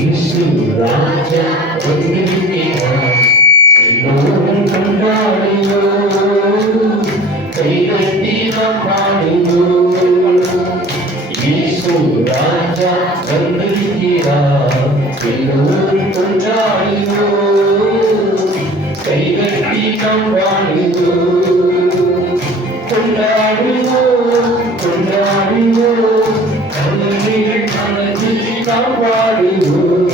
இயேசு ராஜா வந்திருக்கிறார். எல்லோரும் கொண்டாடுவோம், கைதட்டி நாம் பாடுவோம். இயேசு ராஜா வந்திருக்கிறார். எல்லோரும் கொண்டாடுவோம், கைதட்டி நாம் பாடுவோம். கொண்டாடுவோம், கொண்டாடுவோம், கவலைகள் மனதில் நாம் பாடுவோம்.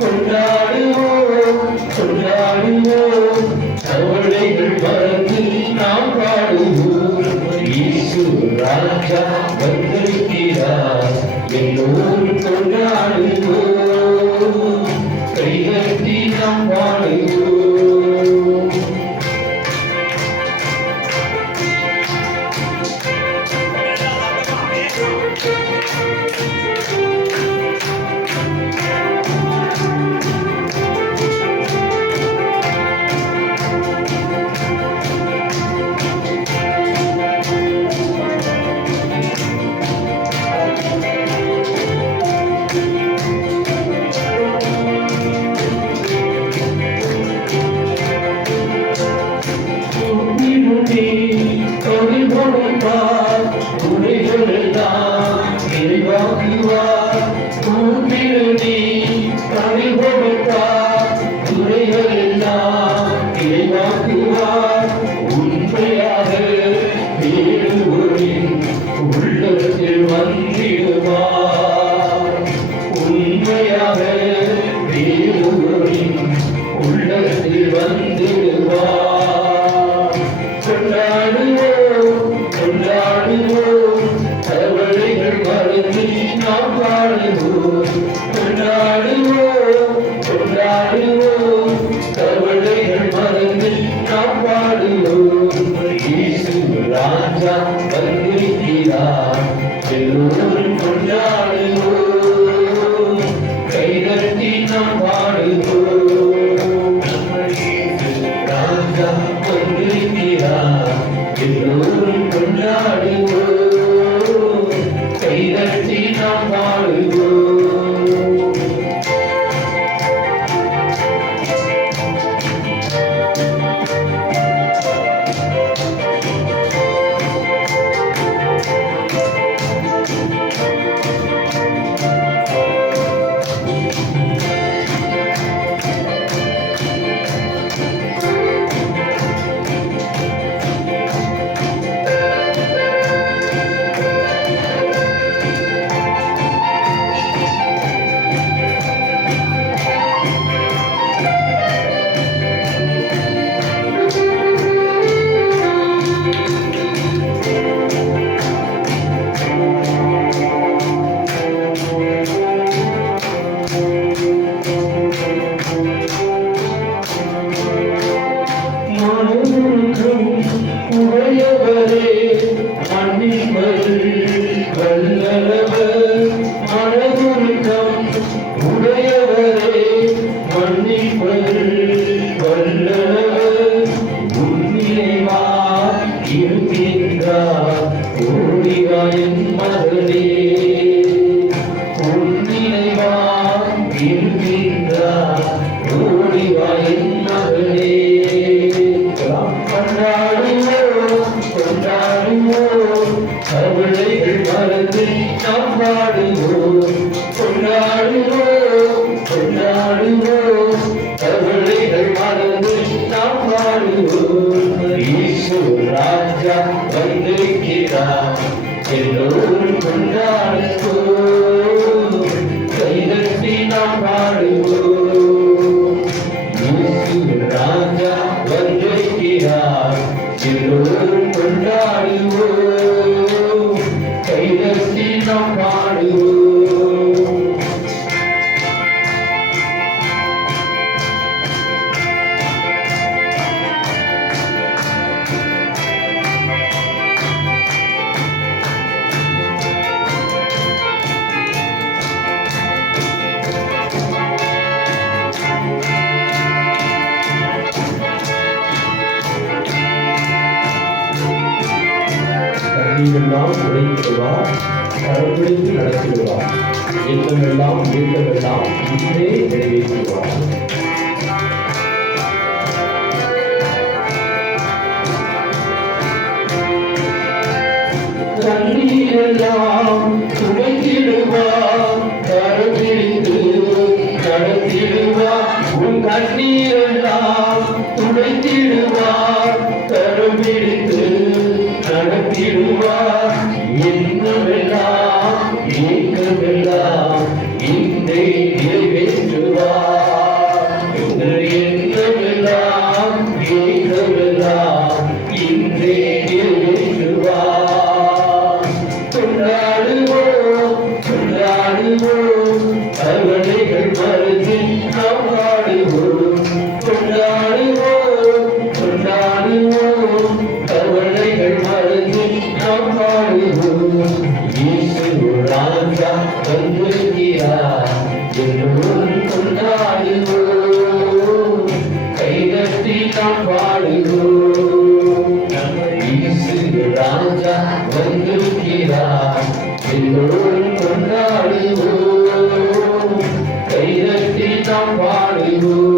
கொண்டாடுவோம், கொண்டாடுவோம், கவலைகள் மனதில் நாம் பாடுவோம். இயேசு ராஜா வந்திருக்கிறார். எல்லோரும் கொண்டாடுவோம், கைதட்டி நாம் பாடுவோம். உள்ளத்தில் வந்திடுவார். கொண்டாடுவோம், கொண்டாடுவோம், கவலைகள் மறந்து நாம் பாடுவோம். கொண்டாடுவோம், கொண்டாடுவோம், கவலைகள் மறந்து நாம் பாடுவோம். இயேசு ராஜா வந்திருக்கிறார். எல்லோரும் கொண்டாடுவோம், கைதட்டி நாம் பாடுவோம். எல்லோரும் கொண்டாடுவோம், கைதட்டி நாம் பாடுவோம். உடையவரே மன்னிப்பது வல்லவர். மனதுருக்கம் உடையவரே மன்னிப்பது வல்லவர். உன்னிலைவா இருக்கின்றார் ஓடிவா என் மகனே. உன்னிலைவா இருக்கின்றார் ஓடிவா என் மகனே. கொண்டாடுவோம், கவலைகள் மறந்து நாம் பாடுவோம். கொண்டாடுவோம், கொண்டாடுவோம், கவலைகள் மறந்து நாம் பாடுவோம். இயேசு ராஜா வந்திருக்கிறார். எல்லோரும் கொண்டாடுவோம், கைதட்டி நாம் பாடுவோம். இயேசு ராஜா வந்திருக்கிறார். எல்லோரும் கொண்டாடுவோம், கைதட்டி நாம் பாடுவோம். நீங்கள்லாம் உழைத்திடுவார், கரப்பிடித்து நடத்திடுவார். எண்ணமெல்லாம் இயக்கமெல்லாம் இன்றே நிறைவேற்றுவார். கண்ணீரெல்லாம் துடைத்திடுவார், கரப்பிடித்து நடத்திடுவார். உன் கண்ணீரெல்லாம் துடைத்திடுவார், கரப்பிடித்து நடத்திடுவார். எண்ணமெல்லாம் ஏக்கமெல்லாம் இன்றே நிறைவேற்றுவார். எண்ணமெல்லாம் ஏக்கமெல்லாம் இன்றே நிறைவேற்றுவார். கொண்டாடுவோம் கொண்டாடுவோம் கவலைகள் மறந்து நாம் பாடுவோம். கொண்டாடுவோம் கொண்டாடுவோம் கவலைகள் மறந்து நாம் பாடுவோம். இயேசு ராஜா வந்திருக்கிறார், எல்லோரும் கொண்டாடுவோம், கைதட்டி நாம் பாடுவோம். இயேசு ராஜா வந்திருக்கிறார், எல்லோரும் கொண்டாடுவோம், கைதட்டி நாம் பாடுவோம்.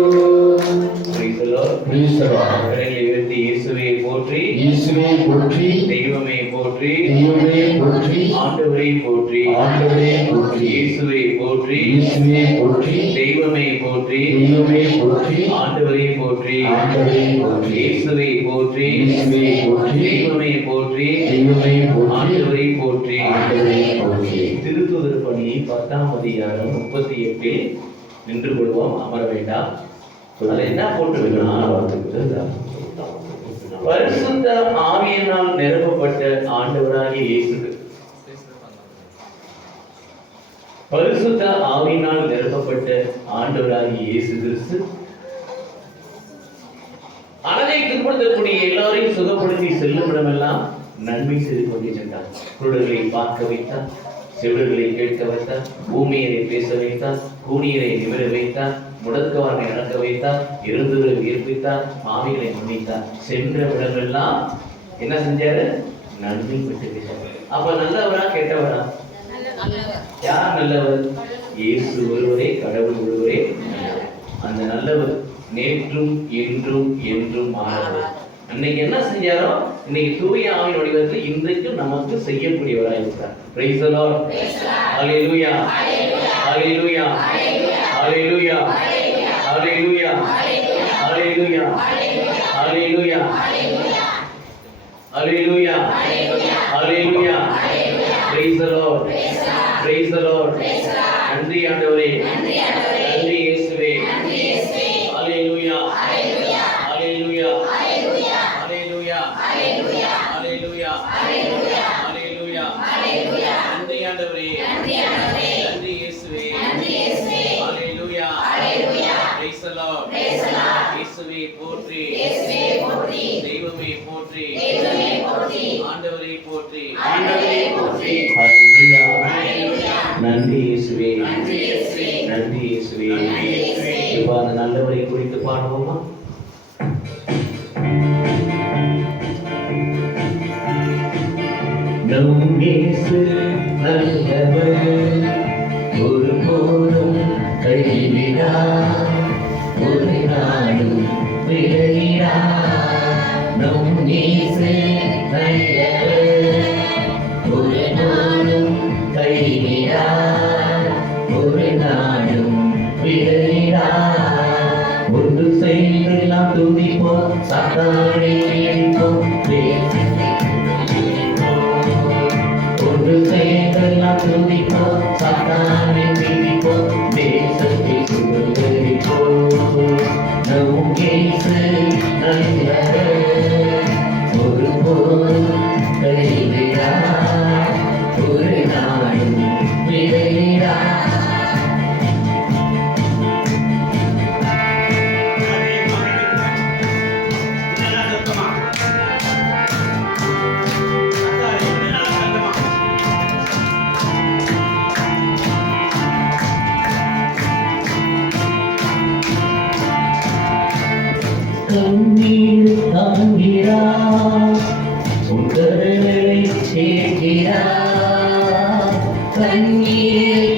இயேசுவை போற்றி, இயேசுவை போற்றி, தெய்வமே போற்றி, தெய்வமே போற்றி, ஆண்டவரை போற்றி, ஆண்டவரே போற்றி, இயேசுவை போற்றி, இயேசுவை போற்றி, தெய்வமே போற்றி, தெய்வமே போற்றி, ஆண்டவரை போற்றி, ஆண்டவரே போற்றி, இயேசுவை போற்றி, இயேசுவை போற்றி, தெய்வமே போற்றி, தெய்வமே போற்றி, ஆண்டவரை போற்றி. ஆண்டவரே போற்றி. திருத்தூதர் பணி 10ஆம் அதிகாரம் 38 நின்று கொள்வோம், அமர வேண்டாம். அதுல என்ன போட்டிருக்கிறான்? பரிசுத்த ஆவியினால் நிரப்பப்பட்ட ஆண்டவராகிய இயேசு, பரிசுத்த ஆவியினால் நிரப்பப்பட்ட ஆண்டவராகிய இயேசு கிறிஸ்து அனதை துன்படுத்தக்கூடிய எல்லாரையும் சுகப்படுத்தி செல்லும் இடமெல்லாம் நன்மை செய்து கொண்டே சென்றார். குருடர்களை பார்க்க வைத்தார், செவிடர்களை கேட்க வைத்தார், பூமியரை பேச வைத்தார், கூனியரை நிமிர வைத்தார், முடக்கவாரை நடக்க வைத்தார், இருந்தவரை உயிர்ப்பித்தார், பாவிகளை மன்னித்தார். சென்ற இடமெல்லாம் என்ன செஞ்சாரு? நன்மை பெற்று பேசாரு. அப்ப நல்லவரா கெட்டவரா? யார் நல்லவர்? இயேசு ஒருவரே, கடவுள் ஒருவரே நல்லவர். அந்த நல்லவர் நேற்றும் இன்றும் என்றும் மாறவர். அன்னைக்கு என்ன செஞ்சாரோ இன்னைக்கு தூய ஆவியின் வடிவத்தில் இன்றைக்கும் நமக்கு செய்யக்கூடியவராக இருக்கிறார். Praise the Lord. Hallelujah. Hallelujah. Hallelujah. Hallelujah. Hallelujah. Hallelujah. Hallelujah. Hallelujah. Praise the Lord. Praise the Lord. நன்றி ஆண்டவரே, நன்றி இயேசுவே. Hallelujah. Hallelujah. Hallelujah. Hallelujah. Hallelujah. Hallelujah. நன்றி ஆண்டவரே, நன்றி இயேசுவே. Hallelujah. Praise the Lord. இயேசுவே போற்றி, தெய்வமே போற்றி, ஆண்டவரே போற்றி. Hallelujah. நன்றி இயேசுவே, நன்றி இயேசுவே. இப்ப அந்த நல்லவரை குறித்து பாடுவோமா? நம் இயேசு நல்லவர், ஒருபோதும் கைவிடார், ஒரு நாளும் விலகிடார். நம் இயேசு நல்லவர், ஒரு நாளும் கைவிடார், ஒரு நாளும் விலகிடார். ஒன்று சேர்ந்து நாம் துதிப்போம், சாத்தானை எரிப்போம், ஒன்று சேர்ந்து நாம் துதிப்போம், சாத்தானை மிதிப்போம், தேசத்தை சுதந்தரிப்போம். நம் இயேசு நல்லவர், ஒருபோதும் கைவிடார், ஒரு நாளும் விலகிடார். கண்ணீர் தாங்கிறார், உடலை சேர்க்கிறார், கண்ணீர்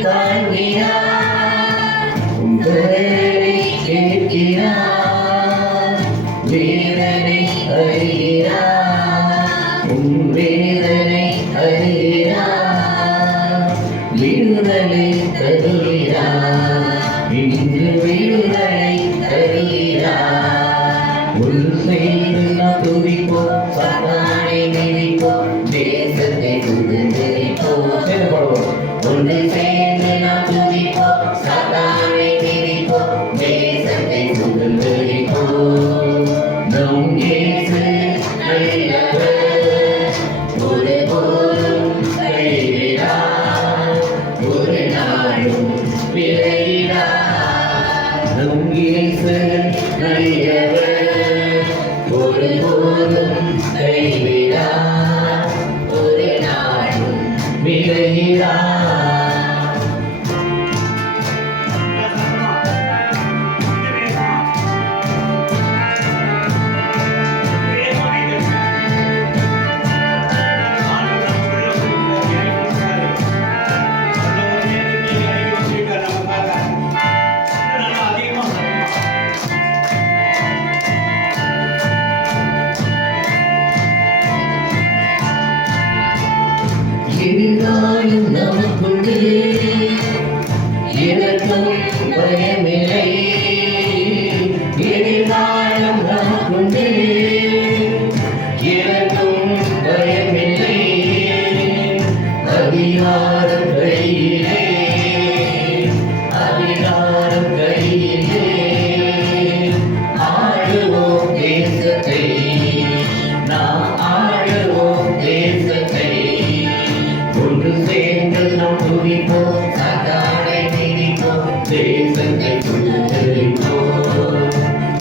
தேசத்தை சுதந்தரிப்போம்.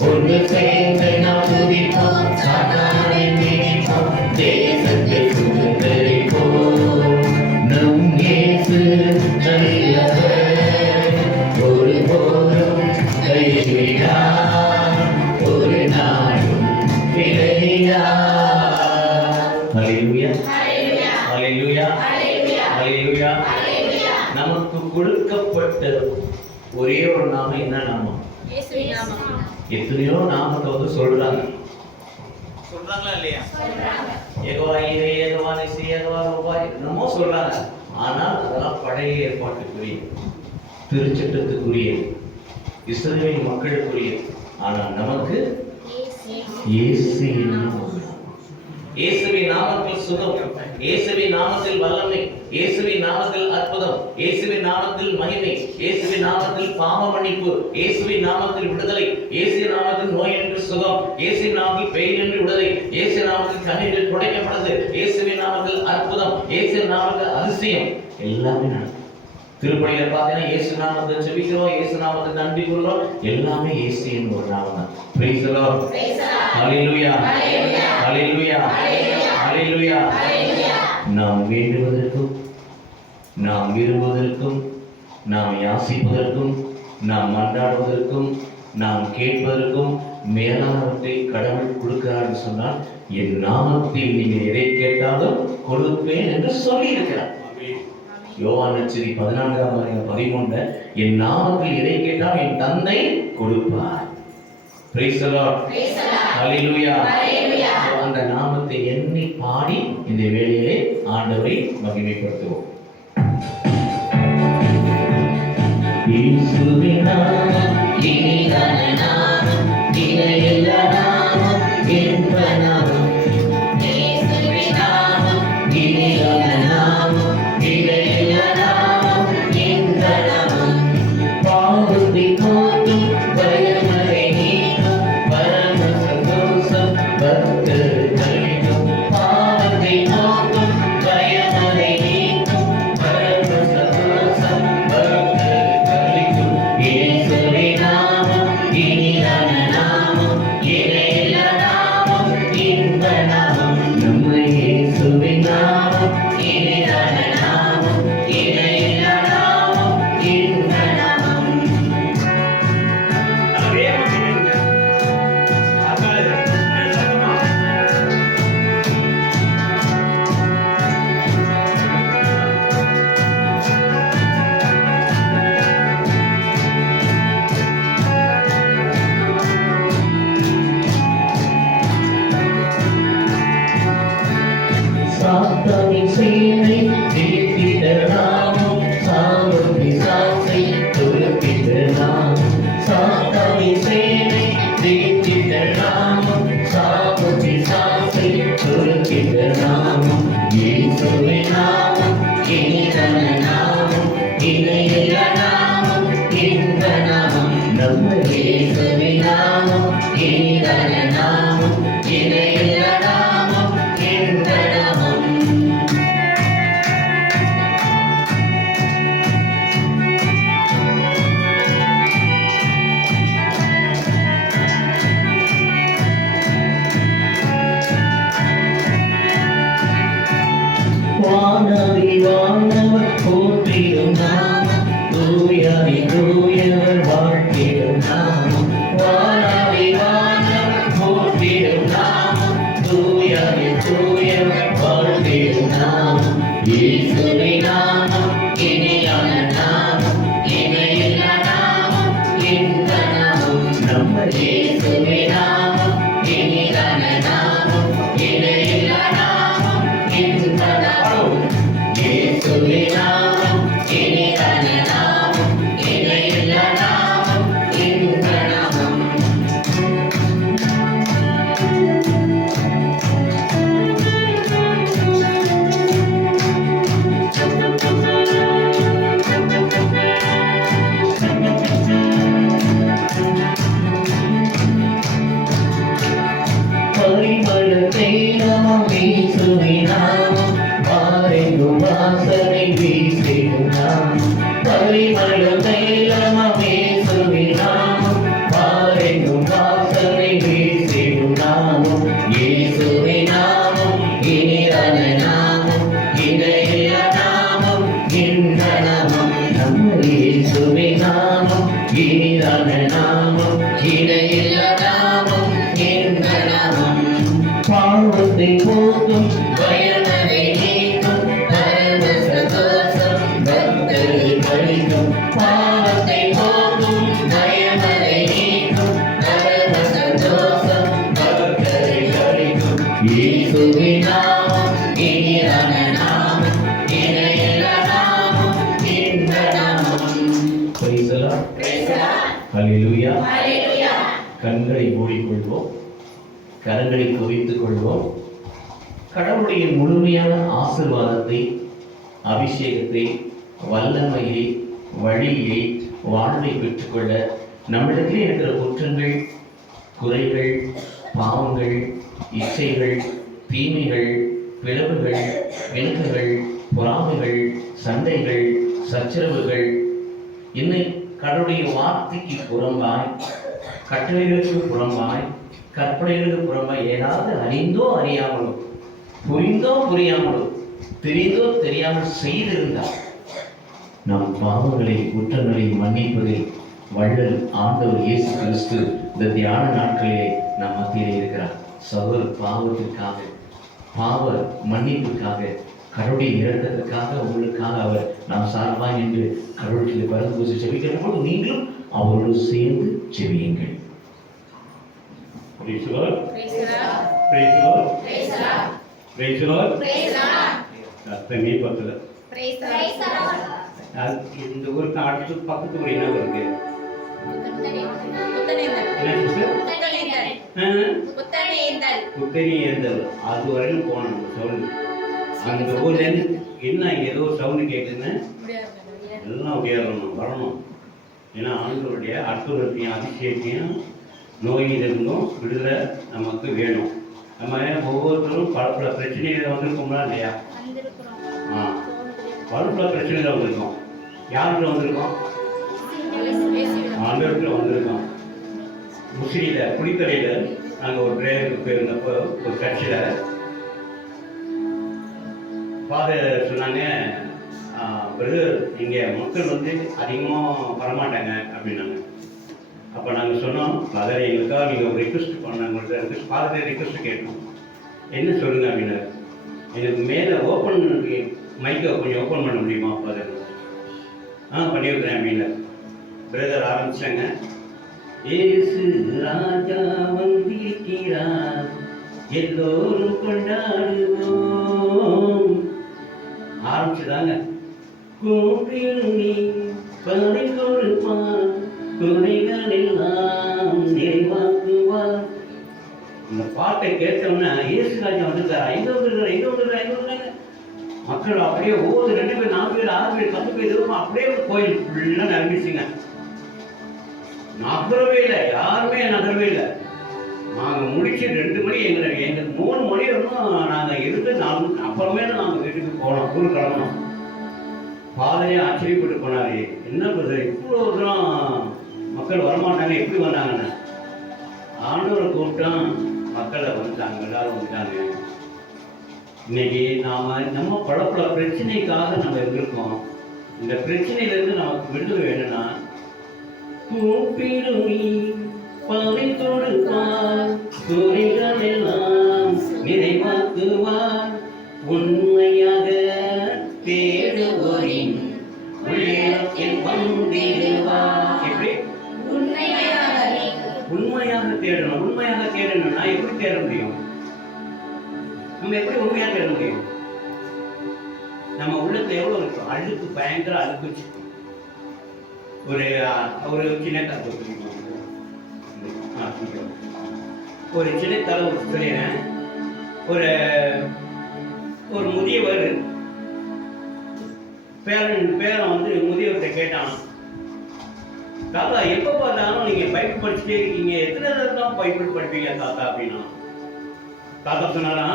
ஒன்று சேர்ந்து நாம் துதிப்போம், சாத்தானை மிதிப்போம், தேசத்தை சுதந்தரிப்போம். நம் இயேசு நல்லவர், ஒருபோதும் கைவிடார், ஒரு நாளும் விலகினார். ஹல்லேலூயா, ஹல்லேலூயா, ஹல்லேலூயா. நமக்கு கொடுக்கப்பட்ட ஒரே ஒரு நாமம் என்ன நாமம்? எத்தனையோ நாமத்தை வந்து சொல்றாங்களா இல்லையா? ஏகோவா ஈரே, ஏகோவா நிசி, ஏகோவா ரோபா, என்னமோ சொல்றாங்க. ஆனால் அதெல்லாம் பழைய ஏற்பாட்டுக்குரிய, திருச்சட்டத்துக்குரிய, இஸ்ரவேல் மக்களுக்குரிய. ஆனால் நமக்கு இயேசுவின் நாமம், இயேசுவின் நாமத்தில் சுகம், இயேசுவின் நாமத்தில் வல்லமை, இயேசுவின் நாமத்தில் அற்புதம், இயேசுவின் நாமத்தில் மகிமை, இயேசுவின் நாமத்தில் பாவ மன்னிப்பு, இயேசுவின் நாமத்தில் விடுதலை, இயேசுவின் நாமத்தில் நோய் என்று சுகம், இயேசுவின் நாமத்தில் பெயின் என்று விடுதலை, இயேசுவின் நாமத்தில் கண்ணீர் துடைக்கப்படுது, இயேசுவின் நாமத்தில் அற்புதம், இயேசுவின் நாமத்தில் அதிசயம், எல்லாமே நடக்கும். திருப்பலியில பார்த்தீங்கன்னா இயேசு நாமத்தை ஜெபிக்கிறோம், இயேசு நாமத்தை நன்றி கூறுறோம், எல்லாமே இயேசுவின் ஒரு நாமம் தான். Praise the Lord. Hallelujah. Hallelujah. Hallelujah. நாம் வேண்டுவதற்கும், நாம் விரும்புவதற்கும், நாம் யாசிப்பதற்கும், நாம் மன்றாடுவதற்கும், நாம் கேட்பதற்கும் மேலானவற்றை கடவுள் கொடுக்கிறார் என்று சொன்னால், என் நாமத்தில் நீங்கள் எதை கேட்டாலும் கொடுப்பேன் என்று சொல்லி இருக்கிறார். யோவான் நற்செய்தி 14:13 என் நாமத்தில் எதை கேட்டால் என் தந்தை கொடுப்பார். Praise the Lord. Hallelujah. அந்த நாமத்தை எண்ணி பாடி இந்த வேளையிலே ஆண்டவரை மகிமைப்படுத்துவோம். இயேசுவின் நாமம் இனிதான நாமம், இணையில்ல நாமம், இன்ப நாமம். இயேசுவின் நாமம் இனிதான நாமம், இணையில்ல நாமம், இன்ப நாமம். பாவத்தை போக்கும், பயமறை நீக்கும், பரம சந்தோஷம் பக்தர்களுக்கு அளிக்கும். பாவத்தை போக்கும், பயமறை நீக்கும், பரம சந்தோஷம் பக்தர்களுக்கு அளிக்கும். இயேசுவின் நாமம் இனிதான நாமம், இணையில்ல நாமம், இன்ப நாமம். நம்ம இயேசுவின் நாமம் இனிதான நாமம், இணையில்ல நாமம், இன்ப நாமம். சாத்தானின் சேனை ஜெயித்திட நாமம், சாவும் பிசாசை துரத்திட நாமம். சாத்தானின் சேனை ஜெயித்திட நாமம், சாவும் பிசாசை துரத்திட நாமம். இயேசுவின் நாமம் இனிதான நாமம், இணையில்ல நாமம், இன்ப நாமம். நம்ம இயேசுவின் நாமம் இனிதான நாமம், இணையில்ல நாமம், இன்ப நாமம். வானதி வானவர் போற்றிடும் நாமம், தூயதி தூயவர் வாழ்த்திடும் நாமம். வானதி வானவர் போற்றிடும் நாமம், தூயதி தூயவர் வாழ்த்திடும் நாமம். இயேசுவின் நாமம் இனிதான நாமம், இணையில்ல நாமம், இன்ப நாமம். நம்ம இயேசுவின் நாமம் இனிதான நாமம், இணையில்ல நாமம், இன்ப நாமம். இயேசுவின் நாமம் இனிதான இனிதான நாமம், இணையில்லா நாமம், இந்த நாமம். பாவத்தை போக்கும், பயனதை நீக்கும், பரம சந்தோஷம் பக்தர்கள் அளிக்கும். பாவத்தை போக்கும், பயனதை நீக்கும், பரம சந்தோஷம் பக்தர்கள் அளிக்கும். இயேசுவின் நாமம் இனிதான நாமம், இணையில்லா நாமம், இந்த நாமம். Praise the Lord. Hallelujah. கண்களை மூடிக்கொள்வோம், கரங்களை குவித்துக் கொள்வோம். கடவுளுடைய முழுமையான ஆசீர்வாதத்தை, அபிஷேகத்தை, வல்லமையை, வழியை, வாழ்வை பெற்றுக்கொள்ள நம்மிடத்தில் இருக்கிற குற்றங்கள், குறைகள், பாவங்கள், இச்சைகள், தீமைகள், பிளவுகள், விலக்குகள், பொறாமைகள், சண்டைகள், சச்சரவுகள், இன்னும் கடவுளுடைய வார்த்தைக்கு புறம்பாய், கட்டளைகளுக்கு புறம்பாய், கற்பனைகளுக்கு புறம்பாய் ஏதாவது அறிந்தோ அறியாமலோ, புரிந்தோ புரியாமலோ, தெரிந்தோ தெரியாமல் செய்திருந்தால் நம் பாவங்களை, குற்றங்களை மன்னிப்பதில் வள்ளல் ஆண்டவர் இயேசு கிறிஸ்து இந்த தியான நாட்களிலே நம் மத்தியிலே இருக்கிறார். சகோதர பாவத்திற்காக, பாவ மன்னிப்புக்காக, கடவுளுடைய இரக்கத்திற்காக, உங்களுக்காக அவர் நாம் சார்பாய் என்று கடவுளுக்கு பரந்து செபிக்கிற போது நீங்களும் அவரோடு சேர்ந்து செவியுங்கள். Praise the Lord. Praise the Lord. Praise the Lord. கர்த்தமே பக்கத்துல. இந்த ஊருக்கு அடுத்து பக்கத்து ஊர் என்ன இருக்கு? புத்தனேந்தல். அது வரையும் போனோம் சவுண்ட். அந்த ஊர்ல இருந்து என்ன ஏதோ சவுண்டு கேட்குதுன்னு எல்லாம் உயரணும், வரணும். ஏன்னா ஆண்டவருடைய அற்புதத்தையும் அதிசயத்தையும் நோயிலிருந்தும் விடுதலை நமக்கு வேணும். நம்ம ஒவ்வொருத்தரும் பல பிரச்சனைகளை வந்திருக்கோம்னா இல்லையா? பல பிரச்சனைகள் வந்திருக்கோம். யாருக்கு வந்திருக்கோம்? ஆண்டவருக்கு வந்திருக்கோம். முசிறியில் குளித்தலையில் நாங்கள் ஒரு பிரேயருக்கு போயிருந்தப்போ ஒரு சர்ச்சில் ஃபாதர் சொன்னாங்க, பிரதர் இங்கே மக்கள் வந்து அதிகமாக வரமாட்டாங்க அப்படின்னாங்க. அப்போ நாங்கள் சொன்னோம், ஃபாதர் எங்களுக்காக நீங்கள் ஒரு ரிக்வெஸ்ட் பண்ணாங்க. ஃபாதர் ரிக்வெஸ்ட் கேட்டோம், என்ன சொல்லுங்கள் அப்படின்னாரு. எனக்கு மேலே ஓப்பன் மைக்கை கொஞ்சம் ஓப்பன் பண்ண முடியுமா ஃபாதர்? பண்ணியிருக்கிறேன் அப்படின்னா பிரதர் ஆரம்பித்தாங்க. ஏசு ராஜா வந்திருக்கிறார், எல்லோரும் கொண்டாடுவோம். ஆரம்பிச்சுதாங்க. கூப்பிடு நீ பணி கொடுப்பான், குறைகள் எல்லாம் நிறைவாக்குவார். இந்த பாட்டை கேட்டோம்னா இயேசு ராஜா வந்திருக்காரு, எங்க வந்துருக்காரு. மக்கள் அப்படியே ஒவ்வொரு 2 பேர் 4 பேர் 6 பேர் 10 பேர் இருக்கும். அப்படியே கோயில் ஃபுல்லாக நிரம்பிச்சுங்க. நகரவே இல்லை, யாருமே நகரவே இல்லை. நாங்கள் முடிச்சு 2 மணி எங்களுக்கு 3 மணி வரைக்கும் நாங்கள் இருந்து அப்புறமே தான் நாங்கள் வீட்டுக்கு போனோம், ஊர் கிளம்பணும். பாதையே ஆச்சரியப்பட்டு போனாரு, என்ன பிரதர் இவ்வளோ தூரம் மக்கள் வரமாட்டாங்க, எப்படி வந்தாங்கன்னு. ஆண்டவரை கூப்பிட்டோம், மக்களை வந்துட்டாங்க, எல்லாரும் வந்துட்டாங்க. இன்னைக்கு நம்ம பல பிரச்சனைக்காக நம்ம இருந்திருக்கோம். இந்த பிரச்சனையிலிருந்து நமக்கு விடுதலை வேணும்னா கூப்பிடு நீ பணி கொடுப்பார், குறைகள் எல்லாம் நிறைவாக்குவார். உண்மையாக தேடுவோரின் உள்ளத்தில் வந்திடுவார். எப்படி உண்மையாக தேடணும்? உண்மையாக தேடணும்னா எப்படி தேட முடியும்? நம்ம எப்படி உண்மையாக தேட முடியும்? நம்ம உள்ளத்துல எவ்வளவு இருக்கு அழுக்கு, பயங்கர அழுக்கு. ஒரு சின்ன கதை ஒரு சின்ன கதை சொல்லிடுறேன். ஒரு முதியவர் பேரன் வந்து முதியவர்கிட்ட கேட்டான், தாத்தா எப்ப பார்த்தாலும் நீங்க பைபிள் படிச்சுட்டே இருக்கீங்க, எத்தனை நேரம் தான் பைபிள் படிப்பீங்க தாத்தா அப்படின்னா. தாத்தா சொன்னாரா,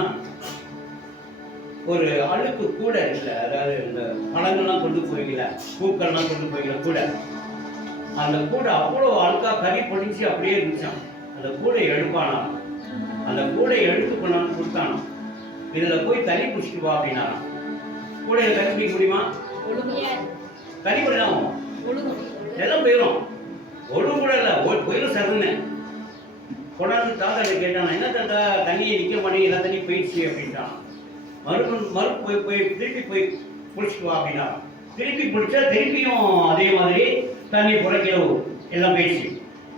ஒரு அழுக்கு கூட இல்லை, அதாவது இந்த பழங்கள்லாம் கொண்டு போய்க்கல, பூக்கள்லாம் கொண்டு போய்க்கல கூட, அந்த கூடை அவ்வளோ அழுக்கா கறி படிச்சு அப்படியே இருந்துச்சான். அந்த கூடை எடுப்பானா, அந்த கூடை எடுத்து கொண்டாந்து கொடுத்தானா, இதுல போய் தண்ணி குடிச்சிட்டு வா அப்படின்னா. கூடையில தண்ணி குடிக்க முடியுமா? தண்ணி குடிதான் எல்லாம் போயிடும். ஒழுங்கு சருன்னு கொண்டாந்து தாத்தா கேட்டான், என்ன தாத்தா தண்ணியை நிற்க மாட்டேங்க, எல்லா தண்ணியும் போயிடுச்சு அப்படின்ட்டான். போய் திருப்பி போய் பிடிச்சிட்டு வா அப்படின்னா, திருப்பி பிடிச்சா திருப்பியும் அதே மாதிரி தண்ணி புறக்கோ எல்லாம் போயிடுச்சு.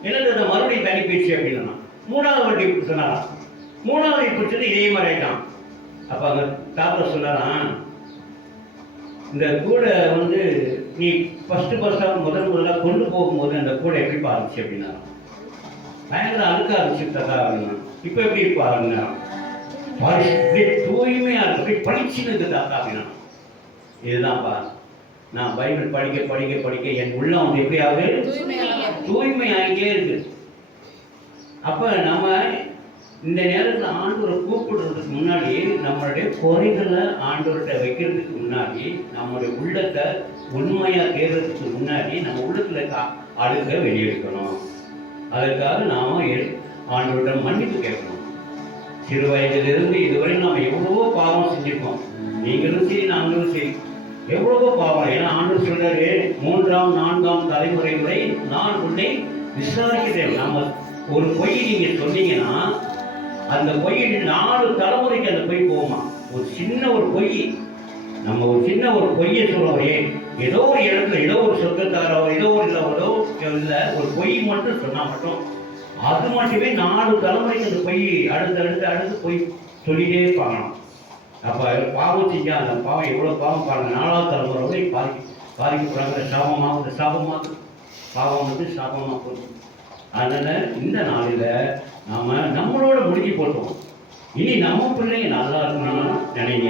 என்ன தாத்தா மறுபடியும் தண்ணி போயிடுச்சு அப்படின்னா, மூணாவது வாட்டி சொன்னாராம். மூணாவது பிடிச்சது இதே மாதிரி ஆயிட்டான். அப்போ அங்கே தாத்தா சொன்னாரான், இந்த கூடை வந்து நீ ஃபஸ்ட்டாக முதல்ல கொண்டு போகும்போது அந்த கூடை எப்படி பாருச்சு அப்படின்னா, பயங்கர அழுக்க ஆரம்பிச்சுட்டதா அப்படின்னா, இப்போ எப்படி பாருங்கன்னா தூய்மையா இருக்கு, பளிச்சுன்னு தாத்தா அப்படின்னா. இதுதான்ப்பா நான் பைபிள் படிக்க படிக்க படிக்க என் உள்ளம் வந்து எப்படி ஆகுது, தூய்மை ஆகிட்டே இருக்கு. அப்ப நம்ம இந்த நேரத்தில் ஆண்டவரை கூப்பிடுறதுக்கு முன்னாடி நம்மளுடைய குறைகளை ஆண்டவர்கிட்ட வைக்கிறதுக்கு முன்னாடி நம்மளுடைய உள்ளத்தை உண்மையா தேர்றதுக்கு முன்னாடி நம்ம உள்ளத்துல அழுக்க வெளியெடுக்கணும். அதற்காக நாம ஆண்டவர்கிட்ட மன்னிப்பு கேட்கணும். சிறு வயதிலிருந்து இதுவரை நாம எவ்வளவோ பாவம் செஞ்சிருக்கோம். நீங்களும் சரி நாங்களும் சரி எவ்வளவோ பாவம். ஏன்னா ஆண்டவர் சொல்றாரு, 3ஆம் 4ஆம் தலைமுறை வரை நான் உன்னை விசாரிக்கிறேன். நம்ம ஒரு பொய் நீங்க சொன்னீங்கன்னா அந்த பொய் 4 தலைமுறைக்கு அந்த பொய் போகுமா. ஒரு சின்ன ஒரு பொய், நம்ம ஒரு சின்ன ஒரு பொய்யை சொல்றோம், ஏதோ ஒரு இடத்துல ஏதோ ஒரு சொந்தத்தாரோ ஏதோ இல்லை ஒரு பொய் மட்டும் சொன்னா மட்டும் அது மட்டுமே 4 தலைமுறைக்கு அந்த பொய் அடுத்து பொய் சொல்லிட்டே இருப்பாங்க. அப்போ பாவம் செஞ்சா அந்த பாவம் எவ்வளோ பாவம் பாருங்க, 4ஆவது தலைமுறை வரை பாதிக்கப்படுறாங்க. சாபமாக பாவம் வந்து சாபமாக போகும். அதனால் இந்த நாளில் நாம் நம்மளோட முடிஞ்சு போட்டோம். இனி நம்ம பிள்ளைங்க நல்லா இருக்கணும்னு நினைங்க,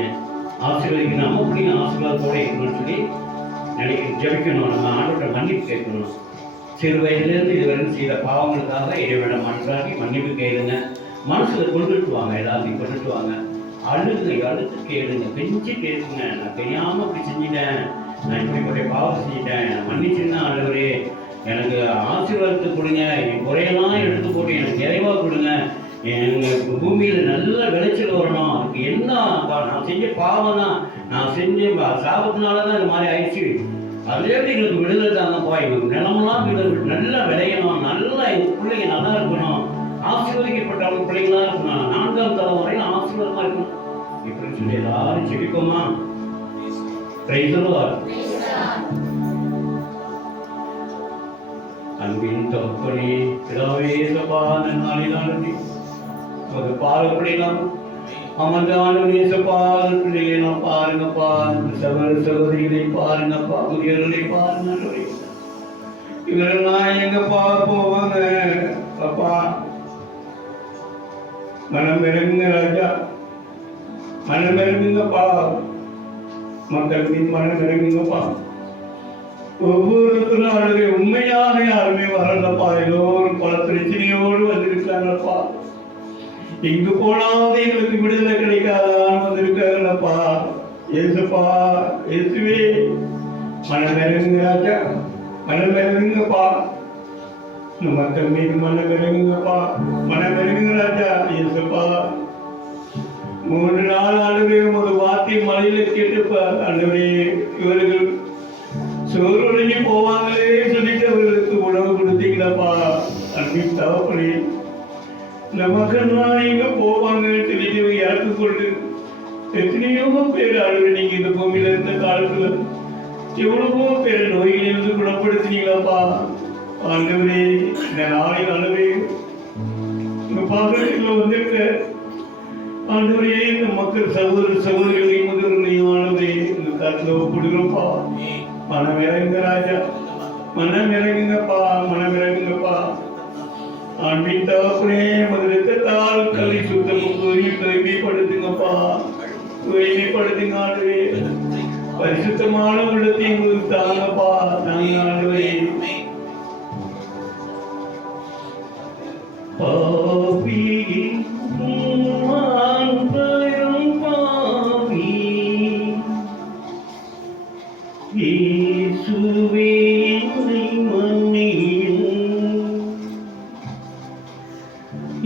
ஆசீர்வதிக்கணும், நம்ம பிள்ளைங்க ஆசீர்வாதத்தோடு இருக்கணும்னு சொல்லி ஜெபிக்கணும். நம்ம ஆண்டோட மன்னிப்பு கேட்கணும். சிறு வயதிலிருந்து இதுவரை செய்த பாவங்களுக்காக இறைவனை மன்றாடி மன்னிப்பு கேளுங்க. மனசில் கொண்டுட்டு வாங்க, எல்லாத்தையும் கொண்டுட்டு வாங்க. அழுத்து கேளுங்க, பெஞ்சு கேளுங்க. நான் தெரியாமல் இப்படி செஞ்சிட்டேன், நான் இப்படிப்பட்ட பாவம் செஞ்சிட்டேன், மன்னிச்சுன்னா ஆண்டவரே எனக்கு ஆசீர்வாதத்தை கொடுங்க, என் குறையெல்லாம் எடுத்து போட்டு எனக்கு நிறைவாக கொடுங்க, எங்கள் பூமியில் நல்ல விளைச்சல் வரணும். அதுக்கு என்ன நான் செஞ்ச பாவம் தான், நான் செஞ்ச சாபத்தினால தான் இது மாதிரி ஆயிடுச்சு, அதுலேருந்து எங்களுக்கு விடுதலை தாங்கப்பா, எங்களுக்கு நிலமெல்லாம் நல்லா விளையணும், நல்லா எங்கள் பிள்ளைங்க நல்லா இருக்கணும், ஆசீர்வதிக்கப்பட்டவங்க பிள்ளைங்களா இருக்கணும், 4ஆம் தலைமுறையில் ஆசீர்வாதமாக இருக்கணும் இப்படின்னு சொல்லி எல்லாரும் செபிப்போமா. அன்பின் தகப்பனே பிதாவே, நாளிலாண்டி ஒரு பாலப்படிலாம் அமர்ந்தாலும் நேசப்பால் பிள்ளைகளை நாம் பாருங்கப்பா, சகோதர சகோதரிகளை பாருங்கப்பா, முதியோர்களை பாருங்க. இவரெல்லாம் எங்கப்பா போவாங்க அப்பா, மனம் இறங்குங்க ராஜா, மனம் இறங்குங்கப்பா, மக்கள் மீன் மனம் இறங்குங்கப்பா. ஒவ்வொரு நாளுமே உண்மையாக யாருமே வரலப்பா, எல்லோரும் பல பிரச்சனையோடு வந்திருக்காங்கப்பா. எங்கு போனாவது எங்களுக்கு விடுதலை கிடைக்காதான் வந்திருக்காங்கப்பா. இயேசுப்பா, இயேசுவே மனம் இறங்குங்க ராஜா, மனம் இறங்குங்கப்பா, மக்கள் மீது மனம் இறங்குங்கப்பா, மனம் இறங்குங்க ராஜா. இயேசுப்பா 3 நாள் ஆண்டுகளே ஒரு வார்த்தை மலையில கேட்டுப்பா ஆண்டவரே, இவர்கள் சோறுடைஞ்சு போவாங்களே சொல்லிட்டு அவர்களுக்கு உணவு கொடுத்தீங்களாப்பா. அன்பின் தகப்பனே, இந்த மக்கள்லாம் எங்க போவாங்க சொல்லிட்டு இறக்கு கொண்டு எத்தனையோ பேர் ஆளுங்க நீங்க இந்த பூமியில இருந்த காலத்துல எவ்வளவோ பேர் நோயிலிருந்து குணப்படுத்தினீங்களாப்பா. ஆண்டவரே, இந்த நாளில் ஆண்டவரே இந்த பாகத்தில் வந்திருக்க ஆண்டவரே, இந்த மக்கள் சகோதர சகோதரிகளையும் முதல்வர்களையும் ஆண்டவரே இந்த கருத்துல ஒப்பிடுகிறோம்ப்பா. மனம் இறங்குங்க ராஜா, மனம் இறங்குங்கப்பா, மனம் இறங்குங்கப்பா. ஆண்பின் தகப்பனே, முதலத்தால் கல்வி சுத்தமும் தூய்மைப்படுத்துங்கப்பா, தூய்மைப்படுத்துங்க ஆண்டவரே. பரிசுத்தமான உள்ளத்தை உங்களுக்கு தாங்கப்பா. நாங்கள் ஆண்டவரே பாவி இயேசுவே என்னை மன்னியும்,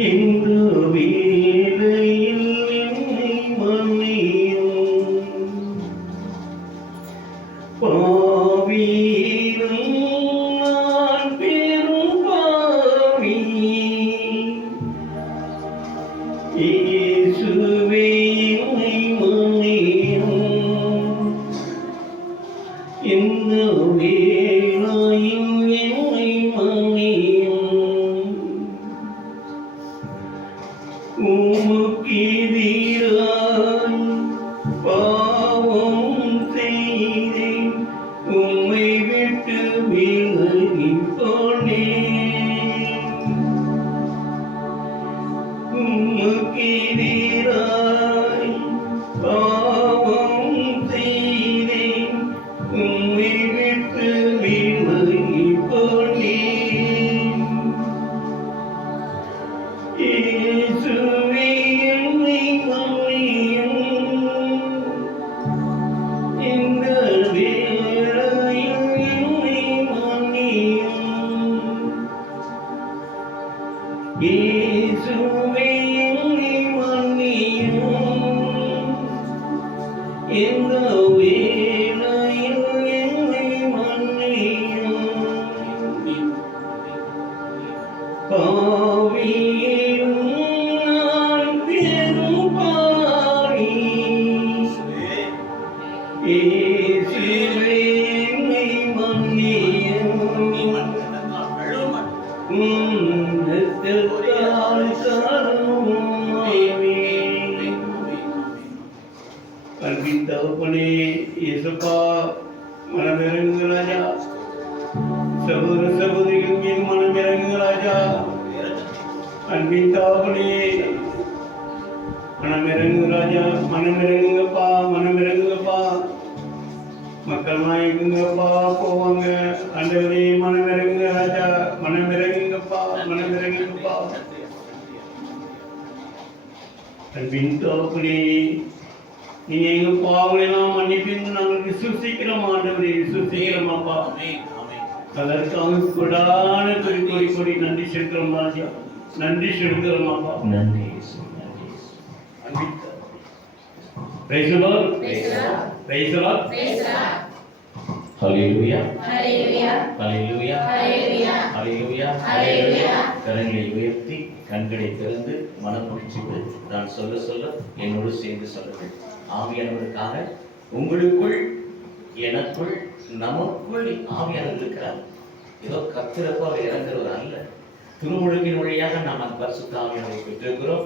இந்த வேளையில் என்னை மன்னியும். பாவியும் நான் பெரும் பாவி, உமக்கெதிராய் பாவம் செய்தேன், உம்மை விட்டு விலகிப் போனேன். உமக்கெதிராய் பாவம் செய்தேன், உம்மை விட்டு விலகிப் போனேன். இயேசுவே என்னை மன்னியும், இந்த வேளையில் என்னை மன்னியும். இயேசுவே என்னை மன்னியும், இந்த வேளையில் என்னை மன்னியும். பாவியும் நான் பெரும் பாவி, இயேசுவே என்னை மன்னியும். இரத்தத்தால் கழுவும் அன்பின் தகப்பனே இயேசுப்பா, மனமிறங்கு ராஜா. சகோதர சகோதரிகள் மீது மனமிறங்கு ராஜா. அன்பின் தகப்பனே மனமிறங்கு ராஜா. மனமிறங்குங்கப்பா, மனமிறங்குங்கப்பா. மக்கள் நாயகங்கப்பா போவாங்க. ஆண்டவரே மனமிறங்குங்க ராஜா. மனமிறங்குங்கப்பா, மனமிறங்குங்கப்பா. அன்பின் தகப்பனே, நீங்க எங்க பாவங்களெல்லாம் மன்னிப்பின்னு நாங்கள் விசுவசிக்கிறோம் ஆண்டவரே, விசுவசிக்கிறோமாப்பா. அதற்காக கொடான கொடி நன்றி செலுத்துறோம் ராஜா. நன்றி செலுத்துறோமாப்பா. நன்றி. Praise the Lord. Praise the Lord. Hallelujah. Hallelujah. Hallelujah. Hallelujah. Hallelujah. Hallelujah. கரங்களை உயர்த்தி கண்களை திறந்து மனம் முடிச்சுட்டு நான் சொல்ல சொல்ல என்னோடு சேர்ந்து சொல்லுங்கள். ஆவியானவருக்காக உங்களுக்குள் எனக்குள் நமக்குள் ஆவியானவர் இருக்கிறார். ஏதோ கத்திரப்ப அவர் இறங்குறவர் அல்ல. திருமுழுக்கின் வழியாக நாம் அந்த பரிசுத்த ஆவியானவரை பெற்றிருக்கிறோம்.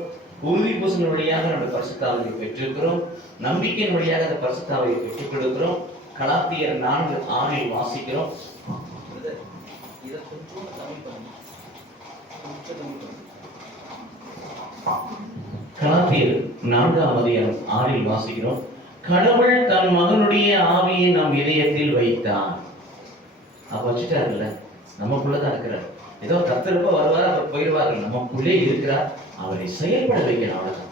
உறுதி பூசல் வழியாக நம்ம பரிசுத்த ஆவியை பெற்றிருக்கிறோம். நம்பிக்கையின் வழியாக அந்த பரிசுத்த ஆவியை பெற்றுக் கொடுக்கிறோம். கலாத்தியர் 4:6 வாசிக்கிறோம். கலாத்தியர் 4:6 வாசிக்கிறோம். கடவுள் தன் மகனுடைய ஆவியை நம் இதயத்தில் வைத்தார். அப்ப வச்சுட்டாருல்ல, நமக்குள்ளதான் இருக்கிறார். ஏதோ கத்திருப்ப வருவார், அவர் போயிடுவார்கள். நமக்குள்ளே இருக்கிறார். அவரை செயல்பட வைக்கணும். அவ்வளவுதான்.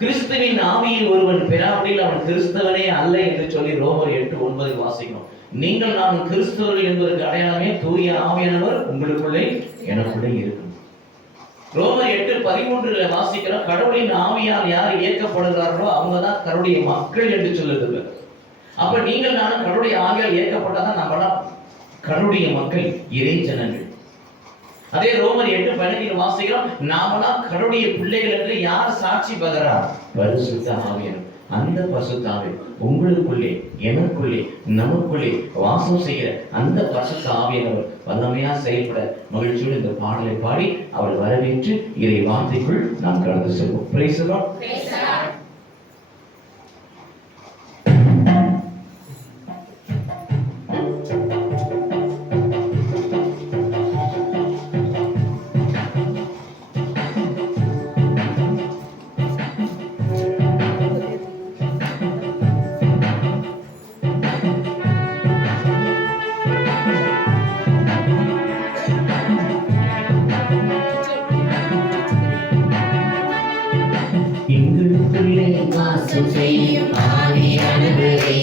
கிறிஸ்துவின் ஆவியை ஒருவன் பெறாவிடில் அவன் கிறிஸ்தவனே அல்ல என்று சொல்லி ரோமர் 8:9 வாசிக்கணும். நீங்கள் நான் கிறிஸ்தவர்கள் என்பதற்கு அடையாளமே தூய ஆவியானவர் உங்களுக்குள்ளே எனக்குள்ளே இருக்கும். ரோமர் 8:13 வாசிக்கிறோம். கடவுளின் ஆவியால் யார் இயக்கப்படுகிறார்களோ அவங்க தான் கடவுளுடைய மக்கள் என்று சொல்லுது. அப்ப நீங்கள் நானும் கடவுளுடைய ஆவியால் இயக்கப்பட்டாதான் நம்மளாம் கடவுளுடைய மக்கள், இறை ஜனங்கள். அதே ரோமர் 8:12 வாசிக்கிறோம். நாமெல்லாம் கடவுளுடைய பிள்ளைகள் என்று யார் சாட்சி பகர்றார்? பரிசுத்த ஆவியானவர். அந்த பரிசுத்த ஆவி உங்களுக்குள்ளே எனக்குள்ளே நமக்குள்ளே வாசம் செய்கிற அந்த பரிசுத்த ஆவியானவர் வல்லமையா செயல்பட மகிழ்ச்சியோடு இந்த பாடலை பாடி அவள் வரவேற்று இறை வார்த்தைக்குள் நாம் கடந்து செல்வோம். Price the Lord. வாசம் செய்யும் ஆவியானவரே,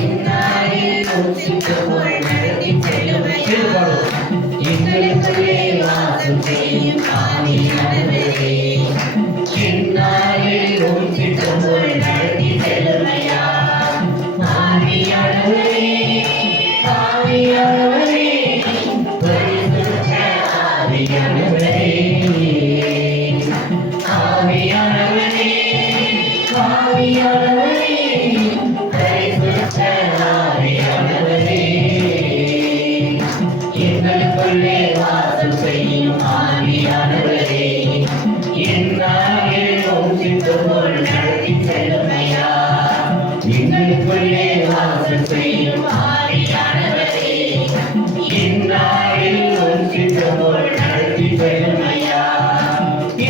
என்னாரில் ஊற்றிக்கொள் நடத்தி செல்லுமையா. எங்களுக்குள்ளே வாசம் செய்யும் ஆவியானவரே, என்னாரில் ஊற்றிக்கொள் நடத்தி செல்லுமையா. ஆவியானவரே, ஆவியானவரே, பரிசுத்த ஆவியானவரே, ஆவியானவரே, ஆவியானவரே, பரிசுத்த ஆவியானவரே, எங்களுக்கு எங்களுக்குள்ளே வாசம் செய்யும் ஆவியானவரே என்னாலும் சித்தம் போல் நடத்தி செல்லுமையா எங்களுக்குள்ளே வாசம் செய்யும் ஆவியானவரே என்னாலும் சித்தம் போல் நடத்தி செல்லுமையா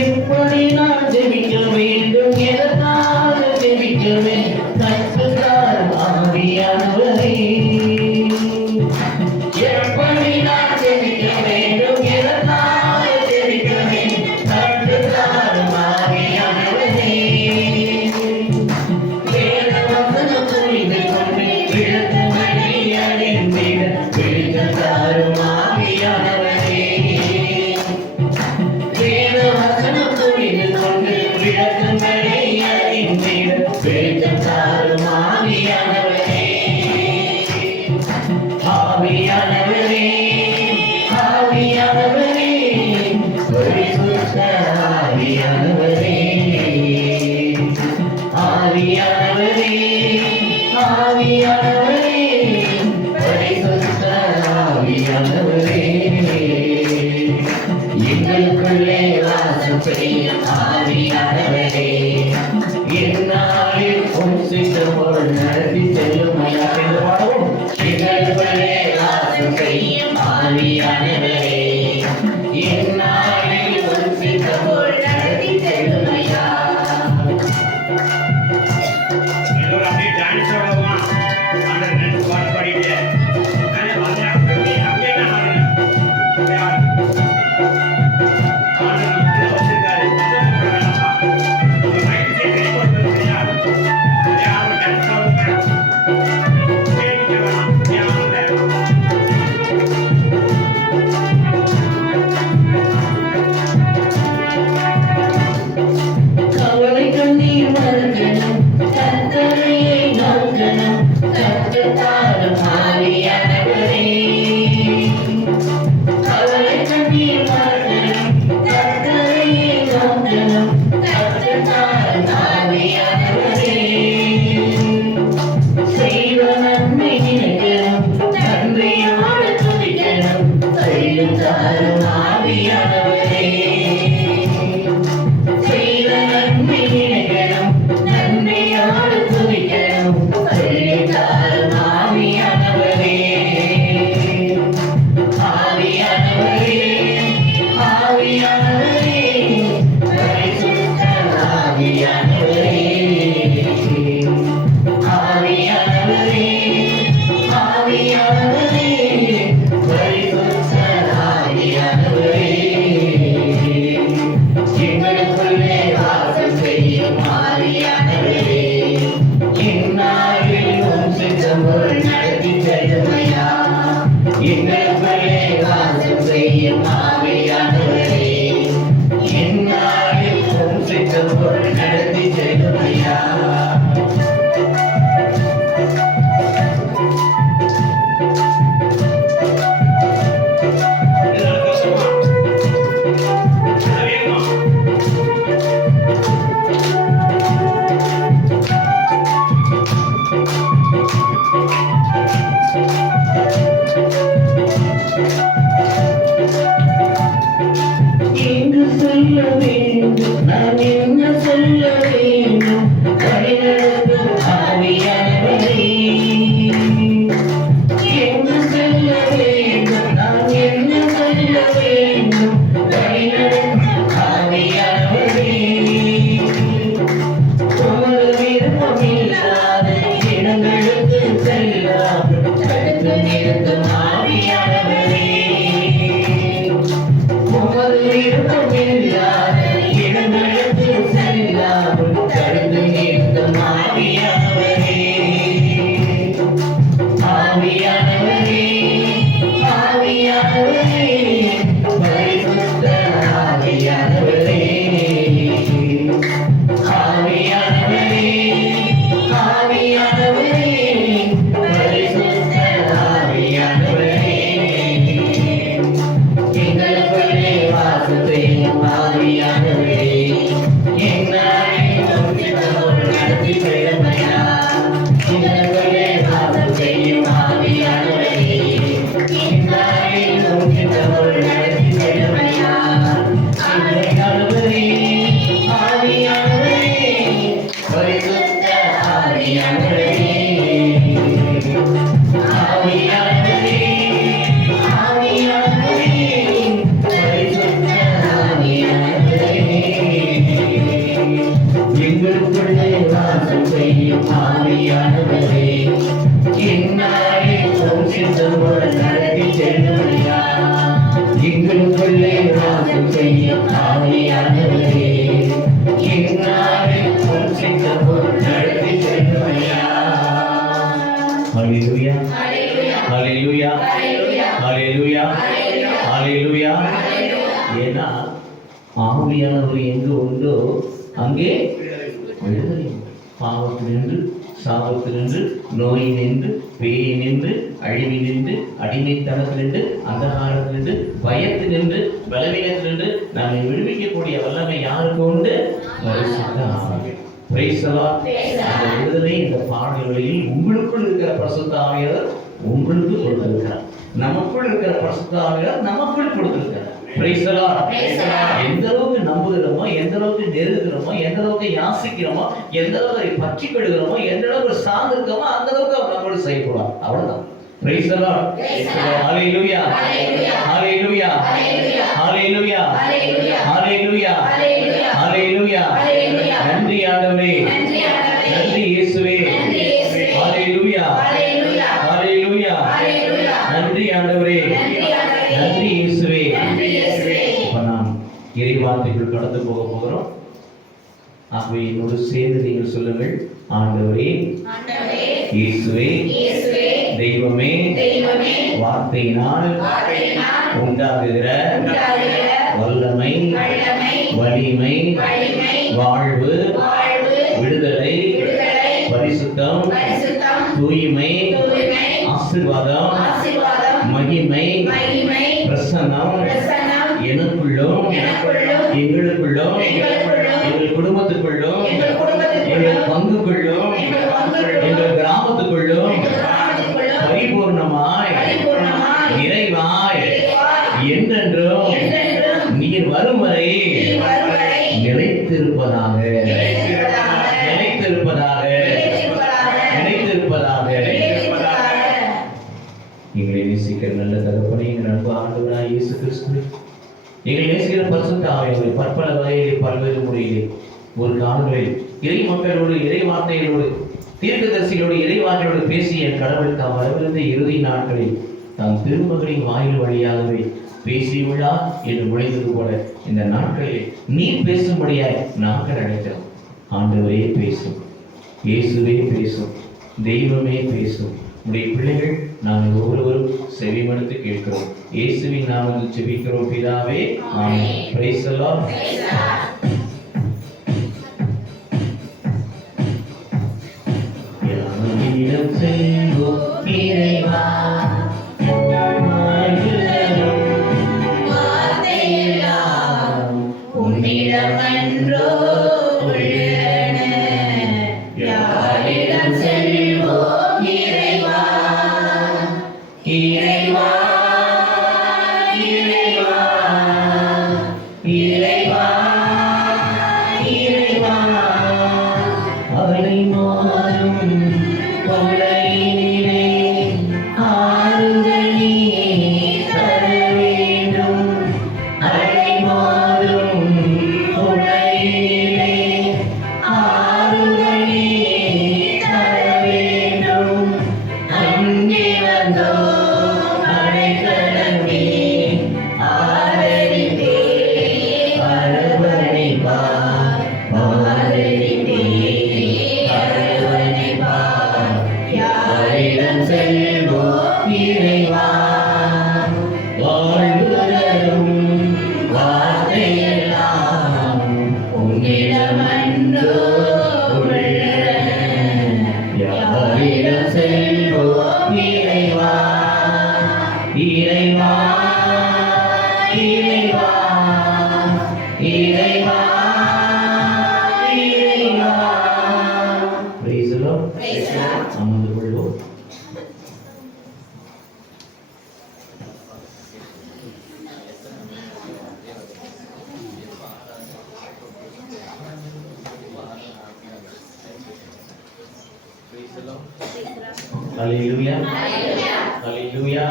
எப்படி நான் ஜெபிக்க வேண்டும் எதற்காக ஜெபிக்க வேண்டும் கற்றுத்தாரும் ஆவியானவரே எப்படி நான் ஜெபிக்க வேண்டும் எதற்காக ஜெபிக்க வேண்டும் கற்றுத்தாரும் ஆவியானவரே வேத வசனம் புரிந்து கொண்டு விளக்கு மணி அடைந்திட விழுந்தாரும் ஆவியானவரே வேத வசனம் புரிந்து கொண்டு விளக்கு மணி அடைந்திட விழுந்தாரும் ஆவியானவரே ஆவியானவரே ஆவியானவரே பரிசுத்த ஆவியானவரே ஆவியானவரே ஆவியானவரே பரிசுத்த ஆவியானவரே எங்களுக்குள்ளே வாசம் செய்யும் ஆவியானவரே என்னாலில் சித்தம் போல் நடத்தி செல்லுமையா என்று பாடுவோம் எங்களுக்குள்ளே வாசம் செய்யும் ஆவியானவரே என்னாலில் சித்தம் போல் நடத்தி செல்லுமையா எல்லோரும் அப்படியே டான்ஸோட வா அந்த ரெண்டு பாட்டு பாடிட்டு நானே வந்து அப்படியே நான் வச்சிருக்காரு ஒரு மைக் செட் போட்டு யாரும் டான்ஸ் ஆடுறாங்க கேட்க வேணாம் யாரும் கவலை கண்ணீர் மறக்கணும் கத்தரையை நோக்கணும் கற்றுத்தாரும் ஆவியானவரே கவலை கண்ணீர் மறக்கணும் கத்தரையை நோக்கணும் கற்றுத்தாரும் ஆவியானவரே செய்த நன்மை நினைக்கணும் நன்றியோடு துதிக்கணும் தைரியத்தாரும் ஆவியானவரே செய்த நன்மை நினைக்கணும் நன்மையோடு துதிக்கணும் தைரியத்தாரும் ஆவியானவரே ஆவியானவரே ஆவியானவரே பரிசுத்த ஆவியானவரே ஆவியானவரே ஆவியானவரே பரிசுத்த ஆவியானவரே எங்களுக்குள்ளே வாசம் செய்யும் ஆவியானவரே என்னாலும் சித்தம் போல் நடத்தி செல்லுமையா எங்களுக்குள்ளே வாசம் செய்யும் ஆவியானவரே என்னாலும் சித்தம் போல் நடத்தி செல்லுமையா எல்லாரும் கஷ்டமா வேகமா எங்கு சொல்ல வேண்டும் நான் என்ன சொல்ல வேண்டும் வழிநடத்தும் ஆவியானவரே எங்கு சொல்ல வேண்டும் நான் என்ன சொல்ல வேண்டும் வழிநடத்தும் ஆவியானவரே உமது விருப்பம் இல்லாத இடங்களுக்கு செல்லாமல் தடுத்து நிறுத்தும் ஆவியானவரே உமது விருப்பம் இல்லாத இடங்களுக்கு செல்லாமல் தடுத்து நிறுத்தும் ஆவியானவரே ஆவியானவரே ஆவியானவரே பரிசுத்த ஆவியானவரே ஆவியானவரே ஆவியானவரே பரிசுத்த ஆவியானவரே எங்களுக்குள்ளே வாசம் செய்யும் ஆவியானவரே என்னாலும் சித்தம் போல் நடத்தி செல்லுமையா எங்களுக்குள்ளே வாசம் செய்யும் ஆவியானவரே என்னாலும் சித்தம் ஹalleluya. ஏன்னா ஆவியானவர் எங்கு உண்டோ அங்கே விடுதலை உண்டு. பாவத்தினின்று, சாபத்தினின்று, நோயினின்று, பேயினின்று, அழிவினின்று, அடிமைத்தனத்தினின்று, அந்தகாரத்தினின்று, பயத்தினின்று, பலவீனத்தினின்று நம்மை விடுவிக்கக்கூடிய வல்லமை யாருக்கு உண்டு? பரிசுத்த ஆவியானவர். Praise the Lord. அந்த விடுதலை இந்த பாடல்களில் உங்களுக்குள் இருக்கிற பரிசுத்த ஆவியானவர் உங்களுக்கு கொடுத்திருக்கிறார். நமக்குள் இருக்கிற பரிசுத்த ஆவியானவர் நமக்குள் கொடுத்திருக்கிறார். Praise the Lord. எந்த அளவுக்கு நம்புகிறோமோ, எந்த அளவுக்கு நெருங்குகிறோமோ, எந்த அளவுக்கு யாசிக்கிறோமோ, எந்த அளவுக்கு பற்றி கொள்கிறோமோ, எந்த அளவுக்கு சார்ந்து இருக்கோமோ அந்த அளவுக்கு அவர் நம்மளோட செயல்படுவார். அவ்வளவுதான். Praise the Lord. Hallelujah. Hallelujah. Hallelujah. Hallelujah. Hallelujah. நன்றி ஆண்டவரே. நன்றி இயேசுவே. Hallelujah. Hallelujah. நன்றி ஆண்டவரே. நன்றி இயேசுவே. இப்ப நாம் இறைவார்த்தைக்குள் கடந்து போகிறோம். ஆகவே என்னோடு சேர்ந்து நீங்கள் சொல்லுங்கள். ஆண்டவரே, இயேசுவே, தெய்வமே, வார்த்தையினால் உண்டாகுகிற வல்லமை, வலிமை, வாழ்வு, விடுதலை, பரிசுத்தம், தூய்மை, ஆசீர்வாதம், மகிமை, பிரசன்னம் எனக்குள்ளும் எங்களுக்குள்ளும் எங்கள் குடும்பத்துக்குள்ளும் எங்கள் பங்குக்குள்ளும் எங்கள் கிராமத்துக்குள்ளும் பரிபூர்ணமாய் நிறைவாய் என்றென்றும் நீர் வரும் வரை நிலைத்திருப்பதாக நிலைத்திருப்பதாக நிலைத்திருப்பதாக. எங்களை நேசிக்கிற நல்ல தகப்பனே, எங்கள் அன்பு ஆண்டவராய் இயேசு கிறிஸ்துவே, எங்களை நேசிக்கிற பரிசுத்த ஆவியானவரே, பற்பல வகையிலே பல்வேறு முறையிலே ஒரு காலங்களில் இறை மக்களோடு, இறை வார்த்தைகளோடு, தீர்க்கதரிசிகளோடு, இறை வார்த்தைகளோடு பேசிய கடவுள் தாம் வரவிருந்த இறுதி நாட்களில் தாம் திருமகளின் வாயில் வழியாகவே பேசியுள்ளார் என்று நுழைந்தது போல இந்த நாட்களில் நீர் பேசும்படியாய் நாங்கள் அழைக்கிறோம். ஆண்டவரே பேசும், இயேசுவே பேசும், தெய்வமே பேசும். உடைய பிள்ளைகள் நாங்கள் ஒவ்வொருவரும் செவிமடுத்து கேட்கிறோம். இயேசுவின் நாமத்தில் ஜெபிக்கிறோம் பிதாவே, ஆமென். Price the Lord. யாரிடம் செல்வோம் இறைவா, உன்னிடமன்றோ உள்ளன. யாரிடம் செல்வோம் இறைவா, இறைவா, இறைவா, இறைவா, இறைவா. அலை மாறும் கொலையிலே ஆறுதல் நீ தர வேண்டும். அலை மாறும் கொலையிலே ஆறுதல் நீ தர வேண்டும். அங்கே வந்தோம் அடைக்கலமே, ஆதரித்தே அரவணைப்பார், ஆதரித்தே அரவணைப்பார். யாரிடம் செல்வோம் இறைவா, வாழ்வு தரும் வார்த்தையெல்லாம் உன்னிடமன்றோ உள்ளன. யாரிடம் செல்வோம் இறைவா, இறைவா, இறைவா, இறைவா, இறைவா. Praise the Lord. அமர்ந்து கொள்வோம். Hallelujah. Hallelujah.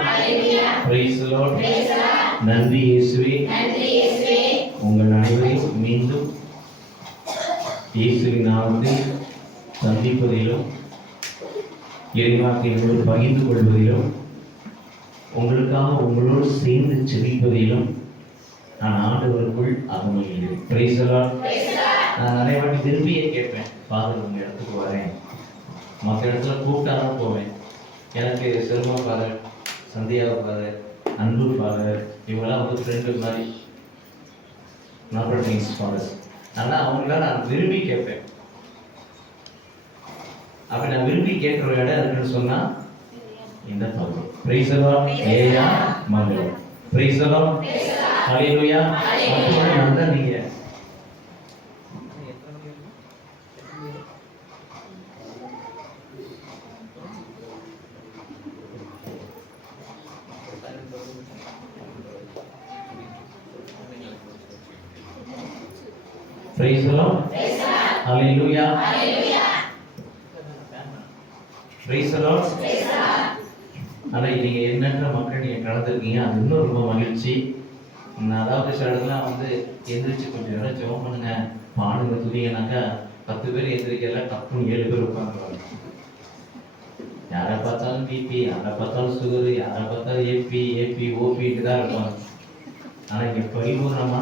Praise the Lord. நன்றி இயேசுவே. உங்கள் அனைவரையும் மீண்டும் இயேசுவின் நாமத்தில் சந்திப்பதிலும் இறைவார்த்தைகளோடு பகிர்ந்து கொள்வதிலும் உங்களுக்காக உங்களோடு சேர்ந்து செபிப்பதிலும் நான் ஆண்டவருக்குள் அகமையில்லை. Praise the Lord. நான் நிறைய வாட்டி திரும்பியே கேட்பேன், ஃபாதர் உங்கள் இடத்துக்கு வரேன், மற்ற இடத்துல கூப்பிட்டாதான் போவேன். எனக்கு செல்வம் ஃபாதர், சந்தியா ஃபாதர், அன்பு ஃபாதர், இவங்கெல்லாம் வந்து ஃப்ரெண்டு மாதிரி நார்மல் திங்ஸ் ஃபாதர்ஸ். ஆனால் அவங்களாம் நான் விரும்பி கேட்பேன். அப்படி நான் விரும்பி கேட்குற ஒரு இடம் இருக்குன்னு சொன்னால் இந்த பகுதி. Price the Lord. ஏயா மங்களம். Price the Lord. ஹல்லேலூயா. அப்போ நல்லா நீங்க Praise the Lord. Hallelujah. Praise the Lord. ஆனா நீங்க எண்ணற்ற மக்கள் நீங்க கலந்துருக்கீங்க, அது இன்னும் ரொம்ப மகிழ்ச்சி. அதாவது சில இடத்துலாம் வந்து எந்திரிச்சு கொஞ்சம் நேரம் ஜெபம் பண்ணுங்க, பாடுங்க, துதிங்கனாக்கா 10 பேர் எந்திரிக்கல, 7 பேர் உட்காந்துருவாங்க. யாரை பார்த்தாலும் பிபி, யாரை பார்த்தாலும் சுகர், யாரை பார்த்தாலும் ஏபி ஓபிட்டு தான் இருப்பாங்க. ஆனா இங்க பரிபூர்ணமா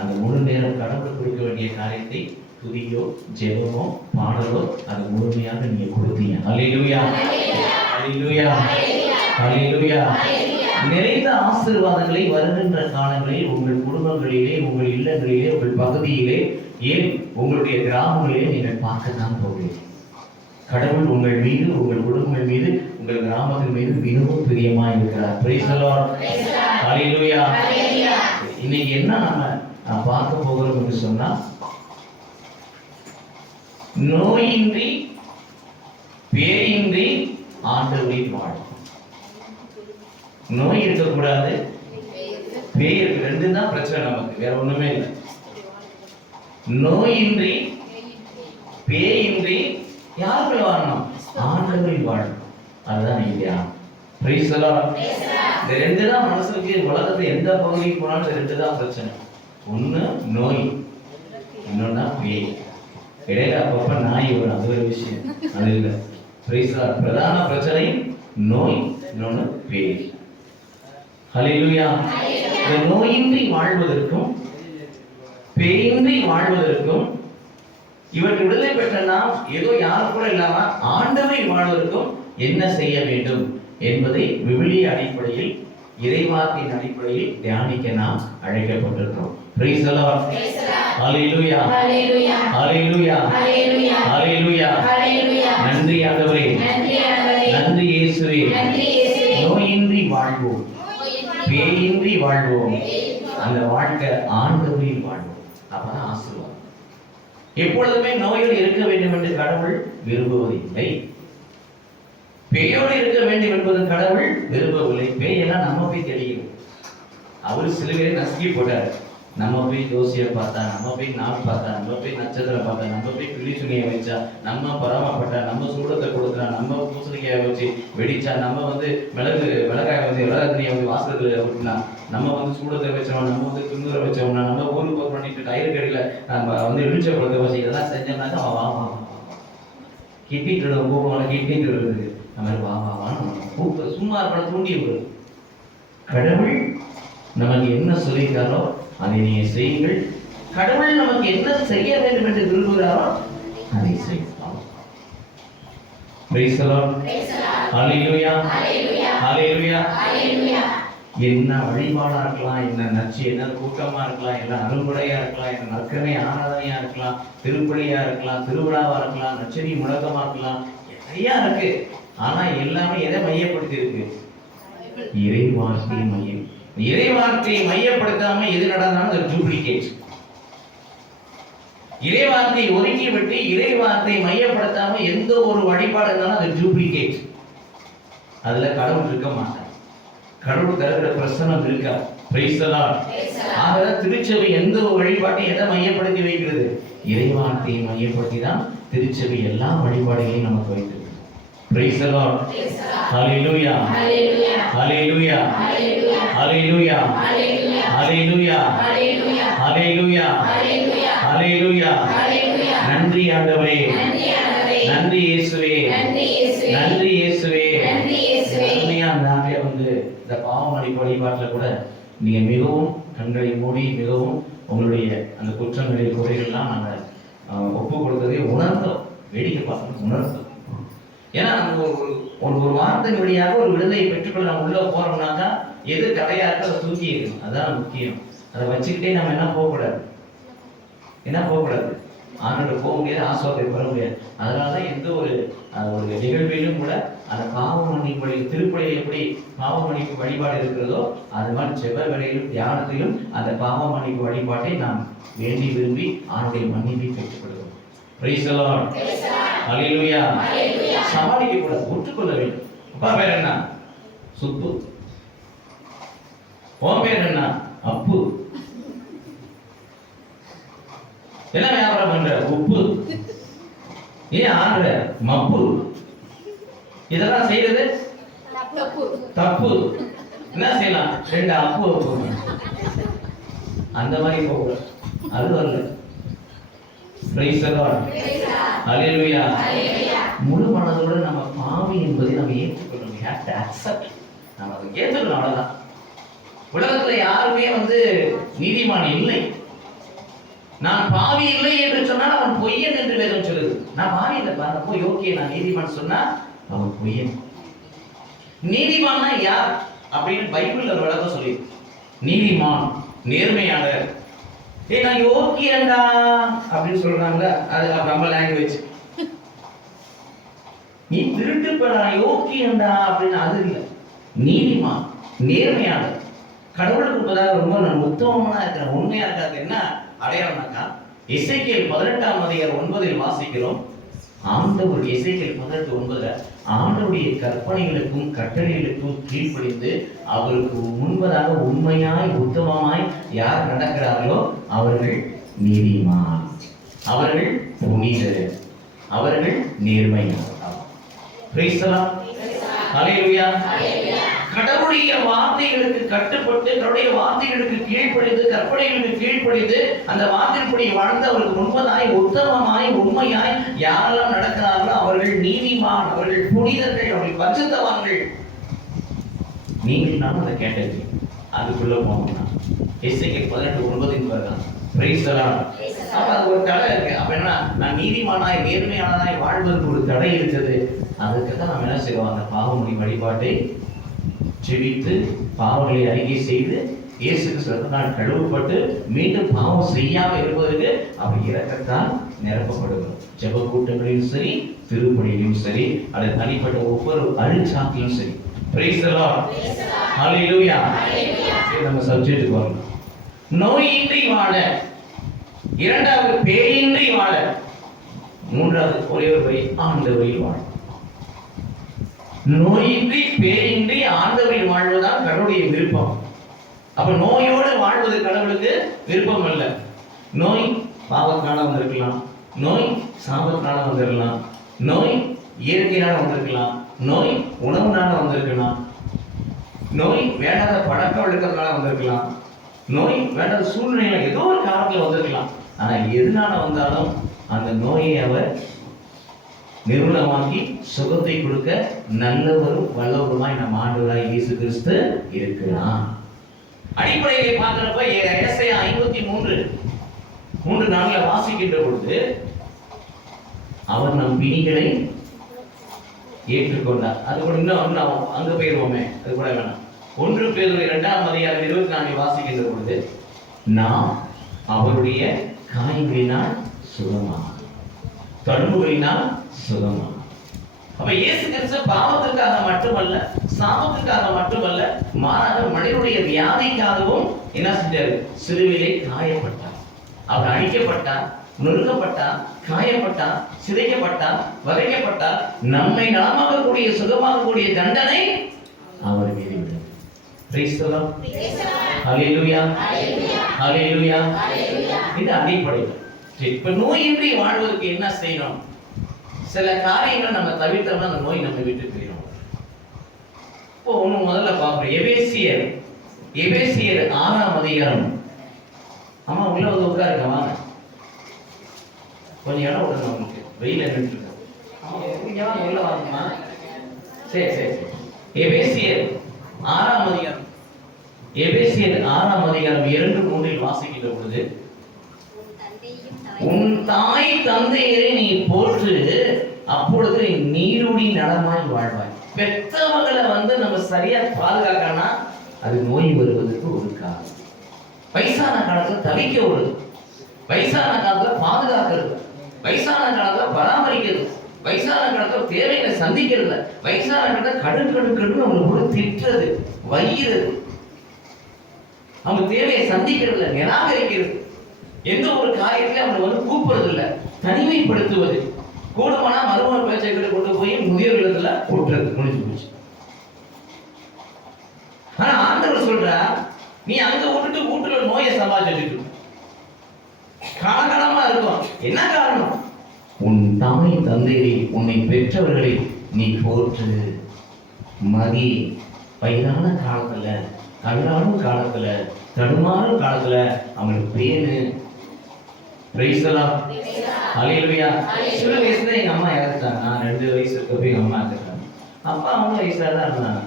அந்த முழு நேரம் கடவுள் கொடுக்க வேண்டிய காரியத்தை துதியோ ஜெபமோ பாடலோ அது முழுமையாக நீங்க கொடுத்தீங்க. ஹல்லேலூயா. ஹல்லேலூயா. ஹல்லேலூயா. நிறைந்த ஆசீர்வாதங்களை வருகின்ற காலங்களில் உங்கள் குடும்பங்களிலே, உங்கள் இல்லங்களிலே, உங்கள் பகுதியிலே, ஏன் உங்களுடைய கிராமங்களிலே நீங்கள் பார்க்கத்தான் போகிறீர்கள். கடவுள் உங்கள் மீது, உங்கள் குடும்பங்கள் மீது, உங்கள் கிராமத்தின் மீது மிகவும் பிரியமா இருக்கிறார். Praise the Lord. ஹல்லேலூயா. இன்னைக்கு என்ன நம்ம பார்க்க போகிறோம் என்று சொன்னா, நோயின்றி பேயின்றி ஆண்டவரின் வாழ்வு. நோய் இருக்கக்கூடாது, பேய் இருக்கு, ரெண்டு தான் பிரச்சனை நமக்கு, வேற ஒண்ணுமே இல்லை. நோயின்றி பேயின்றி யாருக்குள்ள வாழணும்? ஆண்டவரில் வாழும். அதுதான் இல்லையா? Price the Lord. இந்த ரெண்டு தான் மனசுக்கு, உலகத்துல எந்த பகுதிக்கு போனாலும் இந்த ரெண்டு தான் பிரச்சனை. ஒண்ணு நோய், இன்னொன்னா பேய். இடையில அப்பப்ப நாய் வரும், அது ஒரு விஷயம், அது இல்லை. Price the Lord. பிரதான பிரச்சனை நோய், இன்னொன்னு பேய். ஹல்லேலூயா. இந்த நோயின்றி வாழ்வதற்கும் பேயின்றி வாழ்வதற்கும், இவற்றை விடுதலை பெற்ற நாம் ஏதோ யார் கூட இல்லாம ஆண்டவரை வாழ்வதற்கும் என்ன செய்ய வேண்டும் என்பதை விவிலிய அடிப்படையில், இறைவாக்கின் அடிப்படையில் தியானிக்க நாம் அழைக்கப்பட்டிருக்கிறோம். Praise the Lord. Hallelujah. Hallelujah. Hallelujah. Hallelujah. Hallelujah. Hallelujah. நன்றி ஆண்டவரே. நன்றி ஆண்டவரே. நன்றி இயேசுவே. நன்றி இயேசுவே. நோயின்றி வாழ்வோம், பேயின்றி வாழ்வோம், அந்த வாழ்க்கை ஆண்டவரில் வாழ்வோம். அப்பதான் ஆசீர்வாதம். எப்பொழுதுமே நோயில் இருக்க வேண்டும் என்று கடவுள் விரும்புவதில்லை. பேயோடு இருக்க வேண்டும் என்பது கடவுள் விரும்பவில்லை. பேயெல்லாம் நம்ம போய் தெரியும். அவர் சிலுவையை நசுக்கி போட்டார். நம்ம போய் ஜோசியர் பார்த்தா, நம்ம போய் நாள் பார்த்தா, நம்ம போய் நட்சத்திரம் பார்த்தா, நம்ம போய் பிள்ளி சுனியை வச்சா, நம்ம பராமப்பட்டா, நம்ம சூடத்தை கொடுத்தா, நம்ம பூசணிக்காயை வச்சு வெடிச்சா, நம்ம வந்து மிளகாயை வந்து மிளகாத்தனியை வந்து வாசகத்துல விட்டுனா, நம்ம வந்து சூடத்தை வச்சோம், நம்ம வந்து துண்டுரை வச்சோம்னா, நம்ம ஊருக்கு போய் பண்ணிட்டு டயர் கடையில் நம்ம வந்து இழிச்ச குழந்தை வச்சு இதெல்லாம் செஞ்சோம்னாக்கா வா வா கிட்னி திருடம் கூப்பிடுவாங்க, கிட்னி திருடுறது அந்த மாதிரி வா வா வான்னு கூப்பிட்டு சும்மா இருப்பட தூண்டி விடுறது. கடவுள் நமக்கு என்ன சொல்லியிருக்காரோ அதை நீங்க செய்யுங்கள். கடவுள் நமக்கு என்ன செய்ய வேண்டும் என்று விரும்புகிறாரோ அதை செய்யலாம். Praise the Lord. Hallelujah. Hallelujah. என்ன வழிபாடா இருக்கலாம், என்ன நச்சு, என்ன கூட்டமா இருக்கலாம், என்ன அருள்முறையா இருக்கலாம், என்ன நற்கனை ஆராதனையா இருக்கலாம், திருப்பலியா இருக்கலாம், திருவிழாவா இருக்கலாம், நச்சரி முழக்கமா இருக்கலாம், நிறைய இருக்கு. ஆனா எல்லாமே எதை மையப்படுத்தி இருக்கு? இறைவார்த்தையை மையம். இறைவார்த்தையை மையப்படுத்தாம எது நடந்தாலும் அது டூப்ளிகேட். இறைவார்த்தையை ஒதுக்கி விட்டு இறைவார்த்தையை மையப்படுத்தாம எந்த ஒரு வழிபாடு இருந்தாலும் அது டூப்ளிகேட். அதுல கடவுள் இருக்க மாட்டார். கடவுள் தருகிற பிரசனம் இருக்கா? Praise the Lord. ஆக திருச்சபை எந்த ஒரு வழிபாட்டையும் எதை மையப்படுத்தி வைக்கிறது? இறைவார்த்தையை மையப்படுத்தி தான் திருச்சபை எல்லா வழிபாடுகளையும் நமக்கு வைத்திருக்கு. Praise the Lord. Hallelujah. Hallelujah. Hallelujah. Hallelujah. Hallelujah. Hallelujah. Hallelujah. நன்றி ஆண்டவரே. நன்றி இயேசுவே. நன்றி இயேசுவே. உண்மையா நாங்களே வந்து இந்த பாவமணி வழிபாட்டில் கூட நீங்க மிகவும் கண்களை மூடி மிகவும் உங்களுடைய அந்த குற்றங்களை குறைகள்லாம் நாங்கள் ஒப்பு கொடுத்ததை உணர்ந்தோம். வேடிக்கை பார்க்கணும், உணர்ந்தோம். ஏன்னா ஒரு வார்த்தை வழியாக ஒரு விடுதலை பெற்றுக்கொள்ள நம்ம உள்ள போறோம்னாக்கா எது தடையா இருக்கோ அதை தூக்கி இருக்கணும். அதான் முக்கியம். அதை வச்சுக்கிட்டே நம்ம என்ன போகக்கூடாது, ஆனோட போக முடியாது, ஆசுவாசத்தை பெற முடியாது. அதனாலதான் எந்த ஒரு நிகழ்விலும் கூட அந்த பாவ மன்னிப்பு வழி, திருப்பலியில் எப்படி பாவ மன்னிப்பு வழிபாடு இருக்கிறதோ அது மாதிரி ஜெப வேளையிலும் தியானத்திலும் அந்த பாவ மன்னிப்பு வழிபாட்டை நாம் வேண்டி விரும்பி ஆணுடைய மன்னிப்பை பெற்றுக்கொள்கிறோம். Price the Lord. ஹல்லேலூயா. சமாளிக்க கூடாது, ஒற்றுக்கொள்ள வேண்டும். அப்பா பேர் என்ன? சுப்பு. உன் பேர் என்ன? அப்பு. என்ன வியாபாரம் பண்ற? உப்பு. ஏன் ஆடுற? மப்பு. இதெல்லாம் செய்யறது தப்பு. என்ன செய்யலாம்? 2 அப்பு வைப்போம். அந்த மாதிரி போக அது வரல. Praise the Lord. ஹல்லேலூயா. முழு மனதோட நம்ம பாவி என்பதை நம்ம ஏற்றுக்கொள்ளணும். we have to accept. நம்ம அதை ஏற்றுக்கணும். அவ்வளவுதான். உலகத்துல யாருமே நீதிமான் இல்லை. நான் பாவி இல்லை என்று சொன்னால் அவன் பொய்யன் என்று வேதம் சொல்லுது. நான் பாவி இல்லை, நான் போய் ஓகே நான் நீதிமான் சொன்னா அவன் பொய்யன். நீதிமான்னா யார் அப்படின்னு பைபிள்ல ஒரு விளக்கம் சொல்லி, நீதிமான் நேர்மையாளர். நான் யோக்கியன்டா அப்படின்னு சொல்றாங்க, அது நம்ம லாங்குவேஜ். நீ திருட்டு பண்ண யோக்கியன்டா அப்படின்னு அது இல்லை. நீதிமான் நேர்மையாளர், கடவுளுக்கு முன்பதாக ரொம்ப உத்தமமான இருக்கிற உண்மையா இருக்காது. என்ன அடையாளம்னாக்கா எசேக்கியேல் 18ஆம் அதிகாரம் 9இல் வாசிக்கிறோம். ஆண்டவர் எசேக்கியேல் 18:9 ஆண்டவருடைய கற்பனைகளுக்கும் கட்டளைகளுக்கும் கீழ்ப்படிந்து அவருக்கு முன்பதாக உண்மையாய் உத்தமமாய் யார் நடக்கிறார்களோ அவர்கள் நீதிமான், அவர்கள் புனிதர், அவர்கள் நேர்மையாளர். Praise the Lord. ஹல்லேலூயா. கடவுளுடைய வார்த்தைகளுக்கு கட்டுப்பட்டு, கடவுளுடைய வார்த்தைகளுக்கு கீழ்ப்படிந்து, கற்பனைகளுக்கு கீழ்ப்படிந்து அந்த வார்த்தைப்படி வாழ்ந்து அவருக்கு முன்பதாய் உத்தமமாய் உண்மையாய் யாரெல்லாம் நடக்கிறார்களோ அவர்கள் நீதிமான், அவர்கள் புனிதர்கள், அவர்கள் பரிசுத்தவான்கள். நீங்கள் நானும் அதை கேட்டது அதுக்குள்ள போனோம்னா எசேக்கியேல் 18:9 வரலாம். Price the Lord. அப்ப அது ஒரு தடை இருக்கு. அப்ப என்ன, நான் நீதிமானாய் நேர்மையானதாய் வாழ்வதற்கு ஒரு தடை இருக்குது. அதுக்கு தான் நம்ம என்ன செய்வோம், அந்த பாவமணி வழிபாட்டை ஜெபித்து பாவங்களை அறிக்கை செய்து இயேசு கிறிஸ்துவினால் கழுவப்பட்டு மீண்டும் பாவம் செய்யாம இருப்பதற்கு அவர் இரக்கத்தால் நிரப்பப்படுகிறோம். ஜெப கூட்டங்களிலும் சரி, திருப்பலியிலும் சரி, அது தனிப்பட்ட ஒவ்வொரு அழுச்சாக்கிலும் சரி. Praise the Lord. ஹல்லேலூயா. நம்ம சப்ஜெக்ட்டுக்கு வரலாம். நோயின்றி வாழ, இரண்டாவது பேயின்றி வாழ, மூன்றாவது ஒரே ஒரு வழி ஆண்டவரில் வாழ. நோயின்றி பேயின்றி ஆண்டவரில் வாழ்வதுதான் கடவுளுடைய விருப்பம். அப்ப நோயோடு வாழ்வது கடவுளுக்கு விருப்பம் அல்ல. நோய் பாவத்தினால வந்திருக்கலாம், நோய் சாபத்தினால வந்திருக்கலாம், நோய் இயற்கையினால வந்திருக்கலாம், நோய் உணவுனால வந்திருக்கலாம், நோய் வேண்டாத பழக்க வழக்கத்தினால வந்திருக்கலாம், நோய் வேண்டாத சூழ்நிலையில ஏதோ ஒரு காரணத்துல வந்திருக்கலாம். ஆனா எதனால வந்தாலும் அந்த நோயை அவர் நிர்மூலமாக்கி சுகத்தை கொடுக்க நல்லவரும் வல்லவருமாய் நம் ஆண்டவராய் இயேசு கிறிஸ்து இருக்கிறார். அடிப்படையிலே பார்க்கிறப்ப ஏசாயா 53:3 வாசிக்கின்ற பொழுது அவர் நம் பிணிகளை ஏற்றுக்கொண்டார். அது கூட இன்னும் அங்க போயிருவோமே, அது கூட வேணாம். 1 பேதுரு 2ஆம் அதிகாரம் 24 வாசிக்கின்ற பொழுது நாம் அவருடைய காயங்களினால் சுகமானோம், தழும்புகளினால் சுகமானோம். அப்ப இயேசு கிறிஸ்து பாவத்திற்காக மட்டுமல்ல, சாபத்திற்காக மட்டுமல்ல, மாறாக மனிதனுடைய வியாதிக்காகவும் என்ன செஞ்சாரு? சிலுவையிலே காயப்பட்டார். அவர் அழிக்கப்பட்டார், நொறுக்கப்பட்டார், காயப்பட்டார், சிதைக்கப்பட்டார், வதைக்கப்பட்டார். நம்மை நலமாகக்கூடிய சுகமாகக்கூடிய தண்டனை அவர் மீது விட்டது. Praise the Lord. Hallelujah. Hallelujah. இது அடிப்படை. இப்ப நோயின்றி வாழ்வதற்கு என்ன செய்யணும்? சில காரியங்கள் நம்ம தவிர்த்தோம்னா அந்த நோய் நம்ம விட்டு போயிடும். இப்போ முதல்ல பார்ப்போம். எபேசியர் 6ஆம் அதிகாரம். அம்மா உள்ள வந்து உட்காருங்க, வாங்க. கொஞ்சம் இடம் விடுங்க, உங்களுக்கு வெயில் நின்றுட்டு இருக்கு. உள்ள வாங்கம்மா. சரி சரி. எபேசியர் 6ஆம் அதிகாரம். எபேசியர் 6ஆம் அதிகாரம் 2:3 வாசிக்கின்ற பொழுது, உன் தாய் தந்தையரை நீ போற்று, அப்பொழுது நீருடி நலமாய் வாழ்வாய். பெற்றவங்களை நம்ம சரியா பாதுகாக்கனா அது நோய் வருவதற்கு ஒரு காரணம். வயசான காலத்துல தவிக்க விடுது, வயசான காலத்துல பாதுகாக்கிறது, வயசான காலத்துல பராமரிக்கிறது, வயசான காலத்துல தேவைகளை சந்திக்கிறது, வயசான காலத்துல கடுன்னு அவங்க கூட திட்டுறது, வைகிறது, அவங்க தேவையை சந்திக்கிறதுல நிராகரிக்கிறது, எந்த ஒரு காரியத்திலையும் அவங்க வந்து கூப்பிடுறது இல்லை, தனிமைப்படுத்துவது, கூடுமானா மருமக பேச்சைகளை கொண்டு போய் முதியோர் இல்லத்துல கூட்டுறது, முடிஞ்சு போச்சு. ஆனா ஆண்டவர் சொல்றா, நீ அங்க விட்டுட்டு வீட்டுல நோயை சமாளிச்சுட்டு காலகாலமா இருக்கும். என்ன காரணம்? உன் தாய் தந்தையை, உன்னை பெற்றவர்களை நீ போற்று, மதி. வயதான காலத்துல, கல்லாடும் காலத்துல, தடுமாறும் காலத்துல அவங்களுக்கு பேரு. பிரைஸ் தி லார்ட், ஹல்லேலூயா. சில வயசுல எங்க அம்மா இறந்துட்டாங்க. நான் 2 வயசு இருக்கப்ப எங்க அம்மா இறந்துட்டாங்க. அப்பா அவங்க வயசுல தான் இருந்தாங்க.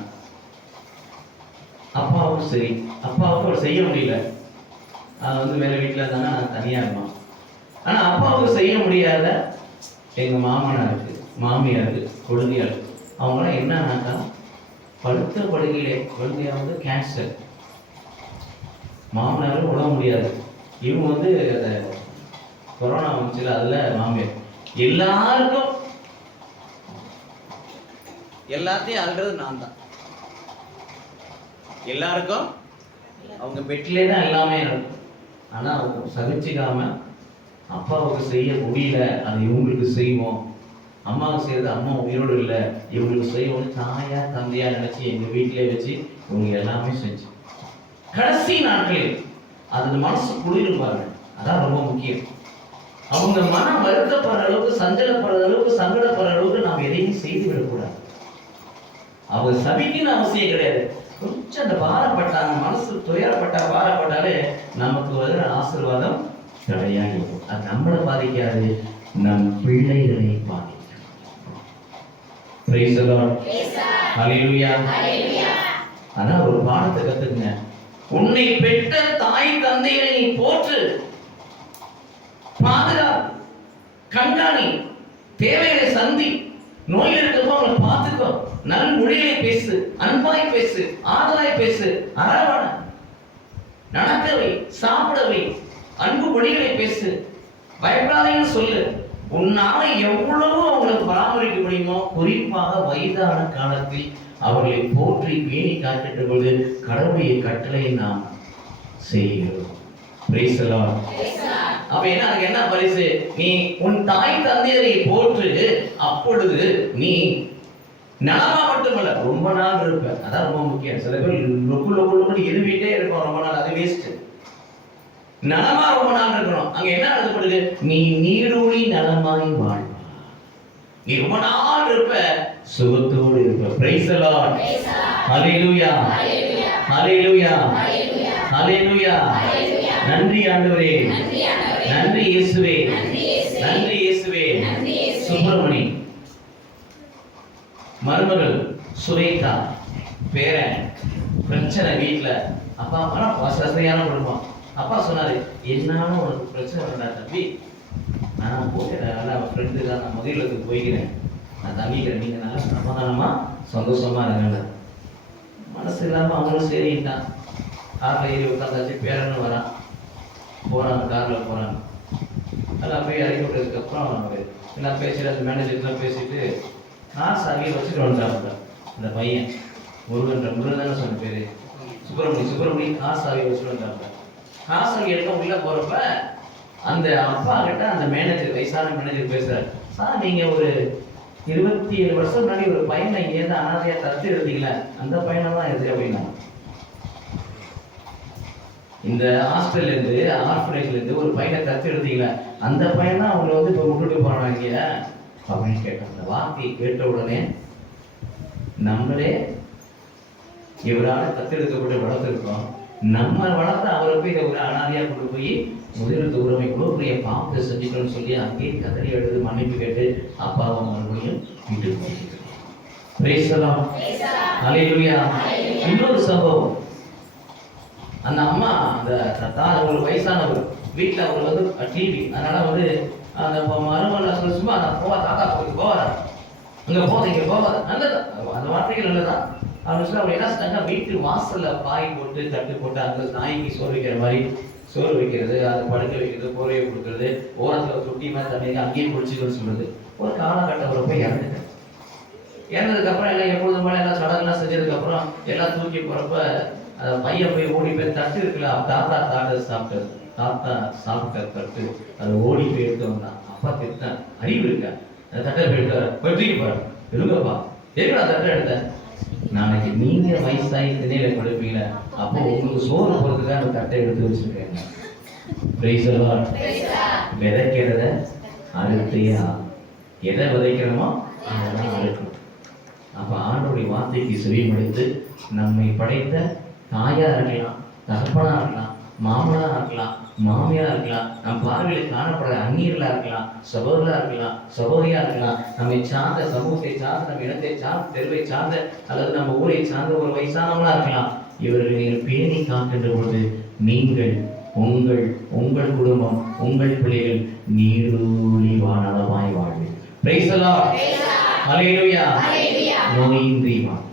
அப்பாவுக்கும் சரி, அப்பாவுக்கும் அவர் செய்ய முடியல. அது வந்து வேற வீட்டில் இருந்தாங்கன்னா நான் தனியாக இருப்போம். ஆனால் அப்பாவுக்கு செய்ய முடியாத எங்கள் மாமனாருக்கு, மாமியாருக்கு, கொழுந்தியாருக்கு, அவங்களாம் என்னன்னாக்கா படுத்த படுகையிலே, கொழுந்தியா வந்து கேன்சர், மாமனாரும் உட முடியாது. இவங்க வந்து அந்த கொரோனா வந்துச்சுல, அதில் மாமியார் எல்லாருக்கும் எல்லாத்தையும் அல்றது நான் தான். எல்லாருக்கும் அவங்க பெட்லேயே தான் எல்லாமே நடக்கும். ஆனால் அவங்க சகிச்சுக்காம அப்பாவுக்கு செய்ய முடியல, அது இவங்களுக்கு செய்வோம். அம்மாவுக்கு செய்யறது அம்மா உயிரோடு இல்லை, இவங்களுக்கு செய்வோம். தாயா தந்தையா நினைச்சு எங்க வீட்டிலே வச்சு இவங்க எல்லாமே செஞ்சு கடைசி நாட்களில் அது மனசு குளிரும் பாருங்க. அதான் ரொம்ப முக்கியம். அவங்க மனம் வருத்தப்படுற அளவுக்கு, சஞ்சலப்படுற அளவுக்கு, சங்கடப்படுற அளவுக்கு நாம் எதையும் செய்து விடக்கூடாது. அவங்க சபிக்குன்னு அவசியம் கிடையாது. கொஞ்சம் அந்த பாரப்பட்டாங்க, மனசு துயரப்பட்டா, பாரப்பட்டாலே நமக்கு வருகிற ஆசீர்வாதம் தடையாகி இருக்கும். அது நம்மளை பாதிக்காது, நம் பிள்ளைகளை பாதிக்கும். பிரைஸ் தி லார்ட், ஹல்லேலூயா. ஆனா ஒரு பாடத்தை கத்துக்குங்க. உன்னை பெற்ற தாய் தந்தையை நீ போற்று, பாதுகா, கண்காணி, தேவைகளை சந்தி, நோயில் இருக்கப்போ அவங்களை பார்த்துக்கோ, நல் மொழிகளை பேசு, அன்பாய் பேசு, ஆதலாய் பேசு, அரவண நடக்கவை, சாப்பிடவை, அன்பு மொழிகளை பேசு, பயப்படாதேன்னு சொல்லு. உன்னால எவ்வளவு அவங்களை பராமரிக்க முடியுமோ, குறிப்பாக வயதான காலத்தில் அவர்களை போற்றி பேணி காக்கின்ற பொழுது கடவுளுடைய கட்டளை நாம் செய்கிறோம். Price the Lord. அப்ப என்ன, அதுக்கு என்ன பரிசு? நீ உன் தாய் தந்தையரை போற்று, அப்பொழுது நீ நலமா மட்டுமல்ல ரொம்ப நாள் இருப்ப. அதான் ரொம்ப முக்கியம். சில பேர் லொக்கு இருவிட்டே இருக்கும் ரொம்ப நாள், அது வேஸ்ட். நலமா ரொம்ப நாள் இருக்கணும். அங்க என்ன எழுதப்படுது? நீ நீடூழி நலமாய் வாழ்வா. நீ ரொம்ப நாள் இருப்ப, சுகத்தோடு இருப்ப. Price the Lord, hallelujah, hallelujah, hallelujah. நன்றி ஆண்டவரே, நன்றி இயேசுவே, நன்றி இயேசுவே. சுப்பிரமணி மருமகள் சுரேகா, பேரன் பிரச்சனை வீட்டுல. அப்பா அம்மா வசதியான குடும்பம். அப்பா சொன்னாரு, என்னால உனக்கு பிரச்சனை வேண்டாம் தம்பி, நான் போகிறேன், அவன் ஃப்ரெண்டு தான், நான் முதலத்துக்கு போய்க்கிறேன், நான் தம்பிக்கிறேன், நீங்க நல்லா சமாதானமா சந்தோஷமா இருங்க. மனசு இல்லாம அவங்களும் சரிட்டான். கார்ல ஏறி உட்காந்தாச்சு, பேரன்னு வரான், போறாங்க, கார்ல போறாங்க. எல்லாம் போய் இறக்கி விட்டதுக்கு அப்புறம் எல்லாம் பேசிட்டு, அந்த மேனேஜர்லாம் பேசிட்டு காசு அங்கே வச்சுட்டு வந்துட்டாங்க. அந்த பையன் முருகன் தானே சொன்ன பேரு, சுப்பிரமணி காசு அங்கே வச்சுட்டு வந்தாங்க. காசு அங்கே எடுக்க உள்ள போறப்ப அந்த அப்பா கிட்ட அந்த மேனேஜர், வயசான மேனேஜர் பேசுறாரு, சார் நீங்க ஒரு 27 வருஷம் முன்னாடி ஒரு பையனை இங்கேருந்து அனாதையா தத்து எடுத்தீங்களே, அந்த பையனை தான் எது அப்படின்னா, இந்த ஹாஸ்டல்ல இருந்து, ஆர்ஃபனேஜ்ல இருந்து ஒரு பையனை தத்து எடுத்தீங்களே, அந்த பையன் தான் அவங்களை வந்து இப்போ விட்டுட்டு போறாங்க அப்படின்னு கேட்டான். அந்த வார்த்தையை கேட்ட உடனே நம்மளே இவரால் தத்தெடுக்கப்பட்டு வளர்த்துருக்கோம், நம்ம வளர்த்த அவரை போய் இதை ஒரு அனாதையா கொண்டு போய் முதலில் உரிமை பெரிய பாவத்தை செஞ்சுக்கணும்னு சொல்லி அங்கேயே கதறி எழுது மன்னிப்பு கேட்டு அப்பாவும் மறுபடியும் வீட்டுக்கு போயிட்டு. பிரைஸ் தி லார்ட், ஹல்லேலூயா. இன்னொரு சம்பவம், அந்த அம்மா அந்த உங்களுக்கு வயசானவர் வீட்டில் அவர் வந்து டிவி, அதனால வந்து அந்த மருமகள் சொல்ல சும்மா அந்த போவா தாத்தா போய் போவாரா, அங்கே போத இங்கே போவாத, நல்லதா அந்த வார்த்தைகள் நல்லதா, அப்படின்னு சொல்லி அவங்க என்ன செஞ்சாங்க, வீட்டு வாசல்ல பாய் போட்டு தட்டு போட்டு அந்த நாய்க்கு சோறு வைக்கிற மாதிரி சோறு வைக்கிறது, அதை படுக்க வைக்கிறது, போரையை கொடுக்கறது, ஓரத்தில் தொட்டி மாதிரி தண்ணி அங்கேயே குளிச்சுக்கணும்னு சொல்றது. ஒரு காலகட்டம் போய் இறந்துட்டேன். இறந்ததுக்கு அப்புறம் எல்லாம் எப்பொழுதும் போல எல்லாம் சடங்கெல்லாம் செஞ்சதுக்கு அப்புறம் எல்லாம் தூக்கி போறப்ப பையன் போய் ஓடி போய் தட்டு இருக்குல்ல, தாத்தா சாப்பிட்ட தட்டு அதை ஓடி போய் எடுத்து வந்தான். அப்பா திட்டம், அறிவு இருக்க அந்த தட்டை போய் தூக்கி போற இருங்கப்பா, எதுக்கு தட்டை எடுத்த, நாளைக்கு நீங்க வயசாகி திணையில கொடுப்பீங்க, அப்போ உங்களுக்கு சோறு போறதுக்காக அந்த தட்டை எடுத்து வச்சிருக்கேன். விதைக்கிறத அறுத்தையா, எதை விதைக்கிறோமோ அதெல்லாம் அறுக்கணும். அப்ப ஆண்டவருடைய வார்த்தைக்கு செவிமடுத்து நம்மை படைத்த தாயா இருக்கலாம், தகப்பனா இருக்கலாம், மாமனா இருக்கலாம், மாமியா இருக்கலாம், நம் பார்வையில் காணப்படுற அந்நியர்களா இருக்கலாம், சகோதரா இருக்கலாம், சகோதரியா இருக்கலாம், நம்மை சார்ந்த சமூகத்தை சார்ந்த, நம்ம இடத்தை சார்ந்த, தெருவை சார்ந்த, அல்லது நம்ம ஊரை சார்ந்த ஒரு வயசானவங்களா இருக்கலாம். இவர்கள் நீங்கள் பேணி காக்கின்ற பொழுது நீங்கள் உங்கள் குடும்பம், உங்கள் பிள்ளைகள் நீடூழி நலமாய் வாழ்வு. Price the Lord. ஹல்லேலூயா. நோயின்றி வாழ்வு.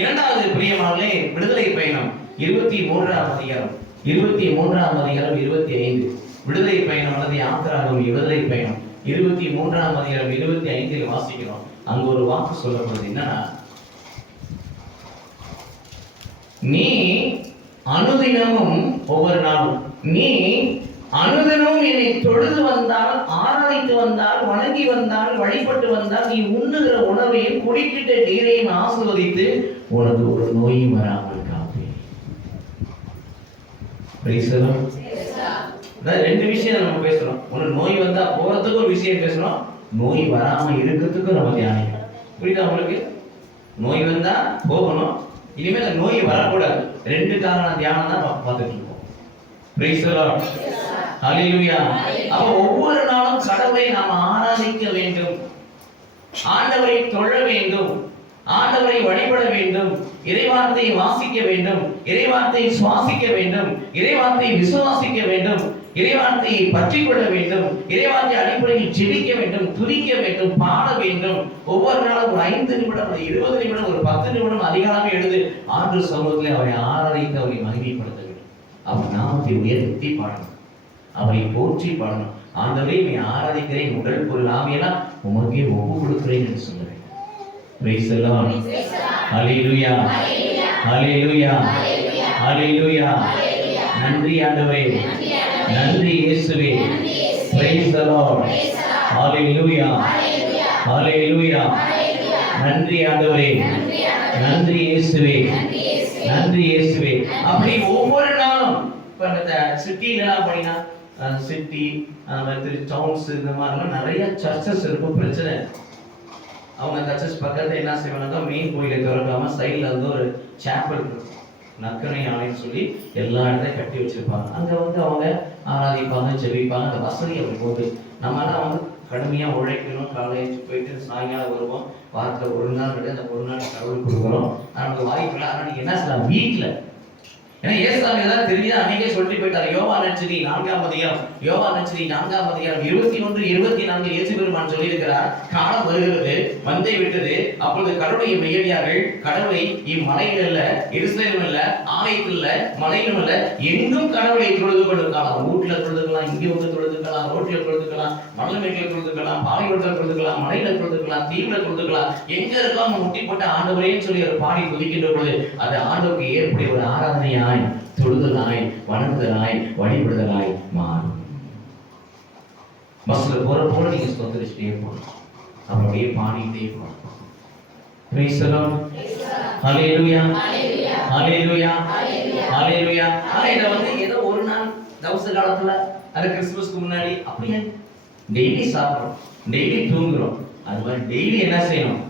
இரண்டாவது பிரியமானவர்களே, விடுதலை பயணம் 23ஆம் அதிகாரம் 25 விடுதலை பயணம் அல்லது யாத்திராகும் விடுதலை பயணம் 23ஆம் அதிகாரம் 25 வாசிக்கிறோம். அங்க ஒரு வாக்கு சொல்லப்படுது. என்னன்னா, நீ அனுதினமும் ஒவ்வொரு நாளும் நீ அனுதினமும் என்னை தொழுது வந்தால், ஆராதித்து வந்தால், வணங்கி வந்தால், வழிபட்டு வந்தால், நீ உண்ணுகிற உணவையும் குடிக்கிட்ட நீரையும் ஆசீர்வதித்து உனக்கு ஒரு நோயும் வராமல் காப்பேன். ரெண்டு விஷயம் நம்ம பேசுறோம். ஒண்ணு நோய் வந்தா போறதுக்கு ஒரு விஷயம் பேசுறோம், நோய் வராம இருக்கிறதுக்கு நம்ம தியானிக்கணும். புரியுதா உங்களுக்கு? நோய் வந்தா போகணும், இனிமேல் நோய் வரக்கூடாது. ரெண்டு காரணம் தியானம் தான் பார்த்துட்டு இருக்கோம். Praise the Lord. ஹல்லேலூயா. அப்ப ஒவ்வொரு நாளும் கடவுளை நாம் ஆராதிக்க வேண்டும், ஆண்டவரை தொழ வேண்டும், ஆண்டவரை வழிபட வேண்டும், இறைவார்த்தையை வாசிக்க வேண்டும், இறைவார்த்தையை சுவாசிக்க வேண்டும், இறைவார்த்தையை விசுவாசிக்க வேண்டும், இறைவார்த்தையை பற்றிக் கொள்ள வேண்டும், இறைவார்த்தை அடிப்படையில் ஜெபிக்க வேண்டும், துதிக்க வேண்டும், பாட வேண்டும். ஒவ்வொரு நாளும் ஒரு 5 நிமிடம், 20 நிமிடம், ஒரு 10 நிமிடம் அதிகாலமே எழுது ஆண்டு சமூகத்தில் அவரை ஆராதித்து அவரை மகிமைப்படுத்த வேண்டும். அவர் நாமத்தை உயர்த்தி பாடணும், அவரை போற்றி பாடணும். ஆண்டவரை நீ ஆராதிக்கிறேன், உடல் பொருள் ஆவியெல்லாம் உமக்கே ஒப்பு கொடுக்கிறேன் என்று சொல்லுவேன். Praise the Lord. Hallelujah. Hallelujah. Hallelujah. நன்றி ஆண்டவரே, நன்றி இயேசுவே. Praise the Lord. Hallelujah. Hallelujah. நன்றி ஆண்டவரே, நன்றி இயேசுவே, நன்றி இயேசுவே. அப்படி ஒவ்வொரு நாளும் இப்ப இந்த சிட்டிலாம் போனீங்கன்னா, சிட்டி டவுன்ஸ் இந்த மாதிரிலாம் நிறைய சர்ச்சஸ் இருக்கும். பிரச்சனை, அவங்க சர்ச்சஸ் பக்கத்துல என்ன செய்வாங்க, மெயின் கோயிலை திறக்காம சைட்ல வந்து ஒரு சாப்பல் இருக்கும், நக்கனை ஆலைன்னு சொல்லி எல்லா இடத்தையும் கட்டி வச்சிருப்பாங்க. அங்க வந்து அவங்க ஆராதிப்பாங்க, ஜெபிப்பாங்க. அந்த வசதி அப்படி போகுது. நம்மளாம் வந்து கடுமையா உழைக்கணும், காலேஜ் போயிட்டு சாயங்காலம் வருவோம், வாரத்தில் ஒரு நாள் கிடையாது, அந்த ஒரு நாள் கடவுள் கொடுக்குறோம். நமக்கு வாய்ப்பு இல்லை. ஆனால் நீங்க என்ன செய்யலாம், வீட்டுல, ஏன்னா ஏசாமி எல்லாம் தெரிஞ்சா அன்னைக்கே சொல்லி போயிட்டாரு. யோவான் நற்செய்தி 4ஆம் அதிகாரம் 21, 24 இயேசு பெருமான் சொல்லி இருக்கிறார், காலம் வருகிறது, வந்தை விட்டது, அப்பொழுது கடவுளை மெய்யடியார்கள் கடவுளை இம்மலையில் அல்ல, எருசலேமில் அல்ல, ஆலயத்தில் இல்ல, மலையிலும் அல்ல, எங்கும் கடவுளை தொழுது கொண்டிருக்கலாம். வீட்டுல தொழுதுக்கலாம், இங்கே வந்து தொழுதுக்கலாம், ரோட்டில் தொழுதுக்கலாம், மணல்மேட்டில் தொழுதுக்கலாம், பாலைவனத்தில் தொழுதுக்கலாம், மலையில தொழுதுக்கலாம், தீவுல தொழுதுக்கலாம். எங்க இருக்கோ அவங்க முட்டி போட்டு ஆண்டவரேன்னு சொல்லி ஒரு பாடி துதிக்கின்ற பொழுது அது ஆண்டவருக்கு ஏற்புடைய ஒரு ஆராதனையாய், தொழுதலாய், வணங்குதலாய், வழிபடுதலாய் மாறும். பஸ்ல போற போல நீங்க ஸ்தோத்திரிச்சுட்டே போகணும், அவருடைய பாடிட்டே போகணும். Praise the Lord. Hallelujah. Hallelujah. Hallelujah. ஆனா இத வந்து ஏதோ ஒரு நாள் தவச காலத்துல, அது கிறிஸ்துமஸ்க்கு முன்னாடி அப்படியே டெய்லி சாப்பிடுறோம், டெய்லி தூங்குறோம். அது மாதிரி டெய்லி என்ன செய்யணும்,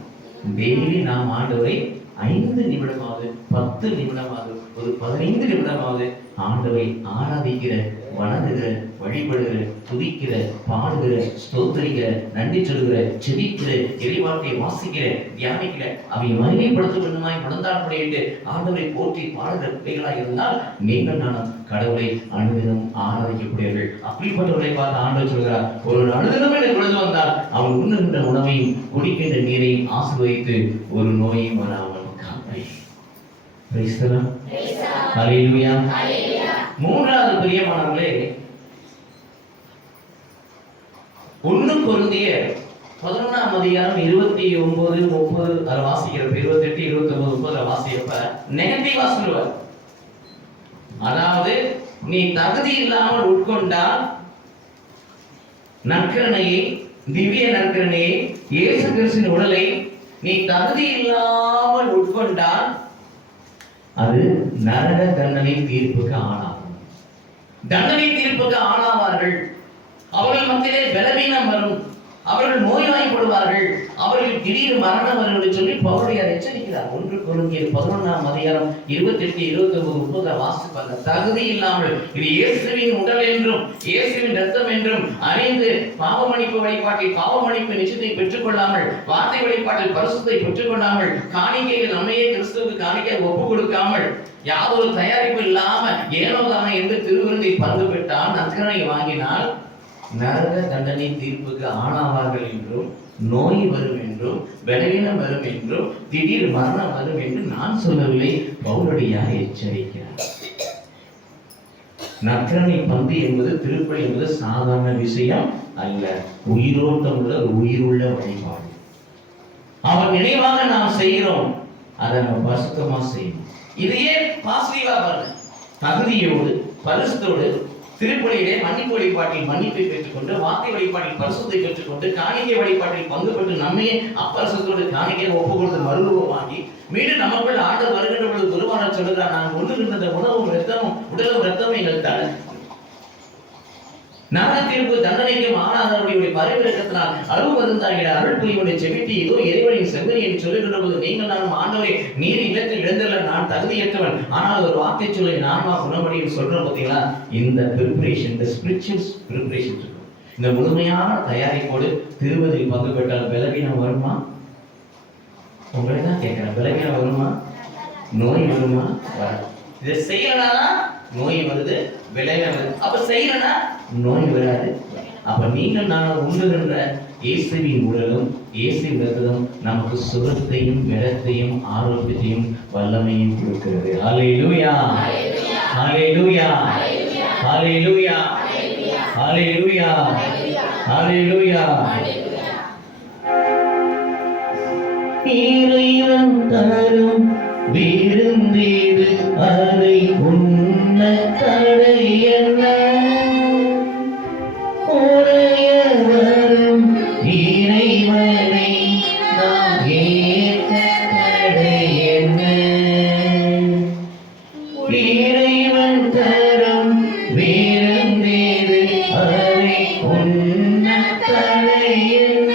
டெய்லி நாம் ஆண்டவரை 5 நிமிடமாவது 10 நிமிடமாவது ஒரு 15 நிமிடமாவது ஆண்டவரை ஆராதிக்கிற, வணங்குகிற, வழிபடுகிற, துதிக்கிற, பாடுகிற, ஸ்தோத்தரிக்கிற, நன்றி சொல்கிற, செபிக்கிற, இறைவார்த்தையை வாசிக்கிற, தியானிக்கிற, அவை மகிமைப்படுத்தும் விதமாய் மனந்தாழ்மையிட்டு ஆண்டவரை போற்றி பாடுகிற பிள்ளைகளாய் இருந்தால் நீங்கள் நானும் கடவுளை அனுதினம் ஆராதிக்கக்கூடியவர்கள். அப்படிப்பட்டவர்களை பார்த்து ஆண்டவர் சொல்கிறார், ஒரு அனுதினம் எனக்கு பொழுது வந்தால் அவன் உண்ணுகின்ற உணவையும் குடிக்கின்ற நீரையும் ஆசீர்வதித்து ஒரு நோயும் வராமல் காப்பேன். ஹல்லேலூயா. மூன்றாவது பிரியமானவர்களே, 1 கொரிந்தியர் 11ஆம் அதிகாரம் 29, 30 அதை வாசிக்கிறப்ப, 28, 29, 30 வாசிக்கிறப்ப நெகட்டிவா சொல்லுவார். அதாவது நீ தகுதி இல்லாமல் உட்கொண்டால் நற்கரணையை, திவ்ய நற்கரணையை, இயேசு கிறிஸ்துவின் உடலை நீ தகுதி இல்லாமல் உட்கொண்டால் அது நரக தண்டனை தீர்ப்புக்கு ஆளாகும். தண்டனை தீர்ப்புக்கு ஆளாவார்கள். அவர்கள் மத்தியிலே பலவீனம் வரும், அவர்கள் நோய்வாய்ப்படுவார்கள், அவர்கள் திடீர் மரணம் வரும் என்று சொல்லி பவுல் எச்சரிக்கிறார். 1 கொரிந்தியர் 11ஆம் அதிகாரம் 28, 29, 30 வாசிப்பாங்க. தகுதி இல்லாமல் இது இயேசுவின் உடல் என்றும் இயேசுவின் இரத்தம் என்றும் அறிந்து பாவமன்னிப்பு வழிபாட்டில் பாவமன்னிப்பு நிச்சயத்தை பெற்றுக் கொள்ளாமல், வார்த்தை வழிபாட்டில் பரிசுத்தை பெற்றுக் கொள்ளாமல், காணிக்கைகள் நம்மையே கிறிஸ்துவுக்கு காணிக்கை ஒப்பு கொடுக்காமல், யாதொரு தயாரிப்பு இல்லாம ஏனோதான என்று திருவிருந்தை பங்கு பெற்றால், நற்கரணை வாங்கினால் நரக தண்டனை தீர்ப்புக்கு ஆளாவார்கள் என்றும், நோய் வரும் என்றும், பலவீனம் வரும் என்றும், திடீர் மரணம் வரும் என்று நான் சொல்லவில்லை, பவுலடியார் எச்சரிக்கிறார். நற்கரணை பந்தி என்பது, திருப்பலி என்பது சாதாரண விஷயம் அல்ல. உயிரோட்டம் உள்ள உயிருள்ள வழிபாடு. அவர் நினைவாக நாம் செய்கிறோம், அதை நம்ம பரிசுத்தமா செய்யணும். இதையே பாசிட்டிவா பாருங்க. தகுதியோடு, பரிசுத்தோடு திருப்பலியிலே மன்னிப்பு வழிபாட்டில் மன்னிப்பை பெற்றுக்கொண்டு, வார்த்தை வழிபாட்டில் பரிசுத்தை பெற்றுக்கொண்டு, காணிக்கை வழிபாட்டில் பங்கு பெற்று நம்மையே அப்பரிசுத்தோடு காணிக்கை ஒப்பு கொடுத்து மறுரூபமாகி மீண்டும் நமக்குள் ஆண்டவர் வருகின்ற பொழுது குருவான சொல்லுகிறார், நான் உண்ணுகின்ற உணவும் இரத்தமும் உடலும் இரத்தமும் எங்கள் தலை நரக தீர்ப்பு தண்டனைக்கும் ஆனாதவருடைய பரிவிரக்கத்தினால் அளவு வருந்தாகிற அருள் புரியுடைய செவிட்டி இதோ இறைவனின் செவ்வனி என்று சொல்லுகின்ற போது நீங்கள் நானும் ஆண்டவரே நீர் இல்லத்தில் எழுந்தல்ல, நான் தகுதியற்றவன், ஆனால் ஒரு வார்த்தை சொல்லி நான்மா குணமடின்னு சொல்றோம். பார்த்தீங்களா? இந்த ப்ரிப்பரேஷன், இந்த ஸ்பிரிச்சுவல் ப்ரிப்பரேஷன் இருக்கும். இந்த முழுமையான தயாரிப்போடு திருவதில் பங்கு பெற்றால் பலவீனம் வருமா? உங்களை தான் கேட்கிறேன், பலவீனம் வருமா? நோய் வருமா? வராது. இதை செய்யலனா நோய் வருது, விளைவினம் வருது. அப்ப செய்யலனா நோய் வராது. அப்ப நீங்கள் நான் உண்ணுகின்ற இயேசுவின் உடலும் இயேசுவின் இரத்தமும் நமக்கு சுகத்தையும் பலத்தையும் ஆரோக்கியத்தையும் வல்லமையும் கொடுக்கிறது. ஹல்லேலூயா, ஹல்லேலூயா, ஹல்லேலூயா, ஹல்லேலூயா, ஹல்லேலூயா. இறைவன் தரும் விருந்தீது அதை உண்ண தடை என்ன? உடையவரும் இறைவனை நாம் ஏற்க தடை என்ன? இறைவன் தரும் விருந்தீது அதை உண்ண தடை என்ன?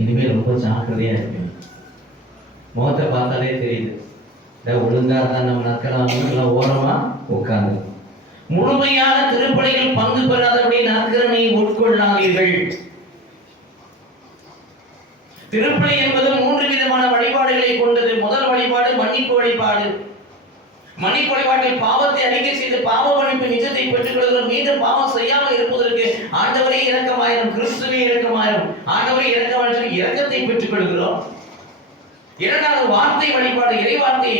இனிமேல் ரொம்ப ஜாக்கிரதையா இருக்கு. முகத்தை பார்த்தாலே தெரியுது, ஒழுங்கா தான் நம்ம நற்கலாம் ஓரமா உட்கார்ந்து. முழுமையான திருப்பலிகள் பங்கு பெறாதபடி நற்கரனை உட்கொள்ளாதீர்கள். திருப்பலி என்பது 3 விதமான வழிபாடுகளை கொண்டது. முதல் வழிபாடு மன்னிப்பு வழிபாடு. மன்னிப்படைவாட்டில் பாவத்தை அறிக்கை செய்து பாவ மன்னிப்பு நிஜத்தை பெற்றுக் கொள்கிறோம். மீண்டும் பாவம் செய்யாமல் இருப்பதற்கு ஆண்டவரே இரக்கமாயிரும், கிறிஸ்துவே இரக்கமாயிரும், ஆண்டவரே இரக்கமாயிரும், இரக்கத்தை பெற்றுக் கொள்கிறோம். இரண்டாவது வார்த்தை வழிபாடு. இறைவார்த்தை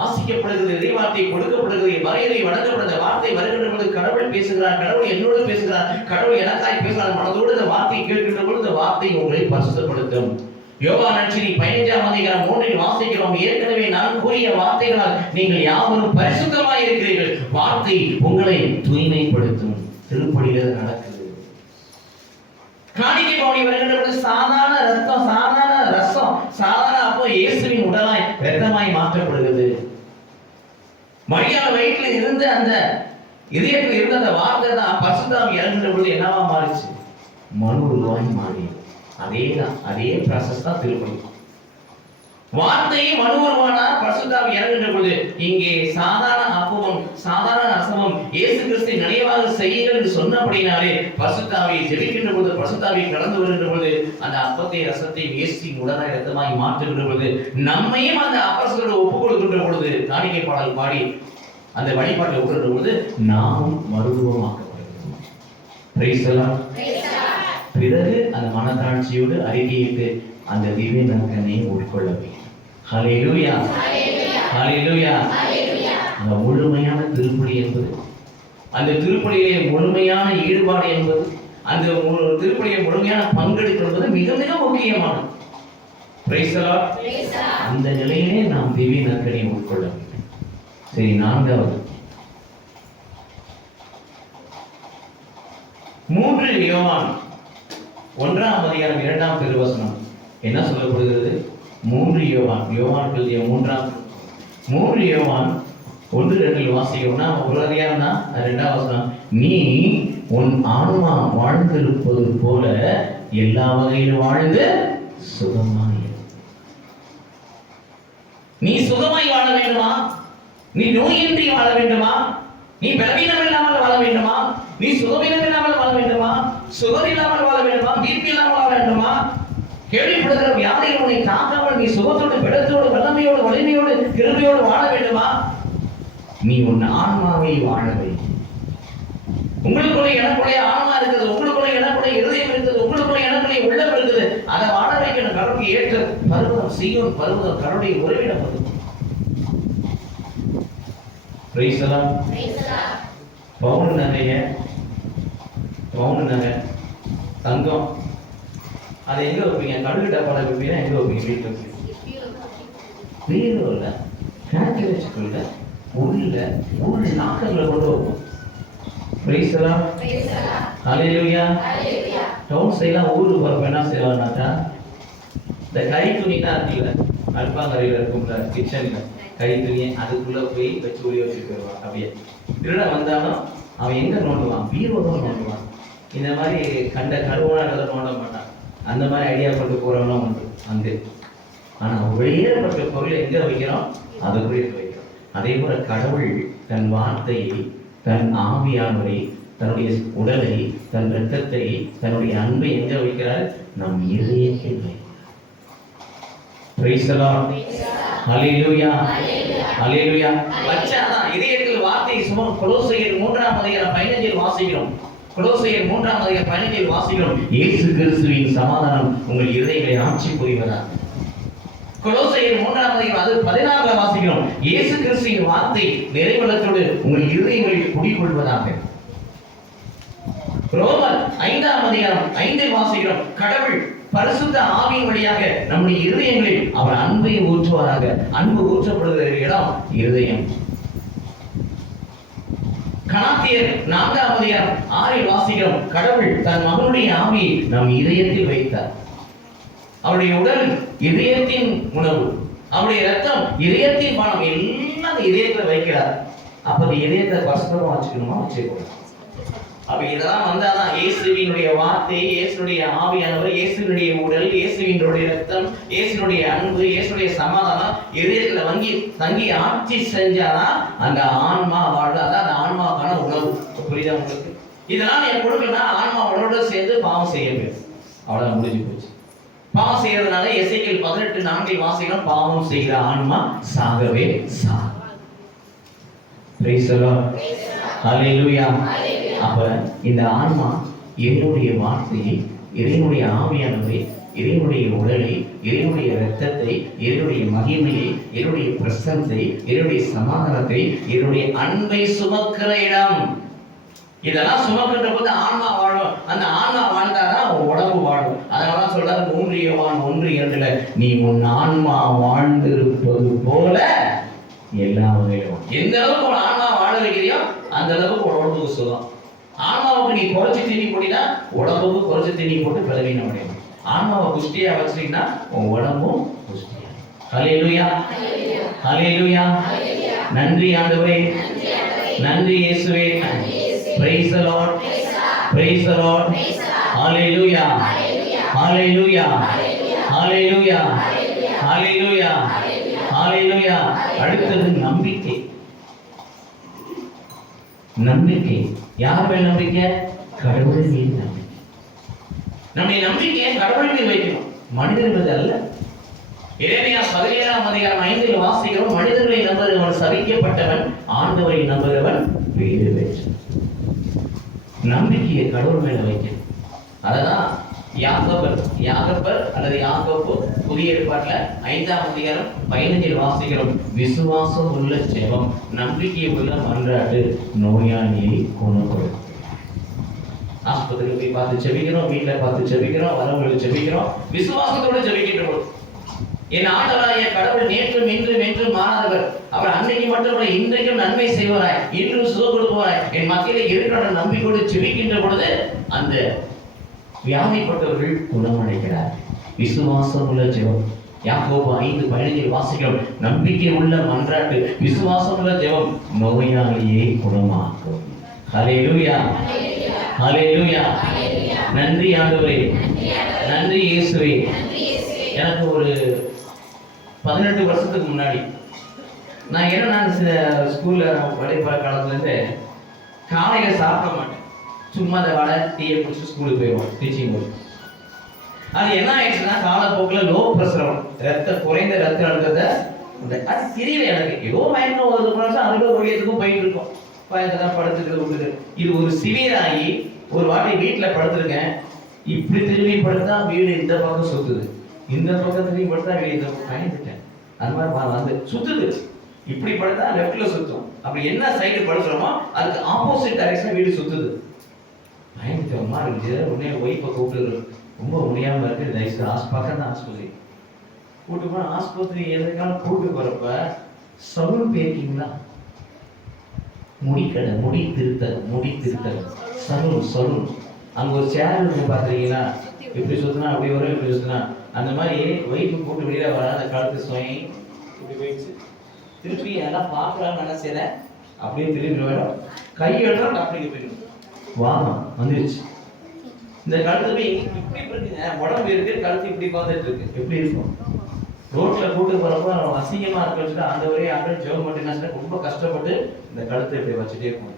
வாசிக்கப்படுகிறது, இறைவார்த்தை கொடுக்கப்படுகிறது, வரையறை வழங்கப்படுகிறது. வார்த்தை வருகின்ற பொழுது கடவுள் பேசுகிறார், கடவுள் என்னோடு பேசுகிறார், கடவுள் எனக்காய் பேசுகிறார். மனதோடு இந்த வார்த்தையை கேட்கின்ற பொழுது இந்த வார்த்தை உங்களை பரிசுத்தப்படுத்தும். யோவான் நற்செய்தி 15ஆம் அதிகாரம் 3இல் வாசிக்கிறோம், ஏற்கனவே நான் கூறிய வார்த்தைகளால் நீங்கள் யாவரும் பரிசுத்தமாய் இருக்கிறீர்கள். வார்த்தை உங்களை தூய்மைப்படுத்தும். திருப்பலியில் நடக்குது. காணிக்கை பவனி வருகின்ற பொழுது சாதாரண ரத்தம், சாதாரண ரசம், சாதாரண அப்போ இயேசுவின் உடலாய் இரத்தமாய் மாற்றப்படுகிறது. மரியாள் வயிற்றில் இருந்த அந்த இதயத்தில் இருந்த அந்த வார்த்தை தான் பரிசுத்தம் இறங்குகின்ற பொழுது என்னவா மாறிச்சு? மனு உருவாய் மாறி. அதே ப்ராசஸ் தான் திருப்பலி. வார்த்தையை மனு உருவானார், பரிசுத்தாவி இறங்குகின்ற பொழுது இங்கே சாதாரண அப்பமும் சாதாரண ரசமும் இயேசு கிறிஸ்துவை நினைவாக செய்யுங்கள் என்று சொன்னபடினாலே பரிசுத்தாவியை ஜெபிக்கின்ற பொழுது, பரிசுத்தாவியை கடந்து வருகின்ற பொழுது அந்த அப்பத்தை ரசத்தை இயேசுவின் உடனாய் இரத்தமாய் மாற்றுகின்ற பொழுது நம்மையும் அந்த அப்போஸ்தலரோடு ஒப்புக் கொடுக்கின்ற பொழுது காணிக்கை பாடல் பாடி அந்த வழிபாட்டில் ஒப்புக்கின்ற பொழுது நாமும் மறுரூபமாக்கப்படுகிறோம். Price the Lord. பிறகு அந்த மனத்தாட்சியோடு அறிக்கையிட்டு அந்த திவ்ய நற்கனை உட்கொள்ள வேண்டும். ஹல்லேலூயா, ஹல்லேலூயா. அந்த முழுமையான திருப்பலி என்பது, அந்த திருப்பலியிலே முழுமையான ஈடுபாடு என்பது, அந்த திருப்பலியை முழுமையான பங்கெடுப்பு என்பது மிக மிக முக்கியமானது. Price the Lord. அந்த நிலையிலே நாம் திவ்ய நற்கனை உட்கொள்ள வேண்டும். சரி, நான்காவது 3 யோவான் 1ஆம் அதிகாரம் 2ஆம் திருவசனம் என்ன சொல்லப்படுகிறது? 3 யோவான், யோவான் எழுதிய 3 யோவான் 1:2 வாசிக்கிறோம்னா ஒரு அதிகாரம் தான், 2ஆம் வசனம், நீ உன் ஆன்மா வாழ்ந்திருப்பது போல எல்லா வகையிலும் வாழ்ந்து சுகமாய். நீ சுகமாய் வாழ வேண்டுமா? நீ நோயின்றி வாழ வேண்டுமா? நீ பலவீனம் இல்லாமல் வாழ வேண்டுமா? நீ சுகவீனம் இல்லாமல் வாழ வேண்டுமா? சுகம் இல்லாமல் வாழ வேண்டுமா? வீர்ப்பு இல்லாமல் வாழ வேண்டுமா? கேள்விப்படுகிற வியாதிகள் உன்னை தாக்காமல் நீ சுகத்தோடு, பெடத்தோடு, வல்லமையோடு, வலிமையோடு, கிருபையோடு வாழ வேண்டுமா? நீ உன் ஆன்மாவை வாழவை. உங்களுக்குள்ள எனக்குள்ளே ஆன்மா இருக்குது, உங்களுக்குள்ள எனக்குள்ளே இருதயம் இருக்குது, உங்களுக்குள்ள எனக்குள்ளே உள்ளம் இருக்குது. அதை வாழ வைக்கணும். கடவுளுக்கு ஏற்ற பருவம், சீயோன் பருவம், கடவுளுடைய உறவிடம் அது. Price the Lord. பவுன் நகை, தங்கம், அதை எங்க வைப்பீங்க? கடுகு டப்பால வைப்பீங்க, எங்க வைப்பீங்க? வீட்டில் பீரோல, கிணத்து வச்சுக்கல, உள்ள நாக்கங்களை கொண்டு வைப்போம். Praise the Lord. Hallelujah. Town சைட்லாம் ஊருக்கு போறப்ப என்ன செய்வாங்கன்னாக்கா, இந்த கை துணினா இருக்குல்ல, அடுப்பாங்கரையில் இருக்கும்ல, கிச்சன்ல கை துணி, அதுக்குள்ள போய் வச்சு ஒளி வச்சுட்டு போயிடுவான். அப்படியே திருட வந்தாலும் அவன் எங்க நோண்டுவான்? பீரோட நோண்டுவான். இந்த மாதிரி கண்ட கருவான நோண்ட மாட்டான். அந்த மாதிரி ஐடியா கொண்டு போறவனும் உண்டு அங்கு. ஆனா வெளியேறப்பட்ட பொருளை எங்க வைக்கிறோம்? அதுக்குள்ளே வைக்கிறோம். அதே போல கடவுள் தன் வார்த்தையை, தன் ஆவியானவரை, தன்னுடைய உடலை, தன் இரத்தத்தை, தன்னுடைய அன்பை எங்க வைக்கிறார்? நம் இதயத்தில் வைக்கிறார். Praise the Lord. Hallelujah, hallelujah. வச்சாதான் இதயத்தில் வார்த்தை சுமம். கொலோசையர் 3ஆம் அதிகாரம் 15இல் வாசிக்கிறோம். கொலோசையர் 3ஆம் அதிகாரம் 15இல் வாசிக்கிறோம், இயேசு கிறிஸ்துவின் சமாதானம் உங்கள் இதயங்களை ஆட்சி புரிவதாக. கொலோசையர் 3ஆம் அதிகாரம் அது 16ல வாசிக்கிறோம், இயேசு கிறிஸ்துவின் வார்த்தை நிறைவேறத்தோடு உங்கள் இதயங்களில் குடிகொள்வதாக. ரோமர் 5ஆம் அதிகாரம் 5இல் வாசிக்கிறோம், கடவுள் பரிசுத்த ஆவியின் வழியாக நம்முடைய இருதயங்களில் அவர் அன்பை ஊற்றுவாராக. அன்பு ஊற்றப்படுகிற இடம் இருதயம். கலாத்தியர் 4ஆம் அதிகாரம் 6இல் வாசிக்கிறோம், கடவுள் தன் மகனுடைய ஆவியை நம் இதயத்தில் வைத்தார். அவருடைய உடல் இதயத்தின் உணவு, அவருடைய ரத்தம் இதயத்தின் பானம், எல்லாம் இதயத்தில் வைக்கிறார். அப்ப இதயத்தை பரிசுத்தமா வச்சுக்கணுமா? வச்சுக்கணும். அப்ப இதெல்லாம் வந்தாதான் இயேசுவினுடைய வார்த்தை, இயேசுனுடைய ஆவியானவர், இயேசுனுடைய உடல், இயேசுவினுடைய ரத்தம், இயேசுனுடைய அன்பு, இயேசுனுடைய சமாதானம் இதயத்துல தங்கி ஆட்சி செஞ்சாதான் அந்த ஆன்மா வாழ்ந்தாதான் அந்த ஆன்மாக்கான உணவு. புரியுதா உங்களுக்கு? இதெல்லாம் என் கொடுக்கலன்னா ஆன்மா உணவோட சேர்ந்து பாவம் செய்ய வேண்டும். அவ்வளவு முடிஞ்சு போச்சு. பாவம் செய்யறதுனால எசேக்கியேல் 18:4 வாசிக்கிறோம், பாவம் செய்கிற ஆன்மா சாகவே சாகும். Praise the Lord. Hallelujah. அப்ப இந்த ஆன்மா என்னுடைய வார்த்தையை, இறைவனுடைய ஆவியானவரை, இறைவனுடைய உடலை, இறைவனுடைய இரத்தத்தை, என்னுடைய மகிமையை, என்னுடைய பிரசன்னத்தை, என்னுடைய சமாதானத்தை, என்னுடைய அன்பை சுமக்கிற இடம். இதெல்லாம் சுமக்கின்ற போது ஆன்மா வாழும். அந்த ஆன்மா வாழ்ந்தாதான் உடம்பு வாழும். அதனால சொல்றாரு 3 யோவான் 1:2 நீ உன் ஆன்மா வாழ்ந்திருப்பது போல எல்லா வகையிலும். எந்த அளவுக்கு உன் ஆன்மா வாழ வைக்கிறியோ அந்த அளவுக்கு உடம்புக்கு சுகம். ஆன்மாவுக்கு நீ குறைச்சி தீனி போட்டினா உடம்புக்கு குறைச்சி தீனி போட்டு பலவீனம் அடையும். ஆன்மாவை குஷ்டியா வச்சிட்டீங்கன்னா உன் உடம்பும் குஷ்டியா. ஹல்லேலூயா, ஹல்லேலூயா. நன்றி ஆண்டவரே, நன்றி இயேசுவே. Praise the Lord, praise the Lord. Hallelujah, hallelujah, hallelujah, hallelujah, hallelujah. அடுத்தது நம்பிக்கை. நம்பிக்கை யார் மேல் நம்பிக்கை? கடவுள் மீது நம்பிக்கை. நம்முடைய நம்பிக்கையை கடவுள் மீது வைக்கணும், மனிதர் மீது அல்ல. எரேமியா 17:5 வாசிக்கிறோம், மனிதர்களை நம்புகிறவன் சபிக்கப்பட்டவன், ஆண்டவரை நம்புகிறவன் பேறு பெற்றவன். நம்பிக்கையை கடவுள் மேல வைக்கணும். அததான் யாக்கோபர் அல்லது யாக்கோபு புதிய ஏற்பாட்டுல 5:15 வாசிக்கிறோம். விசுவாசம் உள்ள ஜெபம், நம்பிக்கை உள்ள மன்றாட்டு நோயாளியை குணப்படுத்தும். ஆஸ்பத்திரியில் போய் பார்த்து ஜெபிக்கிறோம், வீட்டுல பார்த்து ஜெபிக்கிறோம், வரவங்களுக்கு ஜெபிக்கிறோம், விசுவாசத்தோடு ஜெபிக்கின்ற போது என் ஆண்டவராகிய கடவுள் நேற்றும் இன்றும் என்றும் மாறாதவர். அவர் அன்னைக்கு மட்டும் இன்றைக்கும் நன்மை செய்வாராய், இன்றும் சுகம் கொடுப்பாராய். என் மத்தியிலே இருக்கிற நம்பிக்கையோடு ஜெபிக்கின்ற பொழுது அந்த வியாதிப்பட்டவர்கள் குணமடைகிறார். விசுவாசம் உள்ள ஜெபம். யாக்கோபு 5:15 வாசிக்கிறோம். நம்பிக்கை உள்ள மன்றாட்டு, விசுவாசம் உள்ள ஜெபம் நோயாளியை குணமாக்கும். ஹல்லேலூயா, ஹல்லேலூயா. நன்றி ஆண்டவரே, நன்றி இயேசுவே. எனக்கு ஒரு 18 வருஷத்துக்கு முன்னாடி நான் ஸ்கூல்ல வடைப்பாட காலத்துலேருந்து காலையில சாப்பிட மாட்டேன். சும்மா அந்த வடை டீயை குடிச்சு ஸ்கூலுக்கு போயிடுவோம், டீச்சிங் போய். அது என்ன ஆயிடுச்சுன்னா காலப்போக்கில் லோ ப்ரெஷர், குறைந்த ரத்த அழுத்தத்தை அது தெரியல எனக்கு. ஏதோ மயக்கம் ஒரு நிமிஷம் அறுபது ஒழியத்துக்கும் போயிட்டு இருக்கோம். பயங்கதான் படுத்துக்கிறது விட்டுது. இது ஒரு சிவியராகி ஒரு வாட்டி வீட்டில் படுத்துருக்கேன். இப்படி திரும்பி படுத்தா வீடு இந்த பக்கம் சுத்துது, இந்த பக்கத்துலையும் படுத்தா வீடு இந்த பக்கம் பயந்துட்டேன். அது மாதிரி வந்து சுத்துது. இப்படி படுத்தா லெஃப்ட்ல சுத்தும். அப்படி என்ன சைடு படுக்கிறோமோ அதுக்கு ஆப்போசிட் டைரக்ஷன் வீடு சுத்துது. பயந்துட்டோமா இருந்துச்சு. உடனே ஒய்ஃபை கூப்பிட்டு ரொம்ப முடியாம இருக்கு, தயவுசெய்து பக்கம் தான் ஆஸ்பத்திரி கூட்டு போன. ஆஸ்பத்திரி எதுக்காலும் கூட்டு போறப்ப சலூன் போயிருக்கீங்களா? முடிக்கடை, முடி திருத்தல் சலூன். அங்க ஒரு சேர் இருக்கு பாத்துறீங்களா? இப்படி சுத்தினா அப்படி வரும், இப்படி சுத்தினா அந்த மாதிரி ஒய்ஃபு கூட்டு வெளியில வர அந்த கழுத்து சுவை இப்படி போயிடுச்சு. திருப்பி எல்லாம் பார்க்கலாம்னு நினைச்சேன். அப்படியே திரும்பி வரும், கை எடுத்தா அப்படிங்க போயிடும். வாதம் வந்துருச்சு. இந்த கழுத்து போய் இப்படி இருக்குங்க, உடம்பு இருக்கு, கழுத்து இப்படி பார்த்துட்டு இருக்கு. எப்படி இருக்கும்? ரோட்ல கூட்டு போறப்போ அசிங்கமா இருக்க வச்சுட்டு அந்த ஒரே ஆண்டு ஜெபம் பண்ணினா ரொம்ப கஷ்டப்பட்டு இந்த கழுத்தை இப்படி வச்சுட்டே இருக்கும்.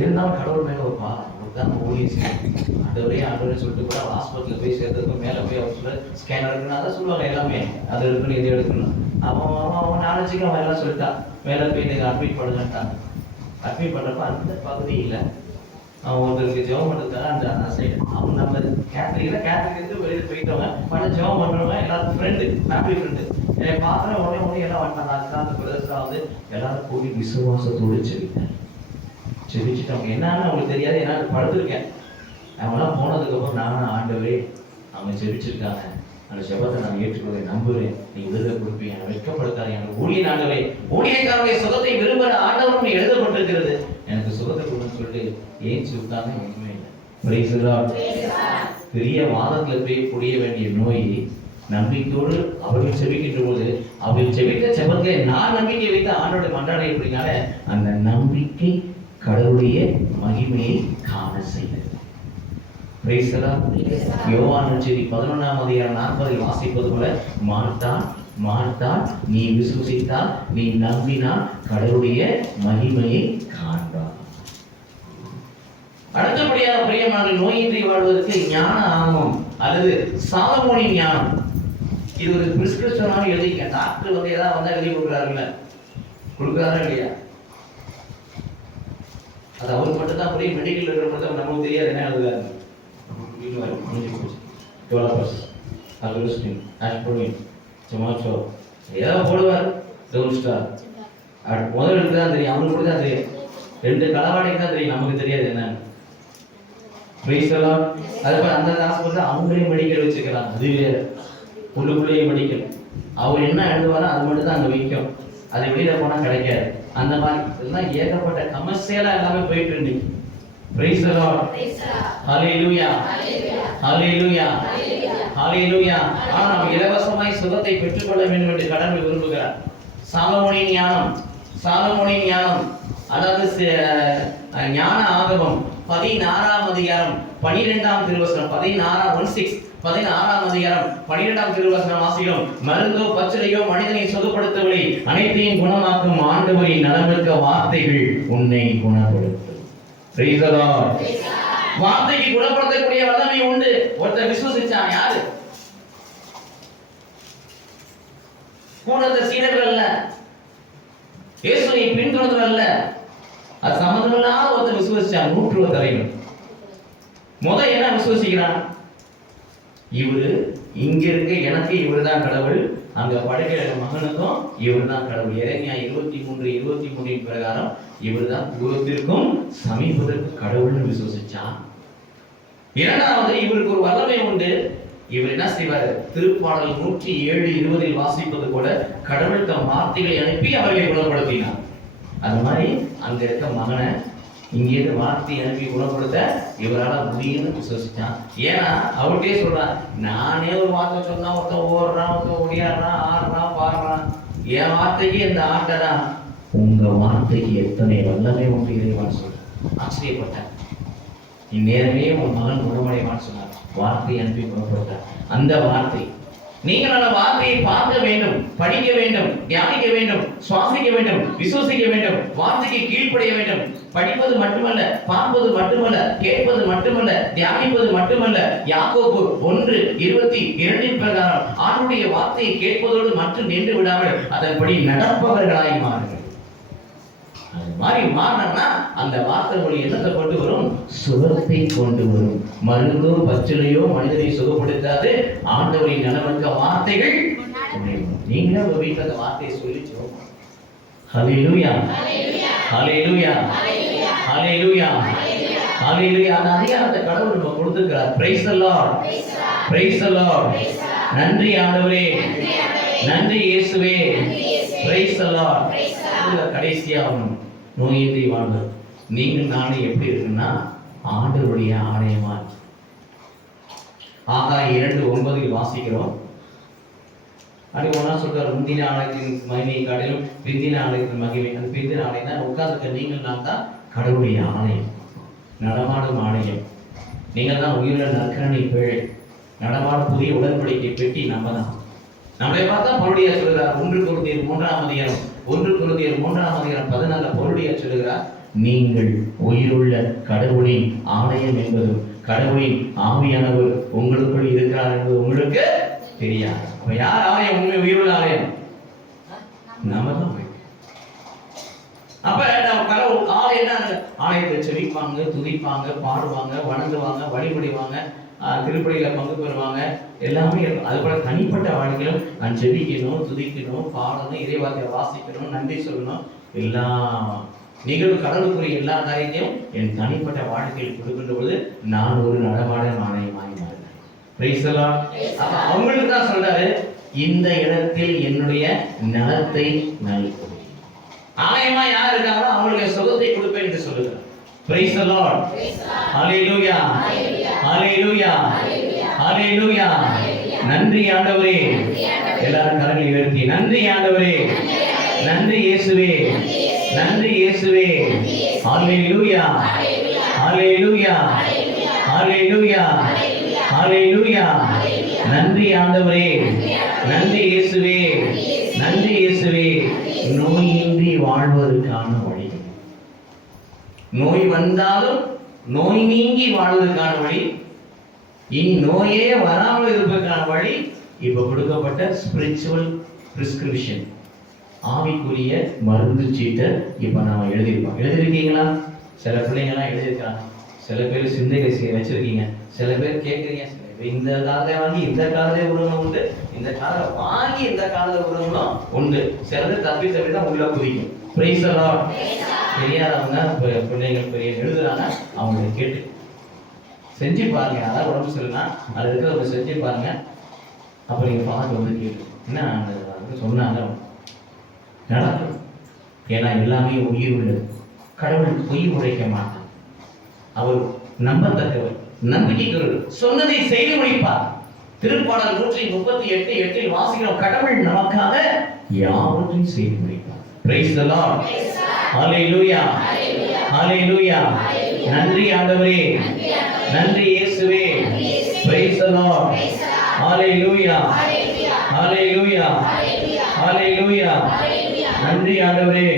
இருந்தாலும் கடவுள் மேல ஒரு பாரம், ஒரு தான் ஊழியம் அந்த ஒரே ஆண்டு சொல்லிட்டு கூட ஹாஸ்பிட்டல் போய் சேர்ந்ததுக்கு மேல போய் அவர் சொல்ல ஸ்கேனர் இருக்குன்னு அதான் சொல்லுவாங்க. எல்லாமே அது எடுக்கணும், இது எடுக்கணும். அவன் நாலேஜுக்கு அவன் எல்லாம் சொல்லிட்டான். மேல போய் நீங்க அட்மிட் பண்ணுங்கட்டாங்க. அட்மிட் பண்றப்ப அந்த பகுதியில் அவன் ஒருத்தருக்கு ஜெபம் பண்ணுறதுக்காக அந்த சைடு அவங்க நம்ம கேட்டரிங்லேருந்து வெளியில் போயிட்டவங்க பண்ண ஜெபம் பண்ணுறவங்க எல்லாருக்கும் ஃப்ரெண்டு, ஃபேமிலி ஃப்ரெண்டு. என்னை பார்க்குற உடனே எல்லாம் வந்துட்டாங்க. அதுதான் அந்த பிரதர்ஸ்லாம் வந்து எல்லாரும் கூடி விசுவாசத்தோடு செபிச்சுட்டு அவங்க என்னன்னு அவங்களுக்கு தெரியாது. ஏன்னா படுத்திருக்கேன். அவங்களாம் போனதுக்கப்புறம் நானும் ஆண்டவரே அவங்க செபிச்சிருக்காங்க, அந்த ஜெபத்தை நான் ஏற்றுக்கொள்ள நம்புறேன், நீ விருதை கொடுப்பீங்க, வெட்கப்படுத்தாது. எனக்கு ஊழிய ஆண்டவரே, ஊழியக்காரருடைய சுகத்தை விரும்புகிற ஆண்டவரும் எழுதப்பட்டிருக்கிறது, எனக்கு சுகத்தை கொடுன்னு சொல்லிட்டு ஏஞ்சி உட்கார்ந்து ஒன்றுமே இல்லை. Price the Lord. பெரிய வாதத்தில் போய் புரிய வேண்டிய நோய் நம்பிக்கையோடு அவர்கள் செபிக்கின்ற போது அவர்கள் செபித்த செபத்தை நான் நம்பிக்கை வைத்த ஆண்டோட மன்றாட எப்படினால அந்த நம்பிக்கை கடவுளுடைய மகிமையை காண செய்தது. Price the Lord. யோவான் நற்செய்தி 11:40 வாசிப்பது போல, மார்த்தாள் நீ விசுவசித்தால், நீ நம்பினால் கடவுளுடைய மகிமையை காண்பார். அடுத்தபடியாக பிரியமானவர்களே, நோயின்றி வாழ்வதற்கு ஞான ஆகமம் அல்லது சாலமோனின் ஞானம். இது ஒரு பிரிஸ்கிரிப்ஷனாக எழுதிக்க. டாக்டர் வந்து ஏதாவது வந்தா எழுதி கொடுக்குறாருல்ல, கொடுக்குறாரா இல்லையா? அது அவருக்கு மட்டும் தான் புரியும். மெடிக்கல் இருக்கிற மட்டும் நமக்கு தெரியாது என்ன எழுதுறாரு. டெவலப்பர்ஸ் அல்கோரிதம் ஆஸ்பிரின் டொமாட்டோ ஏதோ போடுவார். டோல் ஸ்டார் முதல் எழுத்து தான் தெரியும், அவங்களுக்கு கூட தான் தெரியும். 2 களவாடைக்கு தான் தெரியும், நமக்கு தெரியாது என்னன்னு. அதுபோல் அந்த ஹாஸ்பிட்டல் அவங்களே மெடிக்கல் வச்சுக்கிறாங்க. அது வேற உள்ளுக்குள்ளேயே மெடிக்கல். அவர் என்ன எழுதுவாரோ அது மட்டும் தான் அங்கே விற்கும். அது வெளியில போனா கிடைக்காது. அந்த மாதிரி இதெல்லாம் ஏகப்பட்ட கமர்ஷியலா எல்லாமே போயிட்டு இருந்துச்சு. Praise the Lord. Hallelujah hallelujah hallelujah. ஆனா நாம் இலவசமாய் சுகத்தை பெற்றுக்கொள்ள வேண்டும் என்று கடவுள் விரும்புகிறார். சாலமோனின் ஞானம் அதாவது ஞான ஆகமம் 16ஆம் அதிகாரம் 12ஆம் திருவசனம் 16ஆம் அதிகாரம் 12ஆம் திருவசனம் வாசிக்கிறோம். மருந்தோ பச்சிலையோ மனிதனை சுகப்படுத்தவில்லை, அனைத்தையும் குணமாக்கும் ஆண்டவரின் நலமிக்க வார்த்தைகள் உன்னை குணப்படுத்தும். Praise the Lord. வார்த்தைக்கு குணப்படுத்தக்கூடிய வல்லமை உண்டு. ஒருத்தர் விசுவசிச்சான். யாரு? போனத சீடர்கள் அல்ல, இயேசுவை பின்தொடர்ந்தவர் அல்ல. அது சம்பந்தமில்லாத ஒருத்தர் விசுவசிச்சான். 100 தலைவர் என்ன விசுவசிக்கிறான்? இவரு இங்க இருக்க எனக்கு இவர்தான் கடவுள், அங்க படைக்கிற மகனுக்கும் இவர்தான் கடவுள். எரேமியா 23:23 பிரகாரம் இவர்தான் தூரத்திற்கும் சமீபத்திற்கும் கடவுள்னு விசுவசிச்சான். இரண்டாவது, இவருக்கு ஒரு வல்லமை உண்டு. இவர் என்ன செய்வார்? திருப்பாடல் 107:20 வாசிப்பது கூட கடவுள் தம் வார்த்தைகளை அனுப்பி அவர்களை குணப்படுத்தினார். அது மாதிரி அங்க இருக்க மகனை இங்கேருந்து வார்த்தை அனுப்பி குணப்படுத்த இவரால் முடியும்னு விசுவசிச்சான். ஏன்னா அவர்கிட்டே சொல்றான், நானே ஒரு வார்த்தை சொன்னா ஒருத்தன் ஓடுறான், ஒருத்தன் ஒடியாடுறான், ஆடுறான், பாடுறான். என் வார்த்தைக்கு இந்த ஆட்டதான், உங்க வார்த்தைக்கு எத்தனை வல்லமை உண்டு இறைவான்னு சொல்றேன். ஆச்சரியப்பட்டேன். இந்நேரமே உன் மகன் குணமடைவான்னு சொன்னார். வார்த்தை அனுப்பி குணப்படுத்தார். அந்த வார்த்தை நீங்கள் அந்த வார்த்தையை பார்க்க வேண்டும், படிக்க வேண்டும், தியானிக்க வேண்டும், சுவாசிக்க வேண்டும், விசுவசிக்க வேண்டும், வார்த்தைக்கு கீழ்ப்படைய வேண்டும். படிப்பது மட்டுமல்ல, பார்ப்பது மட்டுமல்ல, கேட்பது மட்டுமல்ல, தியானிப்பது மட்டுமல்ல. யாக்கோபு 1:22 பிரகாரம் ஆண்டுடைய வார்த்தையை கேட்பதோடு மட்டும் நின்று விடாமல் அதன்படி நடப்பவர்களாய் மாறுங்கள். அது மாதிரி மாறினா அந்த வார்த்தை மொழி என்னத்தை கொண்டு வரும்? சுகத்தை கொண்டு வரும். மருந்தோ பச்சிலையோ மனிதனை சுகப்படுத்தாது, ஆண்டவரின் நலமிக்க வார்த்தைகள். நீங்களே உங்க வீட்டுல அந்த வார்த்தையை சொல்லிச்சோம். ஹல்லேலூயா ஹல்லேலூயா ஹல்லேலூயா ஹல்லேலூயா. அந்த அதிகாரத்தை கடவுள் நம்ம கொடுத்திருக்கிறார். Price the Lord, price the Lord. நன்றி ஆண்டவரே, நன்றி இயேசுவே. Price the Lord. கடைசியா நோயின்றி வாழ்வது. நீங்கள் நானே எப்படி இருக்குன்னா ஆண்டவருடைய ஆலயமா. ஆகாய் 2:9 வாசிக்கிறோம். அப்படி ஒன்னா சொல்றாரு, முந்தின ஆலயத்தின் மகிமையை காட்டிலும் பிந்தின ஆலயத்தின் மகிமை. அந்த பிந்தின ஆலயம் தான் உட்கார்ந்துக்க நீங்கள் நான் தான் கடவுளுடைய ஆலயம், நடமாடும் ஆலயம். நீங்கள் தான் உயிருள்ள நற்கரணை பேழை, நடமாடும் புதிய உடன்படிக்கை பெட்டி. நம்ம தான். நம்மளை பார்த்தா பவுலியா சொல்கிறார் 1 கொரிந்தியர் 3ஆம் அதிகாரம் 14 பவுலியா சொல்கிறார், நீங்கள் உயிருள்ள கடவுளின் ஆலயம் என்பதும் கடவுளின் ஆவியானவர் உங்களுக்குள் இருக்கிறார் என்பது உங்களுக்கு தெரியாது. அப்ப யார் ஆலயம்? உண்மை உயிருள்ள ஆலயம் நம்ம தான். அப்ப நம்ம கடவுள் ஆலயம், ஆலயத்தை செவிப்பாங்க, துதிப்பாங்க, பாடுவாங்க, வணங்குவாங்க, வழிபடுவாங்க, திருப்பலியில பங்கு பெறுவாங்க, எல்லாமே இருக்கும். அது போல தனிப்பட்ட வாழ்க்கையிலும் நான் செபிக்கணும், துதிக்கணும், பாடணும், இறைவார்த்தையை வாசிக்கணும், நன்றி சொல்லணும். எல்லா நிகழ்வு கடவுளுக்குரிய எல்லா காரியத்தையும் என் தனிப்பட்ட வாழ்க்கையில் கொடுக்கின்ற பொழுது நான் ஒரு நடமாடும் ஆலயமாய் மாறினேன். Price the Lord. அப்ப அவங்களுக்கு தான் சொல்றாரு, இந்த இடத்தில் என்னுடைய நலத்தை நல்கும். ஆலயமா யார் இருக்காங்களோ அவங்களுக்கு சுகத்தை கொடுப்பேன் என்று சொல்லுகிறார். Praise the Lord. Hallelujah. Hallelujah. Hallelujah. நன்றி ஆண்டவரே. எல்லாரும் கரங்களை உயர்த்தி நன்றி ஆண்டவரே, நன்றி இயேசுவே, நன்றி இயேசுவே. Hallelujah. Hallelujah. Hallelujah. Hallelujah. நன்றி ஆண்டவரே, நன்றி இயேசுவே, நன்றி இயேசுவே. நோயின்றி வாழ்வதற்கான வழி, நோய் வந்தாலும் நோய் நீங்கி வாழ்வதற்கான வழி, இனி நோயே வராமல் இருப்பதற்கான வழி இப்ப கொடுக்கப்பட்ட ஸ்பிரிச்சுவல் பிரிஸ்கிரிப்ஷன், ஆவிக்குரிய மருந்து சீட்டை இப்ப நாம எழுதியிருக்கோம். எழுதிருக்கீங்களா? சில பிள்ளைங்கள்லாம் எழுதியிருக்கிறாங்க, சில பேர் சிந்தைகளை வச்சிருக்கீங்க, சில பேர் கேட்குறீங்க, சில பேர் இந்த காலத்தை வாங்கி இந்த காலத்தை உருவம் உண்டு, இந்த காலத்தை வாங்கி இந்த காலத்தை உருவங்களும் உண்டு. சிலது தப்பி தான் உள்ள குதிக்கும். Price the Lord. தெரியாதவங்க பிள்ளைகள் பெரிய எழுதுறாங்க, அவங்களை கேட்டு செஞ்சு பாருங்க. அதாவது உடம்பு சரியில்லைன்னா அது இருக்கிறத செஞ்சு பாருங்க. அப்போ நீங்கள் பார்த்து வந்து கேட்டு என்ன சொன்னாங்க நடக்கும். ஏன்னா எல்லாமே உயிர் உள்ளது. கடவுள் பொய் உழைக்க மாட்டார். அவர் நம்பத்தக்கவர், நம்பிக்கைக்குரியவர், சொன்னதை செய்து முடிப்பார். திருப்பாடல் 138:8 வாசிக்கிறோம், கடவுள் நமக்காக யாவற்றையும் செய்து முடிப்பார். Praise the Lord. Hallelujah. Hallelujah. நன்றி ஆண்டவரே, நன்றி இயேசுவே. Praise the Lord. Hallelujah. Hallelujah. Hallelujah. நன்றி ஆண்டவரே.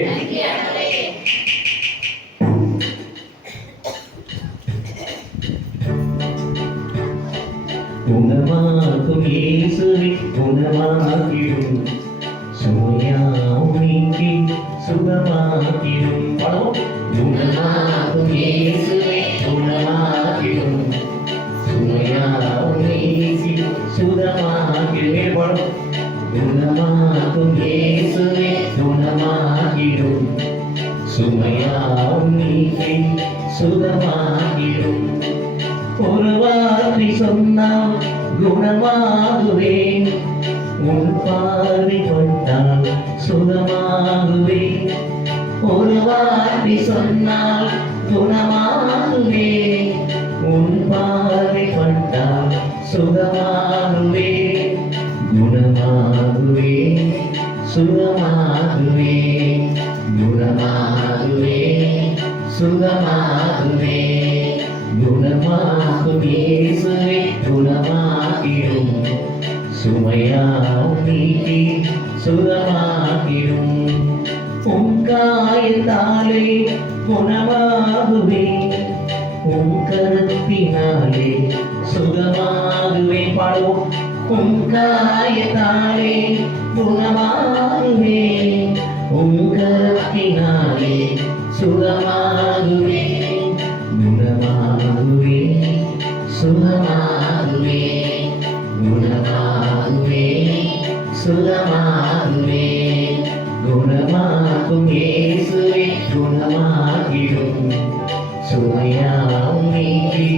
குணமாக்கும் இயேசுவே, குணமாக்கிடும், சுமையாவும் நீக்கி சுகமாக்கிடும். பாடுவோம். குணமாக்கும் இயேசுவே, குணமாக்கிடும், சுமையாவும் நீக்கி சுகமாக்கிடும். பாடுவோம். குணமாக்கும் இயேசுவே, குணமாக்கிடும், சுமையாவும் நீக்கி சுகமாக்கிடும். ஒரு வார்த்தை சொன்னால் குணமாகுவேன், உன் பார்வை பட்டால் சுகமாகுவேன். ஒரு வார்த்தை சொன்னால் குணமாகுவேன், உன் பார்வை பட்டால் சுகமாகுவேன். குணமாகுவேன், சுகமாகுவேன், குணமாகுவேன், சுகமாகுவேன். குணமாக்கும் இயேசுவே, குணமாக்கிடும், சுமையாவும் நீக்கி சுகமாக்கிடும். உன் காயத்தாலே குணமாகுவேன், உன் கரத்தினாலே சுகமாகுவேன். பாடுவோம். உன் காயத்தாலே குணமாகுவேன், உன் கரத்தினாலே சுகமாகுவேன். குணமாகுவேன், சுகமாகுவேன், குணமாகுவேன், சுகமாகுவேன். குணமாக்கும் இயேசுவே, குணமாகிடும், சுமையாவும் நீக்கி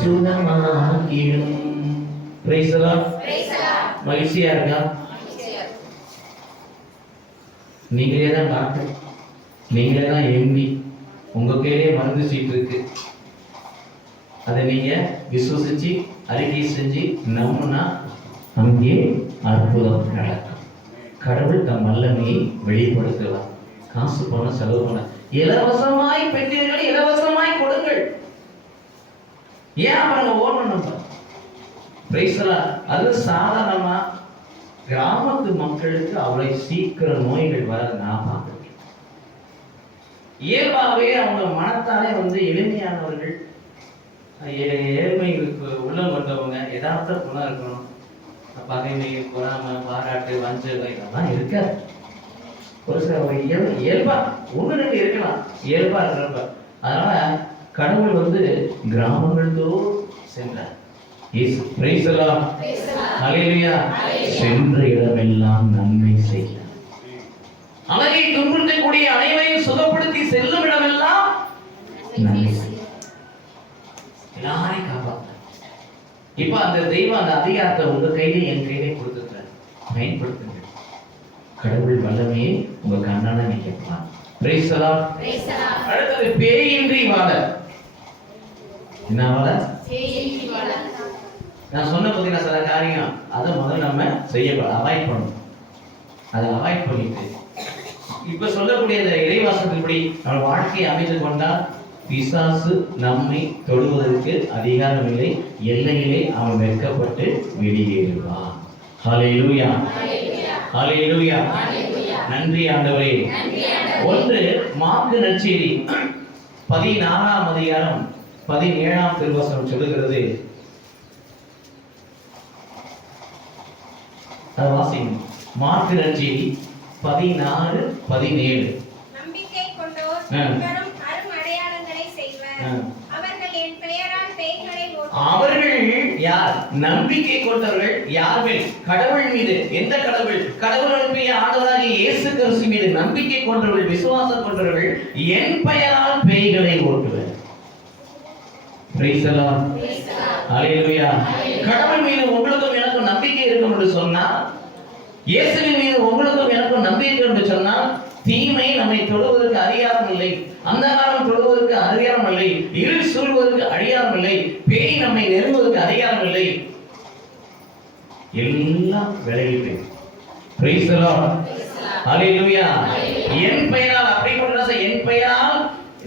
சுகமாகிடும். Price the Lord. மகிழ்ச்சியா இருக்கா? நீங்களே தான் டாக்டர், நீங்களே தான் எம்டி, உங்க பேரே மருந்து சீட்டு இருக்கு. அதை நீங்க விசுவசிச்சு அறிக்கை செஞ்சு நம்பினா அங்கே அற்புதம் நடக்கும். கடவுள் தம் வல்லமையை வெளிப்படுத்துவார். காசு பணம் செலவு பண்ண இலவசமாய் பெற்றீர்கள், இலவசமாய் கொடுங்கள். ஏன் அவங்க ஓடணும்? அது சாதாரணமா கிராமத்து மக்களுக்கு அவ்வளவு சீக்கிரம் நோய்கள் வர நான் பார்க்கிறேன். இயல்பாகவே அவங்க மனத்தாலே எளிமையானவர்கள், ஏழ்மைகளுக்கு உள்ளம் கொண்டவங்க, யதார்த்த குணம் இருக்கணும். பகைமை, பொறாமை, பாராட்டு, வஞ்சகம் இதெல்லாம் இருக்காது. ஒரு சில இயல்பா ஒண்ணு ரெண்டு இருக்கலாம், இயல்பா இருக்கிறப்ப. அதனால கடவுள் கிராமங்கள் தோறும் சென்றார். சென்ற இடமெல்லாம் நன்மை செய்ய, அழகை துன்புறுத்தக்கூடிய அனைவரையும் சுகப்படுத்தி செல்லும் இடமெல்லாம் நன்மை செய்ய, எல்லாரையும் காப்பாற்ற. இப்ப அந்த தெய்வம் அந்த அதிகாரத்தை உங்க கையில என் கையிலே கொடுத்துருக்க, பயன்படுத்துங்க. கடவுள் வல்லமையை உங்க கண்ணால நினைக்கலாம். அடுத்தது பேயின்றி வாழ. என்ன வாழ? நான் சொன்ன பார்த்தீங்கன்னா சில காரியம் அதை முதல்ல நம்ம செய்யக்கூடாது, அவாய்ட் பண்ணணும். அதை அவாய்ட் பண்ணிட்டு இப்ப சொல்லக்கூடிய இந்த இறைவாசத்தின்படி நம்ம வாழ்க்கையை அமைத்து கொண்டால் பிசாசு நம்மை தொடுவதற்கு அதிகாரம் இல்லை, எல்லையிலே அவன் வெட்கப்பட்டு வெளியேறுவான். ஹல்லேலூயா, ஹல்லேலூயா. நன்றி ஆண்டவரே. ஒன்று மார்க்கு நற்செய்தி 14ஆம் அதிகாரம் 17ஆம் திருவசனம் சொல்லுகிறது. மார்க்கு நற்செய்தி 16:17. நம்பிக்கை கொண்டோர் அரும் அடையாளங்களை அவர்கள் என் பெயரால் பேய்களை ஓட்டுவர். அவர்கள் யார்? நம்பிக்கை கொண்டவர்கள். யார் மேல்? கடவுள் மீது. எந்த கடவுள்? கடவுள் அனுப்பிய ஆண்டவராகிய இயேசு கிறிஸ்து மீது நம்பிக்கை கொண்டவர்கள், விசுவாசம் கொண்டவர்கள் என் பெயரால் பேய்களை ஓட்டுவர். Price the Lord. ஹalleluya. கடவுள் மீது உங்களுக்கும் எனக்கும் நம்பிக்கை இருக்கும் என்று சொன்னால், இயேசுவின் மீது உங்களுக்கும் எனக்கும் நம்பிக்கை என்று சொன்னால், தீமை நம்மை தொடுவதற்கு அதிகாரம் இல்லை, அந்தகாரம் தொடுவதற்கு அதிகாரம் இல்லை, இருள் சூழ்வதற்கு அதிகாரம் இல்லை, பேய் நம்மை நெருங்குவதற்கு அதிகாரம் இல்லை. எல்லாம் விலகிட்டு. Price the Lord. ஹalleluya. என் பெயரால் அப்படி கொண்டா என் பெயரால்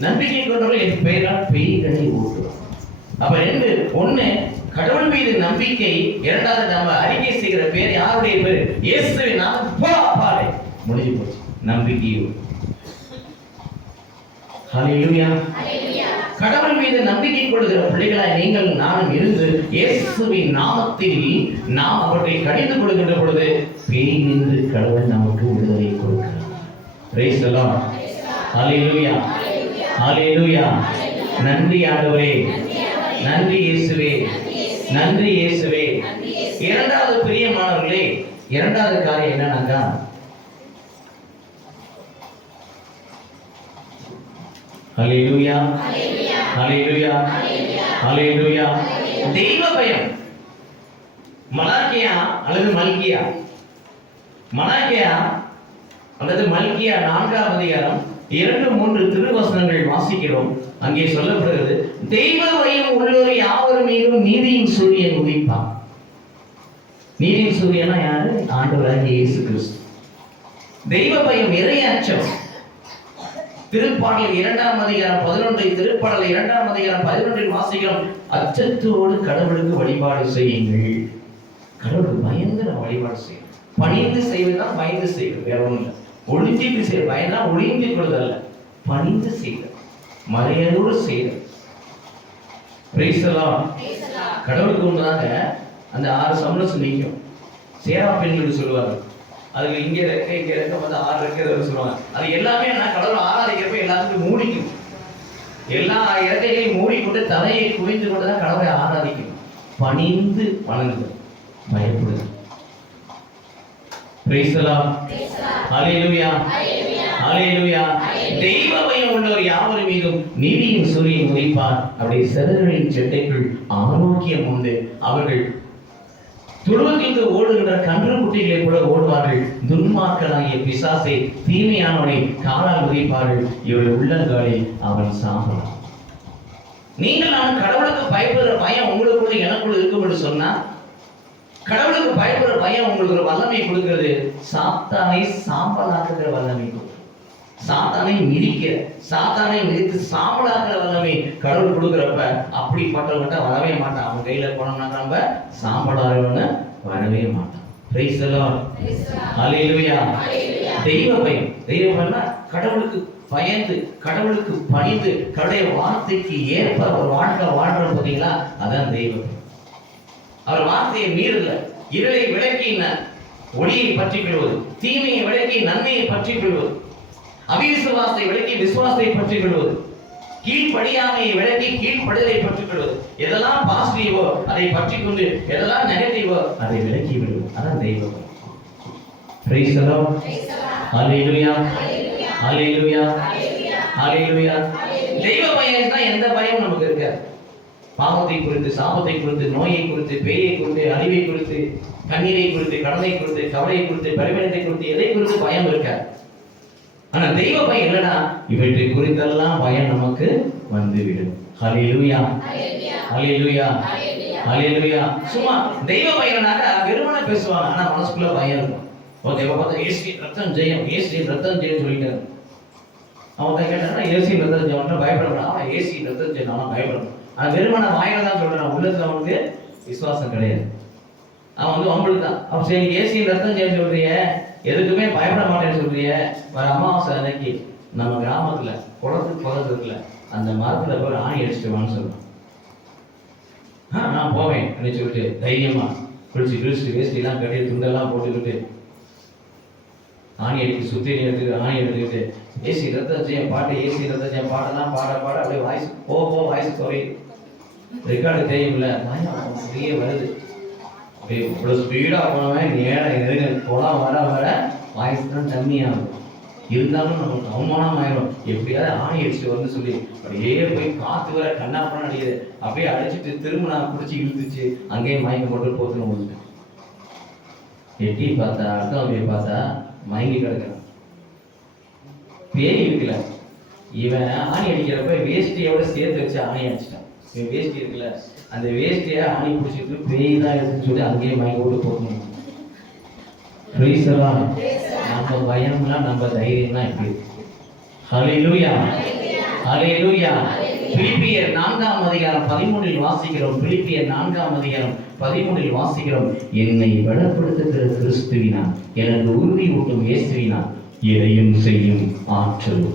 நம்பிக்கை கொண்டவர்கள் என் பெயரால் பேய்களை ஓட்டுவார். அப்ப ரெண்டு, ஒண்ணு கடவுள் மீது நம்பிக்கை, இரண்டாவது நம்ம அறிக்கை செய்கிற பேர் யாருடைய பேர்? இயேசுவின் நாமம். பாலே முடிஞ்சு போச்சு. நம்பிக்கையோடு. ஹalleluya. கடவுள் மீது நம்பிக்கை கொள்கிற பிள்ளைகளாய் நீங்கள் நானும் இருந்து இயேசுவின் நாமத்தில் நாம் அவற்றை கடிந்து கொள்கின்ற பொழுது பேய் நின்று கடவுள் நமக்கு விடுதலை கொடுக்கிறார். Praise the Lord. Hallelujah. Hallelujah. நன்றி ஆண்டவரே, நன்றி இயேசுவே, நன்றி இயேசுவே. இரண்டாவது பிரியமானவர்களே, இரண்டாவது காரியம் என்னன்னாக்கா, ஹalleluya, ஹalleluya, ஹalleluya. தெய்வ பயம். மலாக்கியா அல்லது மல்கியா, மலாக்கியா அல்லது மல்கியா 4ஆம் அதிகாரம் 2-3 திருவசனங்கள் வாசிக்கிறோம். அங்கே சொல்லப்படுகிறது, தெய்வ பயம் உள்ளோர் யாவர் மீதும் நீதியின் சூரியன் உதிப்பான். நீதியின் சூரியனா யாரு? ஆண்டவராகிய இயேசு கிறிஸ்து. தெய்வ பயம், இறை அச்சம். திருப்பாடல் 2ஆம் அதிகாரம் 11, திருப்பாடல் 2ஆம் அதிகாரம் 11 வாசிக்கிறோம், அச்சத்தோடு கடவுளுக்கு வழிபாடு செய்யுங்கள். கடவுளுக்கு பயந்து வழிபாடு செய்யணும். பணிந்து செய்வதுதான் பயந்து செய்வது, வேற ஒண்ணும் இல்லை. ஒளிஞ்சிட்டு செய்ய பயனா ஒளிந்து கொள்வதல்ல, பணிந்து செய்வது, மரியாதையோடு செய்வது. Price the Lord. கடவுளுக்கு முன்னாக அந்த 6 சமணம் நீக்கும். சேரா பெண்கள் சொல்லுவாங்க, அதுக்கு இங்க இருக்க வந்து 6 இருக்கிறது சொல்லுவாங்க. அது எல்லாமே நான் கடவுளை ஆராதிக்கிறப்ப எல்லாத்துக்கும் மூடிக்கும். எல்லா இறக்கைகளையும் மூடிக்கொண்டு தலையை குவிந்து கொண்டுதான் கடவுளை ஆராதிக்கணும். பணிந்து வணங்குது, பயப்படுது. Price the Lord. Hallelujah, hallelujah. தெய்வ பயம் உள்ளவர் யாவர் மீதும் நீதியின் சூரியன் உதிப்பார். அப்படி சிறகுகளின் செட்டைக்குள் ஆரோக்கியம் உண்டு. அவர்கள் துருவத்திற்கு ஓடுகின்ற கன்று குட்டிகளை போல ஓடுவார்கள். துன்மார்க்கனாகிய பிசாசை, தீமையானவனை காலால் உதைப்பார்கள். இவர்கள் உள்ளங்காலில் அவன் சாம்பலாம். நீங்கள் நான் கடவுளுக்கு பயப்படுற பயம் உங்களுக்குள்ள எனக்குள்ள இருக்கும் என்று சொன்னா, கடவுளுக்கு பயப்படுற பயம் உங்களுக்கு ஒரு வல்லமை கொடுக்கிறது. சாத்தானை சாம்பலாக்குகிற வல்லமை கொடுக்கிறது. சாத்தானை மிதிக்கிற, சாத்தானை மிதித்து சாம்பலாக்குற வல்லமை கடவுள் கொடுக்குறப்ப அப்படிப்பட்டவங்கிட்ட வரவே மாட்டான். அவன் கையில போனோம்னா நம்ம சாம்பலாகிறவங்க வரவே மாட்டான். Praise the Lord. ஹalleluya. தெய்வ பயம். தெய்வ பயம்னா கடவுளுக்கு பயந்து, கடவுளுக்கு பணிந்து, கடவுளுடைய வார்த்தைக்கு ஏற்ப ஒரு வாழ்க்கை வாழ்றோம் பார்த்தீங்களா, அதான் தெய்வ பயம். அவர் வார்த்தையை மீறல. இருளை விளக்கி ஒளியை பற்றிக் கொள்வது, தீமையை விளக்கி நன்மையை பற்றிக் கொள்வது, அவிசுவாசத்தை விளக்கி விசுவாசத்தை பற்றிக் கொள்வது, கீழ்ப்படியாமையை விளக்கி கீழ்ப்படுதலை பற்றிக் கொள்வது. எதெல்லாம் பாசிட்டிவோ அதை பற்றிக் கொண்டு, எதெல்லாம் நெகட்டிவோ அதை விளக்கி விடுவது. அதான் தெய்வம். Praise the Lord. Hallelujah, hallelujah, hallelujah. தெய்வ பயம் தான் எந்த பயம் நமக்கு இருக்காது. பாவத்தை குறித்து, சாபத்தை குறித்து, நோயை குறித்து, பேயை குறித்து, அழிவை குறித்து, கண்ணீரை குறித்து, கடனை குறித்து, கவலையை குறித்து, பரிமாணத்தை குறித்து, எதை குறித்து பயம் இருக்காது. ஆனா தெய்வ பயம் இல்லைன்னா இவற்றை குறித்தெல்லாம் பயம் நமக்கு வந்துவிடும். ஹalleluya, ஹalleluya, ஹalleluya. சும்மா தெய்வ பயம்னாக்கா வெறுமனே பேசுவாங்க, ஆனா மனசுக்குள்ள பயம் இருக்கும். ஓ தேவ பார்த்தா இயேசு ரத்தம் ஜெயம், இயேசு ரத்தம் ஜெயம் சொல்லிட்டாங்க. அவன் கேட்டாங்கன்னா இயேசு ரத்தம் ஜெயம் பயப்படணும். அவன் இயேசு ரத்தம் ஜெயம் அவன் பயப்படணும். ஆனா வெறுமன வாயில தான் சொல்றான், உள்ளத்துல அவனுக்கு விசுவாசம் கிடையாது. அவன் வந்து வம்புழுத்தான். அப்ப சரி இயேசு ரத்தம் ஜெயம் சொல்றிய, எதுக்குமே பயப்பட மாட்டேன்னு சொல்றிய, வர அமாவாசை அன்னைக்கு நம்ம கிராமத்துல குளத்துக்கு பக்கத்துல அந்த மரத்துல போய் ஆணி அடிச்சுட்டு வான்னு சொல்றான். நான் போவேன் அப்படின்னு சொல்லிட்டு தைரியமா குளிச்சு கிழிச்சு வேஸ்டி எல்லாம் கட்டி துண்டெல்லாம் போட்டுக்கிட்டு ஆணி அடிக்கு சுத்தி எடுத்துக்கிட்டு ஆணி எடுத்துக்கிட்டு ஏசி ரத்தம் பாட்டு ஏசி ரத்தம் பாடலாம் பாட அப்படியே வாய்ஸ் போ வாய்ஸ் குறையுது. ரெக்கார்டு தெரியும்ல அப்படியே வருது. அப்படியே இவ்வளோ ஸ்பீடாக போனவன் நேரம் குளம் வர வாய்ஸ் தான் கம்மியாகும். இருந்தாலும் நமக்கு அவமானம் ஆயிரும். எப்படியாவது ஆணி அடிச்சுட்டு வந்து சொல்லி அப்படியே போய் காத்து வர கண்ணாப்படம் அடிக்குது. அப்படியே அடிச்சுட்டு திரும்ப நான் பிடிச்சி இழுத்துச்சு அங்கேயே மயக்கம் போட்டு போத்துன்னு விழுந்துட்டேன். எட்டி பார்த்தா அடுத்தவங்க பார்த்தா மயங்கி கிடக்கிறான். பேய் இருக்குல்ல, இவன் ஆணி அடிக்கிறப்ப வேஷ்டியோட சேர்த்து வச்சு ஆணி அடிச்சிட்டான். இவன் வேஷ்டி இருக்குல்ல, அந்த வேஷ்டியை ஆணி பிடிச்சிட்டு பேய் தான் எடுத்துன்னு சொல்லி அங்கேயே மயங்கி போட்டு போத்தணும். நம்ம பயம்லாம் நம்ம தைரியம்லாம் எப்படி இருக்கு? ஹல்லேலூயா, ஹல்லேலூயா. பிலிப்பியர் 4ஆம் அதிகாரம் 13 வாசிக்கிறோம். பிலிப்பியர் 4ஆம் அதிகாரம் 13 வாசிக்கிறோம். என்னை பலப்படுத்துகிற கிறிஸ்துவினால், எனக்கு உறுதி ஊட்டும் இயேசுவினால் எதையும் செய்யும் ஆற்றல்.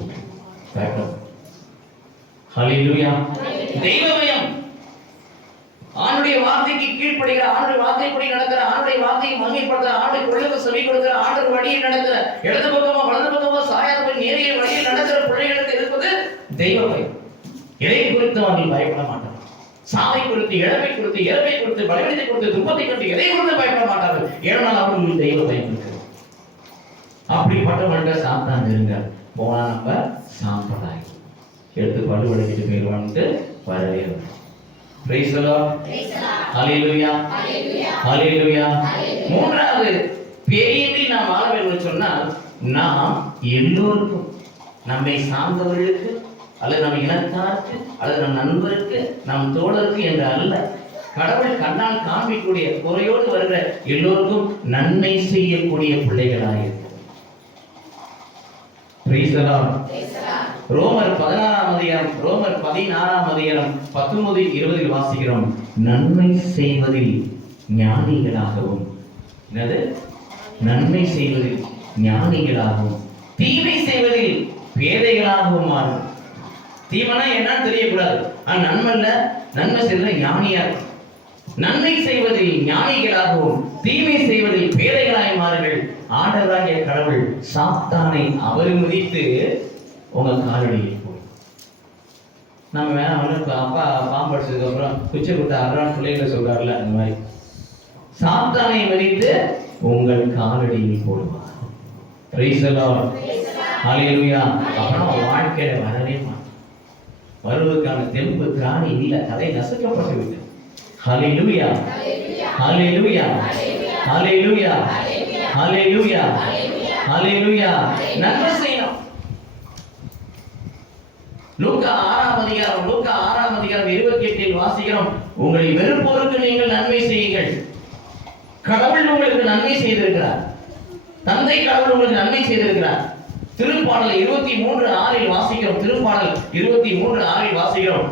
ஹல்லேலூயா. தெய்வ பயம், ஆண்டுடைய வார்த்தைக்கு கீழ்ப்படுகிற, ஆண்டுடைய வார்த்தைப்படி நடக்கிற, ஆண்டுடைய வார்த்தையை மகிமைப்படுத்துற, ஆண்டுடைய குரலுக்கு செவி கொடுக்கிற, ஆண்டு வழியில் நடக்கிற, இடது பக்கமா வலது பக்கமா சாயாதபடி நேரிய வழியில் நடக்கிற பிள்ளைகளுக்கு இருப்பது தெய்வ பயம். எதை குறித்து அவர்கள் பயப்பட மாட்டார்கள். சாவை குறித்து, இழப்பை குறித்து, இறப்பை குறித்து, பலவீனத்தை குறித்து, துன்பத்தை குறித்து எதை குறித்து பயப்பட மாட்டார்கள். ஏனால் அவர்களுக்கு தெய்வ பயம் இருக்கிறது. அப்படிப்பட்டவர்கள்ட்ட சாத்தான் இருங்க போனா நம்ம சாப்பிடலாம் எடுத்து பழுவடைக்கிட்டு போயிடுவான்ட்டு வரவே வரும். Praise the Lord. Hallelujah. Hallelujah. மூன்றாவது, பேயின்றி நாம் வாழ வேண்டும் சொன்னால், நாம் எல்லோருக்கும், நம்மை சார்ந்தவர்களுக்கு அல்லது நம் இனத்தாருக்கு அல்லது நம் நண்பருக்கு நம் தோழருக்கு என்று அல்ல, கடவுள் கண்ணால் காண்பிக்கூடிய குறையோடு வருகிற எல்லோருக்கும் நன்மை செய்யக்கூடிய பிள்ளைகளாக இருக்கிறது. Praise the Lord. ரோமர் 16ஆம் அதிகாரம், ரோமர் 16ஆம் அதிகாரம் 19-20 வாசிக்கிறோம். நன்மை செய்வதில் ஞானிகளாகவும், என்னது? நன்மை செய்வதில் ஞானிகளாகவும், தீமை செய்வதில் பேதைகளாகவும் மாறும். தீமைனா என்னன்னு தெரியக்கூடாது, நன்மைல நன்மை செய்வதில் ஞானியா, நன்மை செய்வதில் ஞானிகளாகவும் தீமை செய்வதில் பேதைகளாய் மாறுங்கள். ஆண்டவராகிய கடவுள் சாத்தானை அவமதித்து உங்க காலடியில் போய், நம்ம வேணா அவனுக்கு அப்பா பாம்பு அடிச்சதுக்கு அப்புறம் குச்சை குட்ட அறான் பிள்ளைகளை சொல்றாருல, அந்த மாதிரி சாத்தானை மதித்து உங்கள் காலடியில் போடுவார். Praise the Lord. Hallelujah. அப்புறம் வாழ்க்கையில வரவே மாட்டோம். வருவதற்கான தெம்பு திராணி இல்லை, கதை நசுக்கப்பட்டு விட்டு. Hallelujah. Hallelujah. Hallelujah. Hallelujah. Hallelujah. நன்மை செய்யணும். லூக்கா 6ஆம் அதிகாரம் 28 வாசிக்கிறோம். உங்களை வெறுப்போருக்கு நீங்கள் நன்மை செய்யுங்கள். கடவுள் உங்களுக்கு நன்மை செய்திருக்கிறார். தந்தை கடவுள் உங்களுக்கு நன்மை செய்திருக்கிறார். திருப்பாடல் 23:6 வாசிக்கிறோம். திருப்பாடல் 23:6 வாசிக்கிறோம்.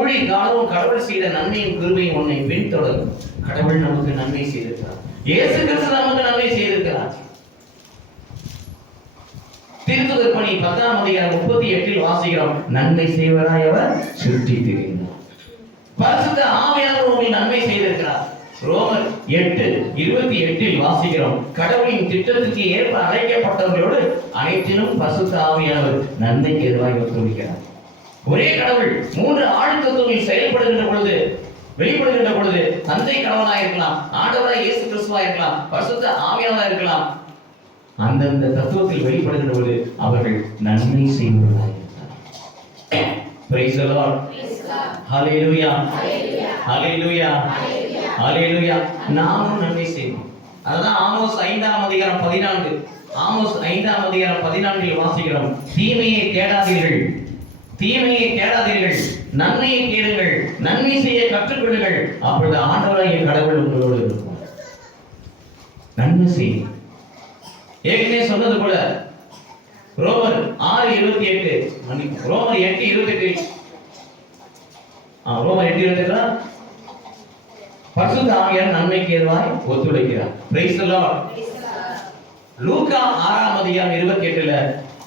ஊழி காலமும் கடவுள் செய்த நன்மையும் கிருபையும் உன்னை பின்தொடரும். கடவுள் நமக்கு நன்மை செய்திருக்கிறார். இயேசு கிறிஸ்து நமக்கு நன்மை செய்திருக்கிறார். திருத்துதர் பணி 10ஆம் அதிகாரம் 38 வாசிக்கிறோம். நன்மை செய்வராய் அவர் சுற்றி திரிந்தார். பரிசுத்த ஆவியானவர் உங்களுக்கு நன்மை செய்திருக்கிறார். ரோமர் 8:28 வாசிக்கிறோம். கடவுளின் திட்டத்துக்கு ஏற்ப அழைக்கப்பட்டவர்களோடு அனைத்திலும் பரிசுத்த ஆவியானவர் நன்மைக்கு எதுவாக ஒத்துழைக்கிறார். ஒரே கடவுள் 3 ஆழ்த்தத்துவங்கள் செயல்படுகின்ற பொழுது, வெளிப்படுகின்ற பொழுது, தந்தை கடவுளாக இருக்கலாம், ஆண்டவராய் இயேசு கிறிஸ்துவாக இருக்கலாம், பரிசுத்த ஆவியானவராக இருக்கலாம். அந்தந்த தத்துவத்தில் வெளிப்படுகின்ற பொழுது அவர்கள் நன்மை செய்வர்களாக இருக்கிறார். Praise the Lord. Hallelujah. Hallelujah. Hallelujah. நாமும் நன்மை செய்வோம். அதுதான் ஆமோஸ் 5ஆம் அதிகாரம் 14. ஆமோஸ் 5ஆம் அதிகாரம் 14 வாசிக்கிறோம். தீமையை தேடாதீர்கள், தீமையை தேடாதீர்கள், நன்மையை தேடுங்கள், நன்மை செய்ய கற்றுக்கொள்ளுங்கள், அப்பொழுது ஆண்டவராகிய கடவுள் உங்களோடு இருக்கும். நன்மை செய்யும். ஏற்கனவே சொன்னது போல ரோமர் 6:28, ரோமர் 8:28, ரோமர் 8:28 பரிசுத்த ஆவியானவர் நன்மைக்கு ஏதுவாய் ஒத்துழைக்கிறார். Praise the Lord. லூக்கா 6ஆம் அதிகாரம் 28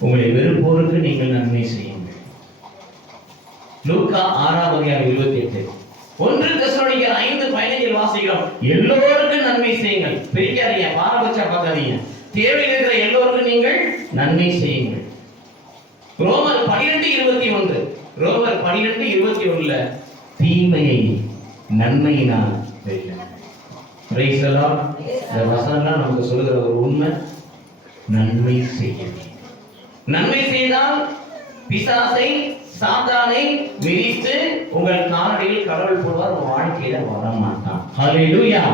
உங்களை வெறுப்போருக்கு நீங்கள் நன்மை செய்யுங்கள். லூக்கா 6ஆம் அதிகாரம் 28. 1 தெசலோனிக்கர் 5:15 வாசிக்கிறோம். எல்லோருக்கும் நன்மை செய்யுங்கள். பிரிக்காதீங்க, பாரபட்சம் பார்க்காதீங்க. தேவையில் இருக்கிற எல்லோருக்கும் செய்யுங்கள், நன்மை செய்யுங்கள். ரோமர் 12:21. ரோமர் 12:21 தீமையை நன்மையினால் வெல்லுங்கள். Praise the Lord. இந்த வசனம்லாம் நமக்கு சொல்லுகிற ஒரு உண்மை, நன்மை செய்யுங்கள். நன்மை செய்தால் பிசாசை சாத்தானை மிதித்து உங்கள் காலடியில் கடவுள் போடுவார், உங்க வாழ்க்கையில வர மாட்டான். ஹல்லேலூயா,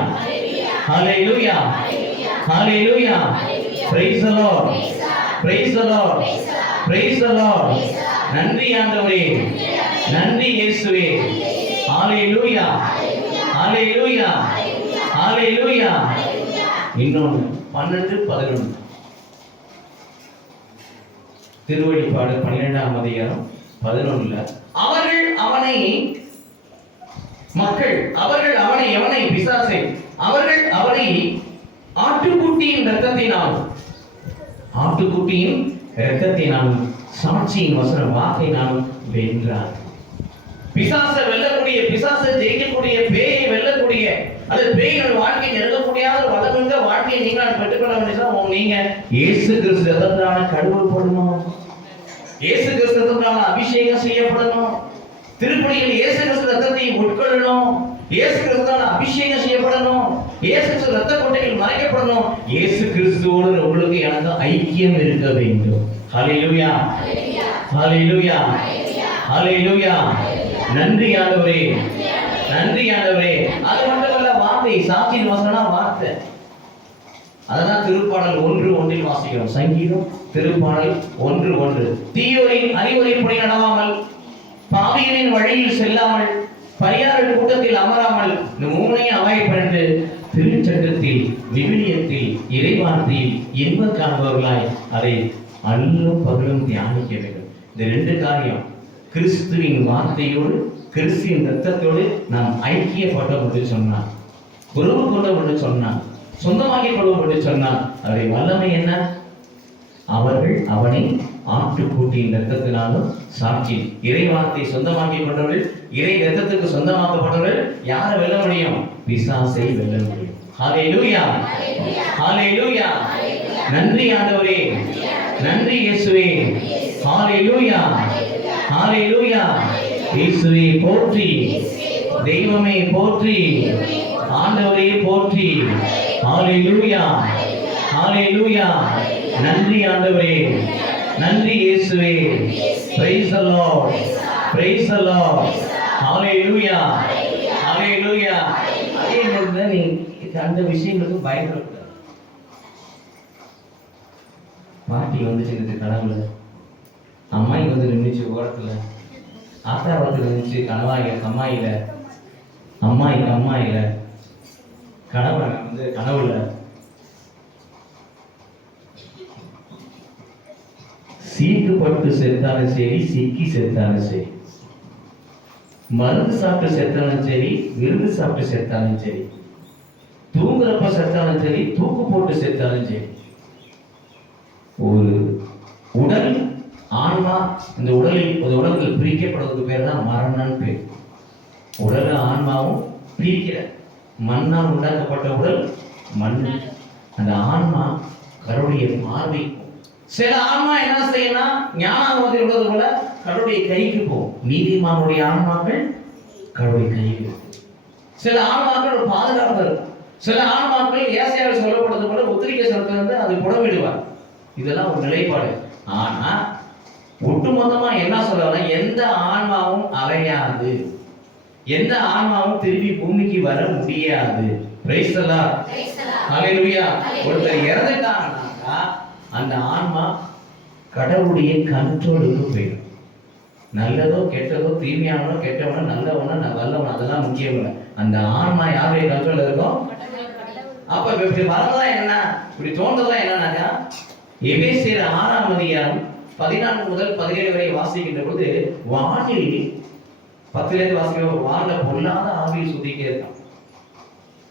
hallelujah, hallelujah. Praise the Lord, praise the Lord, praise the Lord. நன்றி ஆண்டவரே, நன்றி இயேசுவே. ஹல்லேலூயா, ஹல்லேலூயா, ஹல்லேலூயா. இன்னொன்று 12:11 திருவெளிப்பாடு 12ஆம் அதிகாரம் 11 அவர்கள் அவனை எவனை பிசாசை அவர்கள் அவனை ஆட்டுக்குட்டியின் இரத்தத்தினாலும் சாட்சியின் வசன வார்த்தையினாலும் வென்றார். பிசாசை வெல்லக்கூடிய, பிசாசை ஜெயிக்கக்கூடிய, பேயை வெல்லக்கூடிய, அது பேயோட வாழ்க்கை நெருங்க முடியாத வளர்ந்த வாழ்க்கையை நீங்கள் பெற்றுக்கொள்ள வேண்டியதுதான். நீங்க இயேசு கிறிஸ்து ரத்தத்தினால கழுவப்படணும், இயேசு கிறிஸ்து ரத்தத்தினால அபிஷேகம் செய்யப்படணும், திருப்பலியில் இயேசு கிறிஸ்து ரத்தத்தை உட்கொள்ளணும், இயேசு கிறிஸ்துவால அபிஷேகம் செய்யப்படணும், இயேசு கிறிஸ்து ரத்த கொட்டையில் மறைக்கப்படணும். இயேசு கிறிஸ்துவோடு உங்களுக்கு எனக்கு ஐக்கியம் இருக்க வேண்டும். ஹல்லேலூயா, ஹல்லேலூயா, ஹல்லேலூயா. நன்றி ஆண்டவரே, நன்றி ஆண்டவரே. அது மட்டுமல்ல, வார்த்தை சாட்சியின் வசனம் வார்த்தை. அதனால் திருப்பாடல் 1:1 வாசிக்கிறோம். சங்கீதம் திருப்பாடல் 1:1 தீயோரின் அறிவுரைப்படி நடவாமல், பாவியரின் வழியில் செல்லாமல், பரியாளர் கூட்டத்தில் அமராமல், இந்த மூணையும் அவாய்ப்பட்டு திருச்சட்டத்தில், விவிலியத்தில், இறைவார்த்தையில் இன்பம் காண்பவர்களாய் அதை அல்லும் பகலும் தியானிக்க வேண்டும். இந்த 2 காரியம், கிறிஸ்துவின் வார்த்தையோடு கிறிஸ்துவின் ரத்தத்தோடு நாம் ஐக்கியப்பட்டோம் என்று சொன்னார், உறவு கொண்டோம் என்று சொன்னார், சொந்தமாக்கிக் கொள்வோம் என்று சொன்னார். அவருடைய வல்லமை என்ன? அவர்கள் அவனை ஆட்டுக்குட்டியின் ரத்தத்தினாலும் சாட்சி, இறை வார்த்தை சொந்தமாக்கிக் கொண்டவர்கள், இறை ரத்தத்துக்கு சொந்தமாக்கப்பட்டவர்கள் யாரை வெல்ல முடியும்? பிசாசை வெல்ல முடியும். ஹல்லேலூயா, ஹல்லேலூயா. நன்றி ஆண்டவரே, நன்றி இயேசுவே. ஹல்லேலூயா, ஹல்லேலூயா. இயேசுவே போற்றி, தெய்வமே போற்றி, ஆண்டவரே போற்றி. ஹல்லேலூயா, ஹல்லேலூயா. நன்றி ஆண்டவரே, நன்றி இயேசுவே. Praise the Lord, praise the Lord. Hallelujah, hallelujah. அதே நேரத்தில் நீ அந்த விஷயங்களுக்கு பயப்படக்கூடாது. பாட்டி வந்துச்சு கனவுல, அம்மாயி வந்து நின்றுச்சு ஓரத்துல, ஆத்தா வந்து நின்றுச்சு கம்மாயில, அம்மாய்க்கு அம்மாயில, கணவன் வந்து கனவுல. சீக்குப்பட்டு செத்தாலும் சரி, சிக்கி செத்தாலும் சரி, மருந்து சாப்பிட்டு செத்தாலும் சரி, விருந்து சாப்பிட்டு செத்தாலும் சரி, தூங்குறப்ப செத்தாலும் சரி, தூக்கு போட்டு செத்தாலும் சரி, ஒரு உடல் ஆன்மா இந்த உடலில் பிரிக்கப்படுவதற்கு பேர் தான் மரணம்னு பேர். உடல் ஆன்மாவும் பிரிக்கிற, மண்ணால் உண்டாக்கப்பட்ட உடல் மண். அந்த ஆன்மா கடவுளுடைய பார்வை. சில ஆன்மா என்ன செய்யணும்? ஞானாவதி உள்ளது போல கடவுளுடைய கைக்கு போகும். நீதிமானுடைய ஆன்மாக்கள் கடவுளுடைய கைக்கு. சில ஆன்மாக்கள் ஒரு பாதுகாப்பு இருக்கும். சில ஆன்மாக்கள் ஏசையால் சொல்லப்படுறது போல ஒத்திரிக்கை சொல்றது அது புடவிடுவார். இதெல்லாம் ஒரு நிலைப்பாடு. ஆனா ஒட்டுமொத்தமா என்ன சொல்றாங்க? எந்த ஆன்மாவும் அலையாது, எந்த ஆன்மாவும் திரும்பி பூமிக்கு வர முடியாது. பிரைஸ் தி லார்ட், ஹல்லேலூயா. ஒருத்தர் இறந்துட்டாங்கன்னா அந்த ஆன்மா கடவுளுடைய கண்ட்ரோலுக்கு போயிடும். நல்லதோ கெட்டதோ, தீமையானோ கெட்டவனோ, நல்லவனோ வல்லவனோ, அதெல்லாம் முக்கியம் இல்லை. அந்த ஆன்மா யாருடைய கண்ட்ரோல் இருக்கும்? அப்ப இப்படி வரதான் என்ன, இப்படி தோன்றதான் என்னன்னாக்கா, எபேசியர் 6ஆம் அதிகாரம் 14 முதல் 17 வரை வாசிக்கின்ற பொழுது, வானில் 10லேருந்து வாசிக்கிற வானில் பொல்லாத ஆவியை சுத்திக்கே இருக்கான்.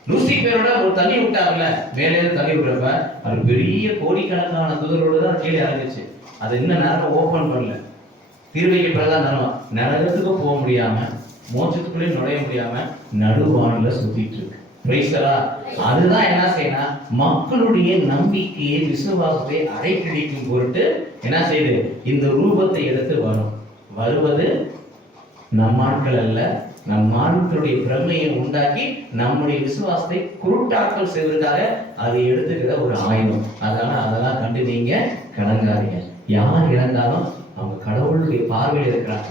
லூசிபரோட ஒரு தள்ளி விட்டாங்கல்ல, மேலே தள்ளி விடுறப்ப அது பெரிய கோடிக்கணக்கான தூதரோடு தான் கீழே இறங்குச்சு. அது இன்னும் நேரம் ஓப்பன் பண்ணல. தீர்வைக்கு பிறகுதான் நரகத்துக்கு போக முடியாம, மோட்சத்துக்குள்ளே நுழைய முடியாம நடுவானில் சுத்திட்டு இருக்கு. அதுதான் என்ன செய்யணும், மக்களுடைய நம்பிக்கையை விசுவாசத்தை அடைப்பிடிக்கும் பொருட்டு என்ன செய்யுது, இந்த ரூபத்தை எடுத்து வருவது நம் ஆட்கள் அல்ல, நம் ஆட்களுடைய பிரமையை உண்டாக்கி நம்முடைய விசுவாசத்தை குருட்டாக்கள் செய்வதற்காக அதை எடுத்துக்கிற ஒரு ஆயுதம். அதனால அதெல்லாம் கண்டு நீங்க கலங்காதீங்க. யார் இறந்தாலும் அவங்க கடவுளுடைய பார்வையில் இருக்கிறாங்க.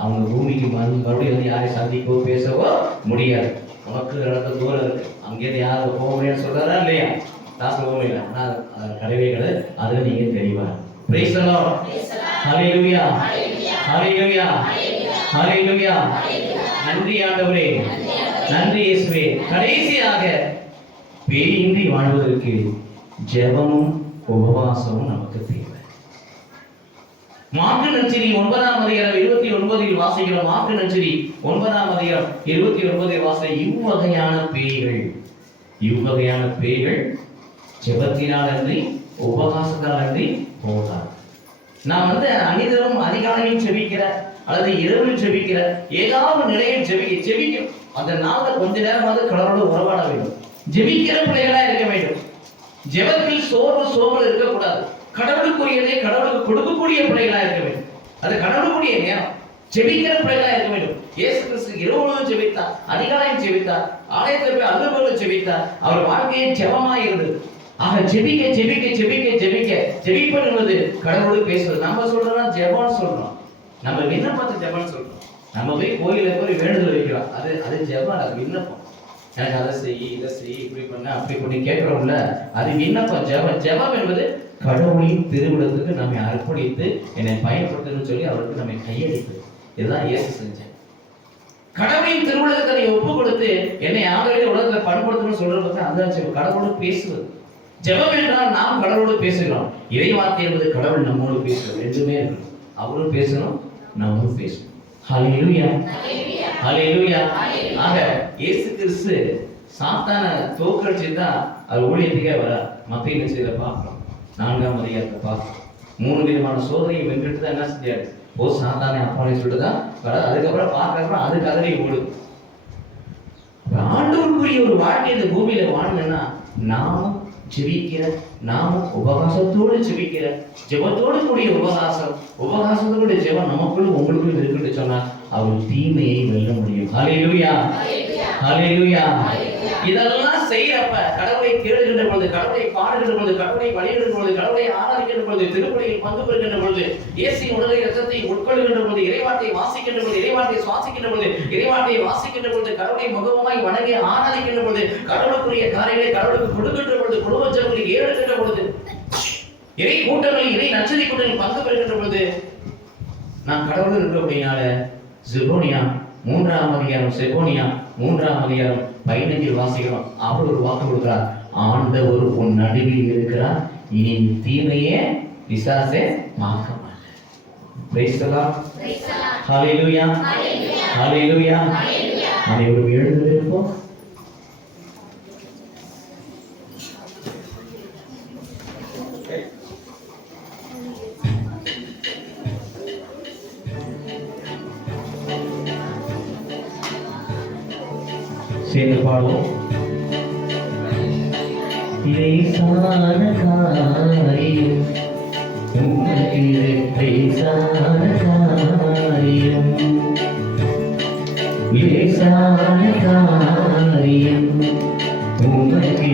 அவங்க பூமிக்கு மறுபடியும் வந்து யாரை சந்திக்கவோ பேசவோ முடியாது. உனக்கு நடந்த தூரம் இருக்கு, அங்கேயிருந்து யாரும் போக முடியாதுன்னு சொல்றாரா இல்லையா? நான் சொல்ல முடியல, ஆனால் கடவைகளை அதில் நீங்க தெளிவா. Praise the Lord. Hallelujah, hallelujah, hallelujah. நன்றி ஆண்டவரே, நன்றி இயேசுவே. கடைசியாக பேயின்றி வாழ்வதற்கு ஜெபமும் உபவாசமும் நமக்கு தேவை. மார்க்கு நற்செய்தி 9ஆம் அதிகாரம் 29 வாசிக்கிறோம். மார்க்கு நற்செய்தி 9ஆம் அதிகாரம் 29 வாசிக்கிற இவ்வகையான பேய்கள் ஜெபத்தினால் அன்றி உபவாசத்தால் அன்றி போகாது. நான் அனிதரும் அதிகாலையில் ஜெபிக்கிற அல்லது இரவில் ஜெபிக்கிற ஏதாவது நிலையில் ஜெபிக்கும் அந்த நாள்ல கொஞ்ச நேரமாவது கடவுளோடு உறவாட வேண்டும். ஜெபிக்கிற பிள்ளைகளா இருக்க வேண்டும். ஜெபத்தில் சோர்வு இருக்கக்கூடாது. கடவுளுக்குரியதை கடவுளுக்கு கொடுக்கக்கூடிய பிள்ளைகளா இருக்க வேண்டும். அது கடவுளுக்குரிய நேரம். ஜெபிக்கிற பிள்ளைகளா இருக்க வேண்டும். இயேசு கிறிஸ்து இரவு ஜெபித்தார், அதிகாலையில் ஜெபித்தார், ஆலயத்தில் போய் அலுவலகம் ஜெபித்தார். அவர் வாழ்க்கையை ஜெபமாய் இருந்தது. ஆக ஜெபிப்பது என்பது கடவுளோடு பேசுவது. நம்ம சொல்றோம்னா ஜெபம்னு சொல்றோம், நம்ம விண்ணப்பத்தை ஜெபம்னு சொல்றோம். நம்ம போய் கோயில போய் வேண்டுதல் வைக்கிறோம், அது ஜெபம், அது விண்ணப்பம். எனக்கு அதை செய், இதை செய், இப்படி பண்ண, அப்படி பண்ணி கேட்கிறோம்ல, அது விண்ணப்பம். ஜெபம் என்பது கடவுளின் திருவிழத்துக்கு நம்மை அர்ப்பணித்து என்னை பயன்படுத்தணும்னு சொல்லி அவருக்கு நம்மை கையளிப்பது. இதுதான் இயேசு செஞ்சேன். கடவுளின் திருவிழத்துக்கு அதை ஒப்பு கொடுத்து என்னை ஆகவே உலகத்துல பண்படுத்தணும்னு சொல்றது அதுதான் ஜெபம். கடவுளோடு பேசுவது. ஜெபம் என்றால் நாம் கடவுளோடு பேசுகிறோம். இறை வார்த்தை என்பது கடவுள் நம்மோடு பேசுவது. ரெண்டுமே இருக்கணும். அவரும் பேசணும், நம்மளும் பேசணும். ஹல்லேலூயா, ஹல்லேலூயா. ஆக இயேசு கிறிஸ்து சாத்தான தோற்கடிச்சு தான் அவர் ஊழியத்துக்கே வர. மத்தேயு நற்செய்தியில பார்க்கிறோம், 4ஆம் அதிகாரத்தை பார்க்கிறோம். 3 விதமான சோதனையை வென்றுட்டு தான் என்ன செஞ்சாரு, சாத்தானே அப்பான்னு சொல்லிட்டு தான் வர. அதுக்கப்புறம் பார்க்கறப்ப அது கதறி ஓடுது. ஆண்டவருக்குரிய ஒரு வாழ்க்கை இந்த பூமியில வாழணும்னா நாமும் ஜெபிக்கிற, நாமும் உபவாசத்தோடு ஜெபிக்கிற, ஜெபத்தோடு கூடிய உபவாசத்தோடு ஜெபம் நமக்குள்ள உங்களுக்குள்ள இருக்குன்னு சொன்னா அவர் தீமையை வெல்ல முடியும். ஹல்லேலூயா, ஹல்லேலூயா. இதெல்லாம் செய்யறப்ப கடவுளை தேடுகின்ற பொழுது, கடவுளை பாடுகின்ற பொழுது, கடவுளை வழியிடுகின்ற பொழுது, கடவுளை ஆராதிக்கின்ற பொழுது, திருப்பலியில் பங்கு பெறுகின்ற பொழுது, இயேசுவின் உடலை இரத்தத்தை உட்கொள்கின்ற பொழுது, இறைவார்த்தையை வாசிக்கின்ற பொழுது, இறைவார்த்தையை சுவாசிக்கின்ற பொழுது, இறைவார்த்தையை வாசிக்கின்ற பொழுது, கடவுளை முகமாய் வணங்கி ஆராதிக்கின்ற பொழுது, கடவுளுக்குரிய காரியங்களை கடவுளுக்கு கொடுக்கின்ற பொழுது, குடும்ப ஜெபங்களில் ஏறுகின்ற பொழுது, இறை கூட்டங்களில், இறை நற்செய்தி கூட்டங்களில் பங்கு பெறுகின்ற பொழுது, நான் கடவுள் இருக்கிறபடினால செபோனியா 3ஆம் அதிகாரம் 15 வாசிக்கிறோம். அவர் ஒரு வாக்கு கொடுக்கிறார், ஆண்டவர் உன் நடுவில் இருக்கிறார், இனி தீமையே பிசாசே பார்க்க மாட்டார். பிரைஸ் தி லார்ட், ஹல்லேலூயா, ஹல்லேலூயா. அனைவரும் எழுந்திருப்போம். சேர்ந்து பாடுவோம். லேசான காரியம் உமக்கு லேசான காரியம், லேசான காரியம் உமக்கு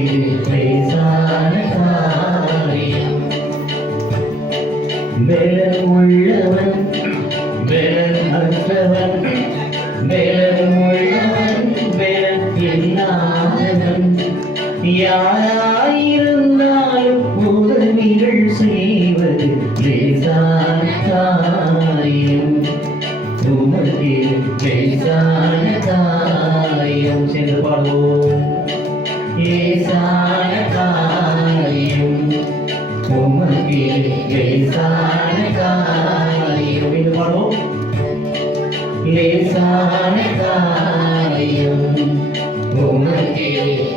லேசான காரியம். பலம் உள்ளவன் பலம் அற்றவன், பலம் உள்ளவன் பலம் இல்லாதவன், யாராயிருந்தாலும் உதவிகள் செய்வது லேசான காரியம், உமக்கு லேசான காரியம். சேர்ந்து பாடுவோம். லேசான காரியம் உமக்கு லேசான காரியம். இது பாடுவோம். லேசான காரியம் உமக்கு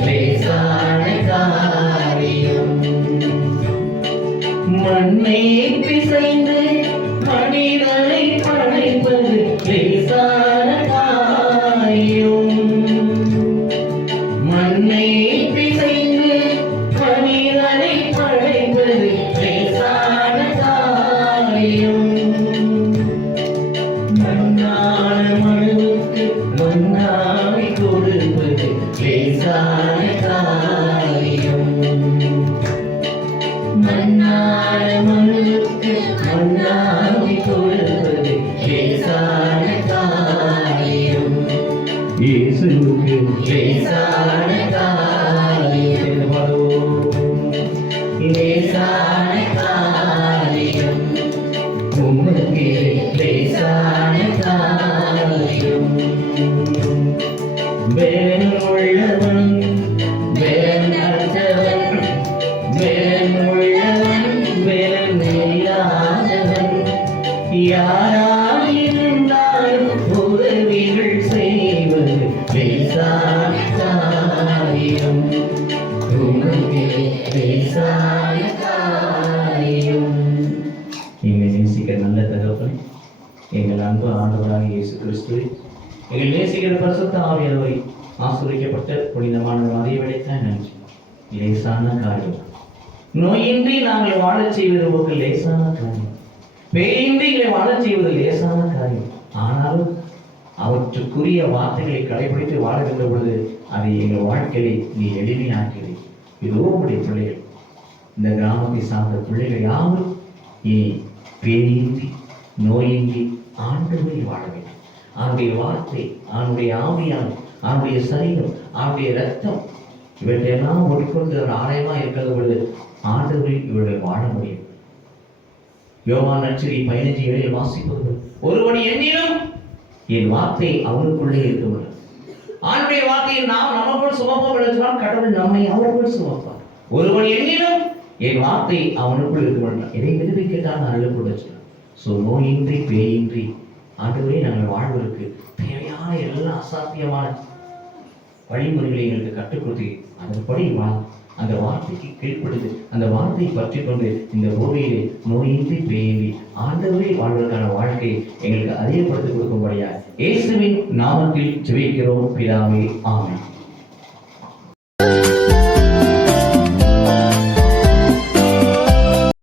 லேசான காரியம். மண்ணை பிசைந்து மனிதனை படைப்பது லேசான காரியம், மண்ணை மன்னான மண்ணுக்கு மன்னாவி கொடுப்பது லேசான காரியம். இயேசுவுக்கு லேசான காரியம். லேசான காரியம். உமக்கு லேசான காரியம். வேலன் உள்ளவன் வேலன் அற்றவன் வேலன் உள்ளவன் வேலன் இல்லாதவன் யாராயிருந்தாலும் உதவிகள் செய்வது லேசான காரியம். உமக்கு லேசான காரியம். எங்களை நேசிக்கிற நல்ல தகப்பன், எங்கள் அன்பு ஆண்டவராக இயேசு கிறிஸ்துவை, எங்கள் நேசிக்கிற பரிசுத்த ஆவியானவரை, ஆசீர்வதிக்கப்பட்ட புனிதமான மதிய வேளைக்காய் நன்றி. லேசான காரியம். நோயின்றி நாங்கள் வாழச் செய்வது ஒரு லேசான காரியம். பேயின்றி எங்களை வாழச் செய்வது லேசான காரியம். ஆனாலும் அவற்றுக்குரிய வார்த்தைகளை கடைபிடித்து வாழுகின்ற பொழுது அதை எங்கள் வாழ்க்கையை நீ எளிமையாக்கிறீ. இதோ உடைய பிள்ளைகள், இந்த கிராமத்தை சார்ந்த பிள்ளைகள் யாரும் இனி பேயின்றி நோயின்றி ஆண்டவரை வாழ வேண்டும். அவனுடைய வார்த்தை, அவனுடைய ஆவியான், அவனுடைய சரீரம், அவனுடைய ரத்தம் இவற்றையெல்லாம் ஒட்டிக்கொண்டு ஒரு ஆலயமாக இருக்கிறது பொழுது ஆண்டவரில் இவர்கள் வாழ முடியும். யோவான் நற்செய்தி 15:7 வாசிப்பது, ஒருவன் என்னிலும் என் வார்த்தை அவனுக்குள்ளே இருக்கிறது. ஆண்டுடைய வார்த்தையை நாம் நமக்குள் சுமப்போம் என்று சொன்னால் கடவுள் நம்மை அவருக்குள் சுமப்பார். ஒருவன் என்னிலும் என் வார்த்தை அவனுக்குள் இருக்கிறான். இதை நிரூபிக்கத்தான் அருளப்பட சொன்னார். ஸோ நோயின்றி பேயின்றி ஆண்டவரே நாங்கள் வாழ்வதற்கு தேவையான எல்லா அசாத்தியமான வழிமுறைகளை எங்களுக்கு கற்றுக் கொடுத்து அதன்படி அந்த வார்த்தைக்கு கீழ்ப்படுது, அந்த வார்த்தையை பற்றி கொண்டு இந்த பூமியிலே நோயின்றி பேயின்றி ஆண்டவரே வாழ்வதற்கான வாழ்க்கையை எங்களுக்கு அதிகப்படுத்தி கொடுக்கும்படியா இயேசுவின் நாமத்தில் ஜெபிக்கிறோம் பிதாவே, ஆமென்.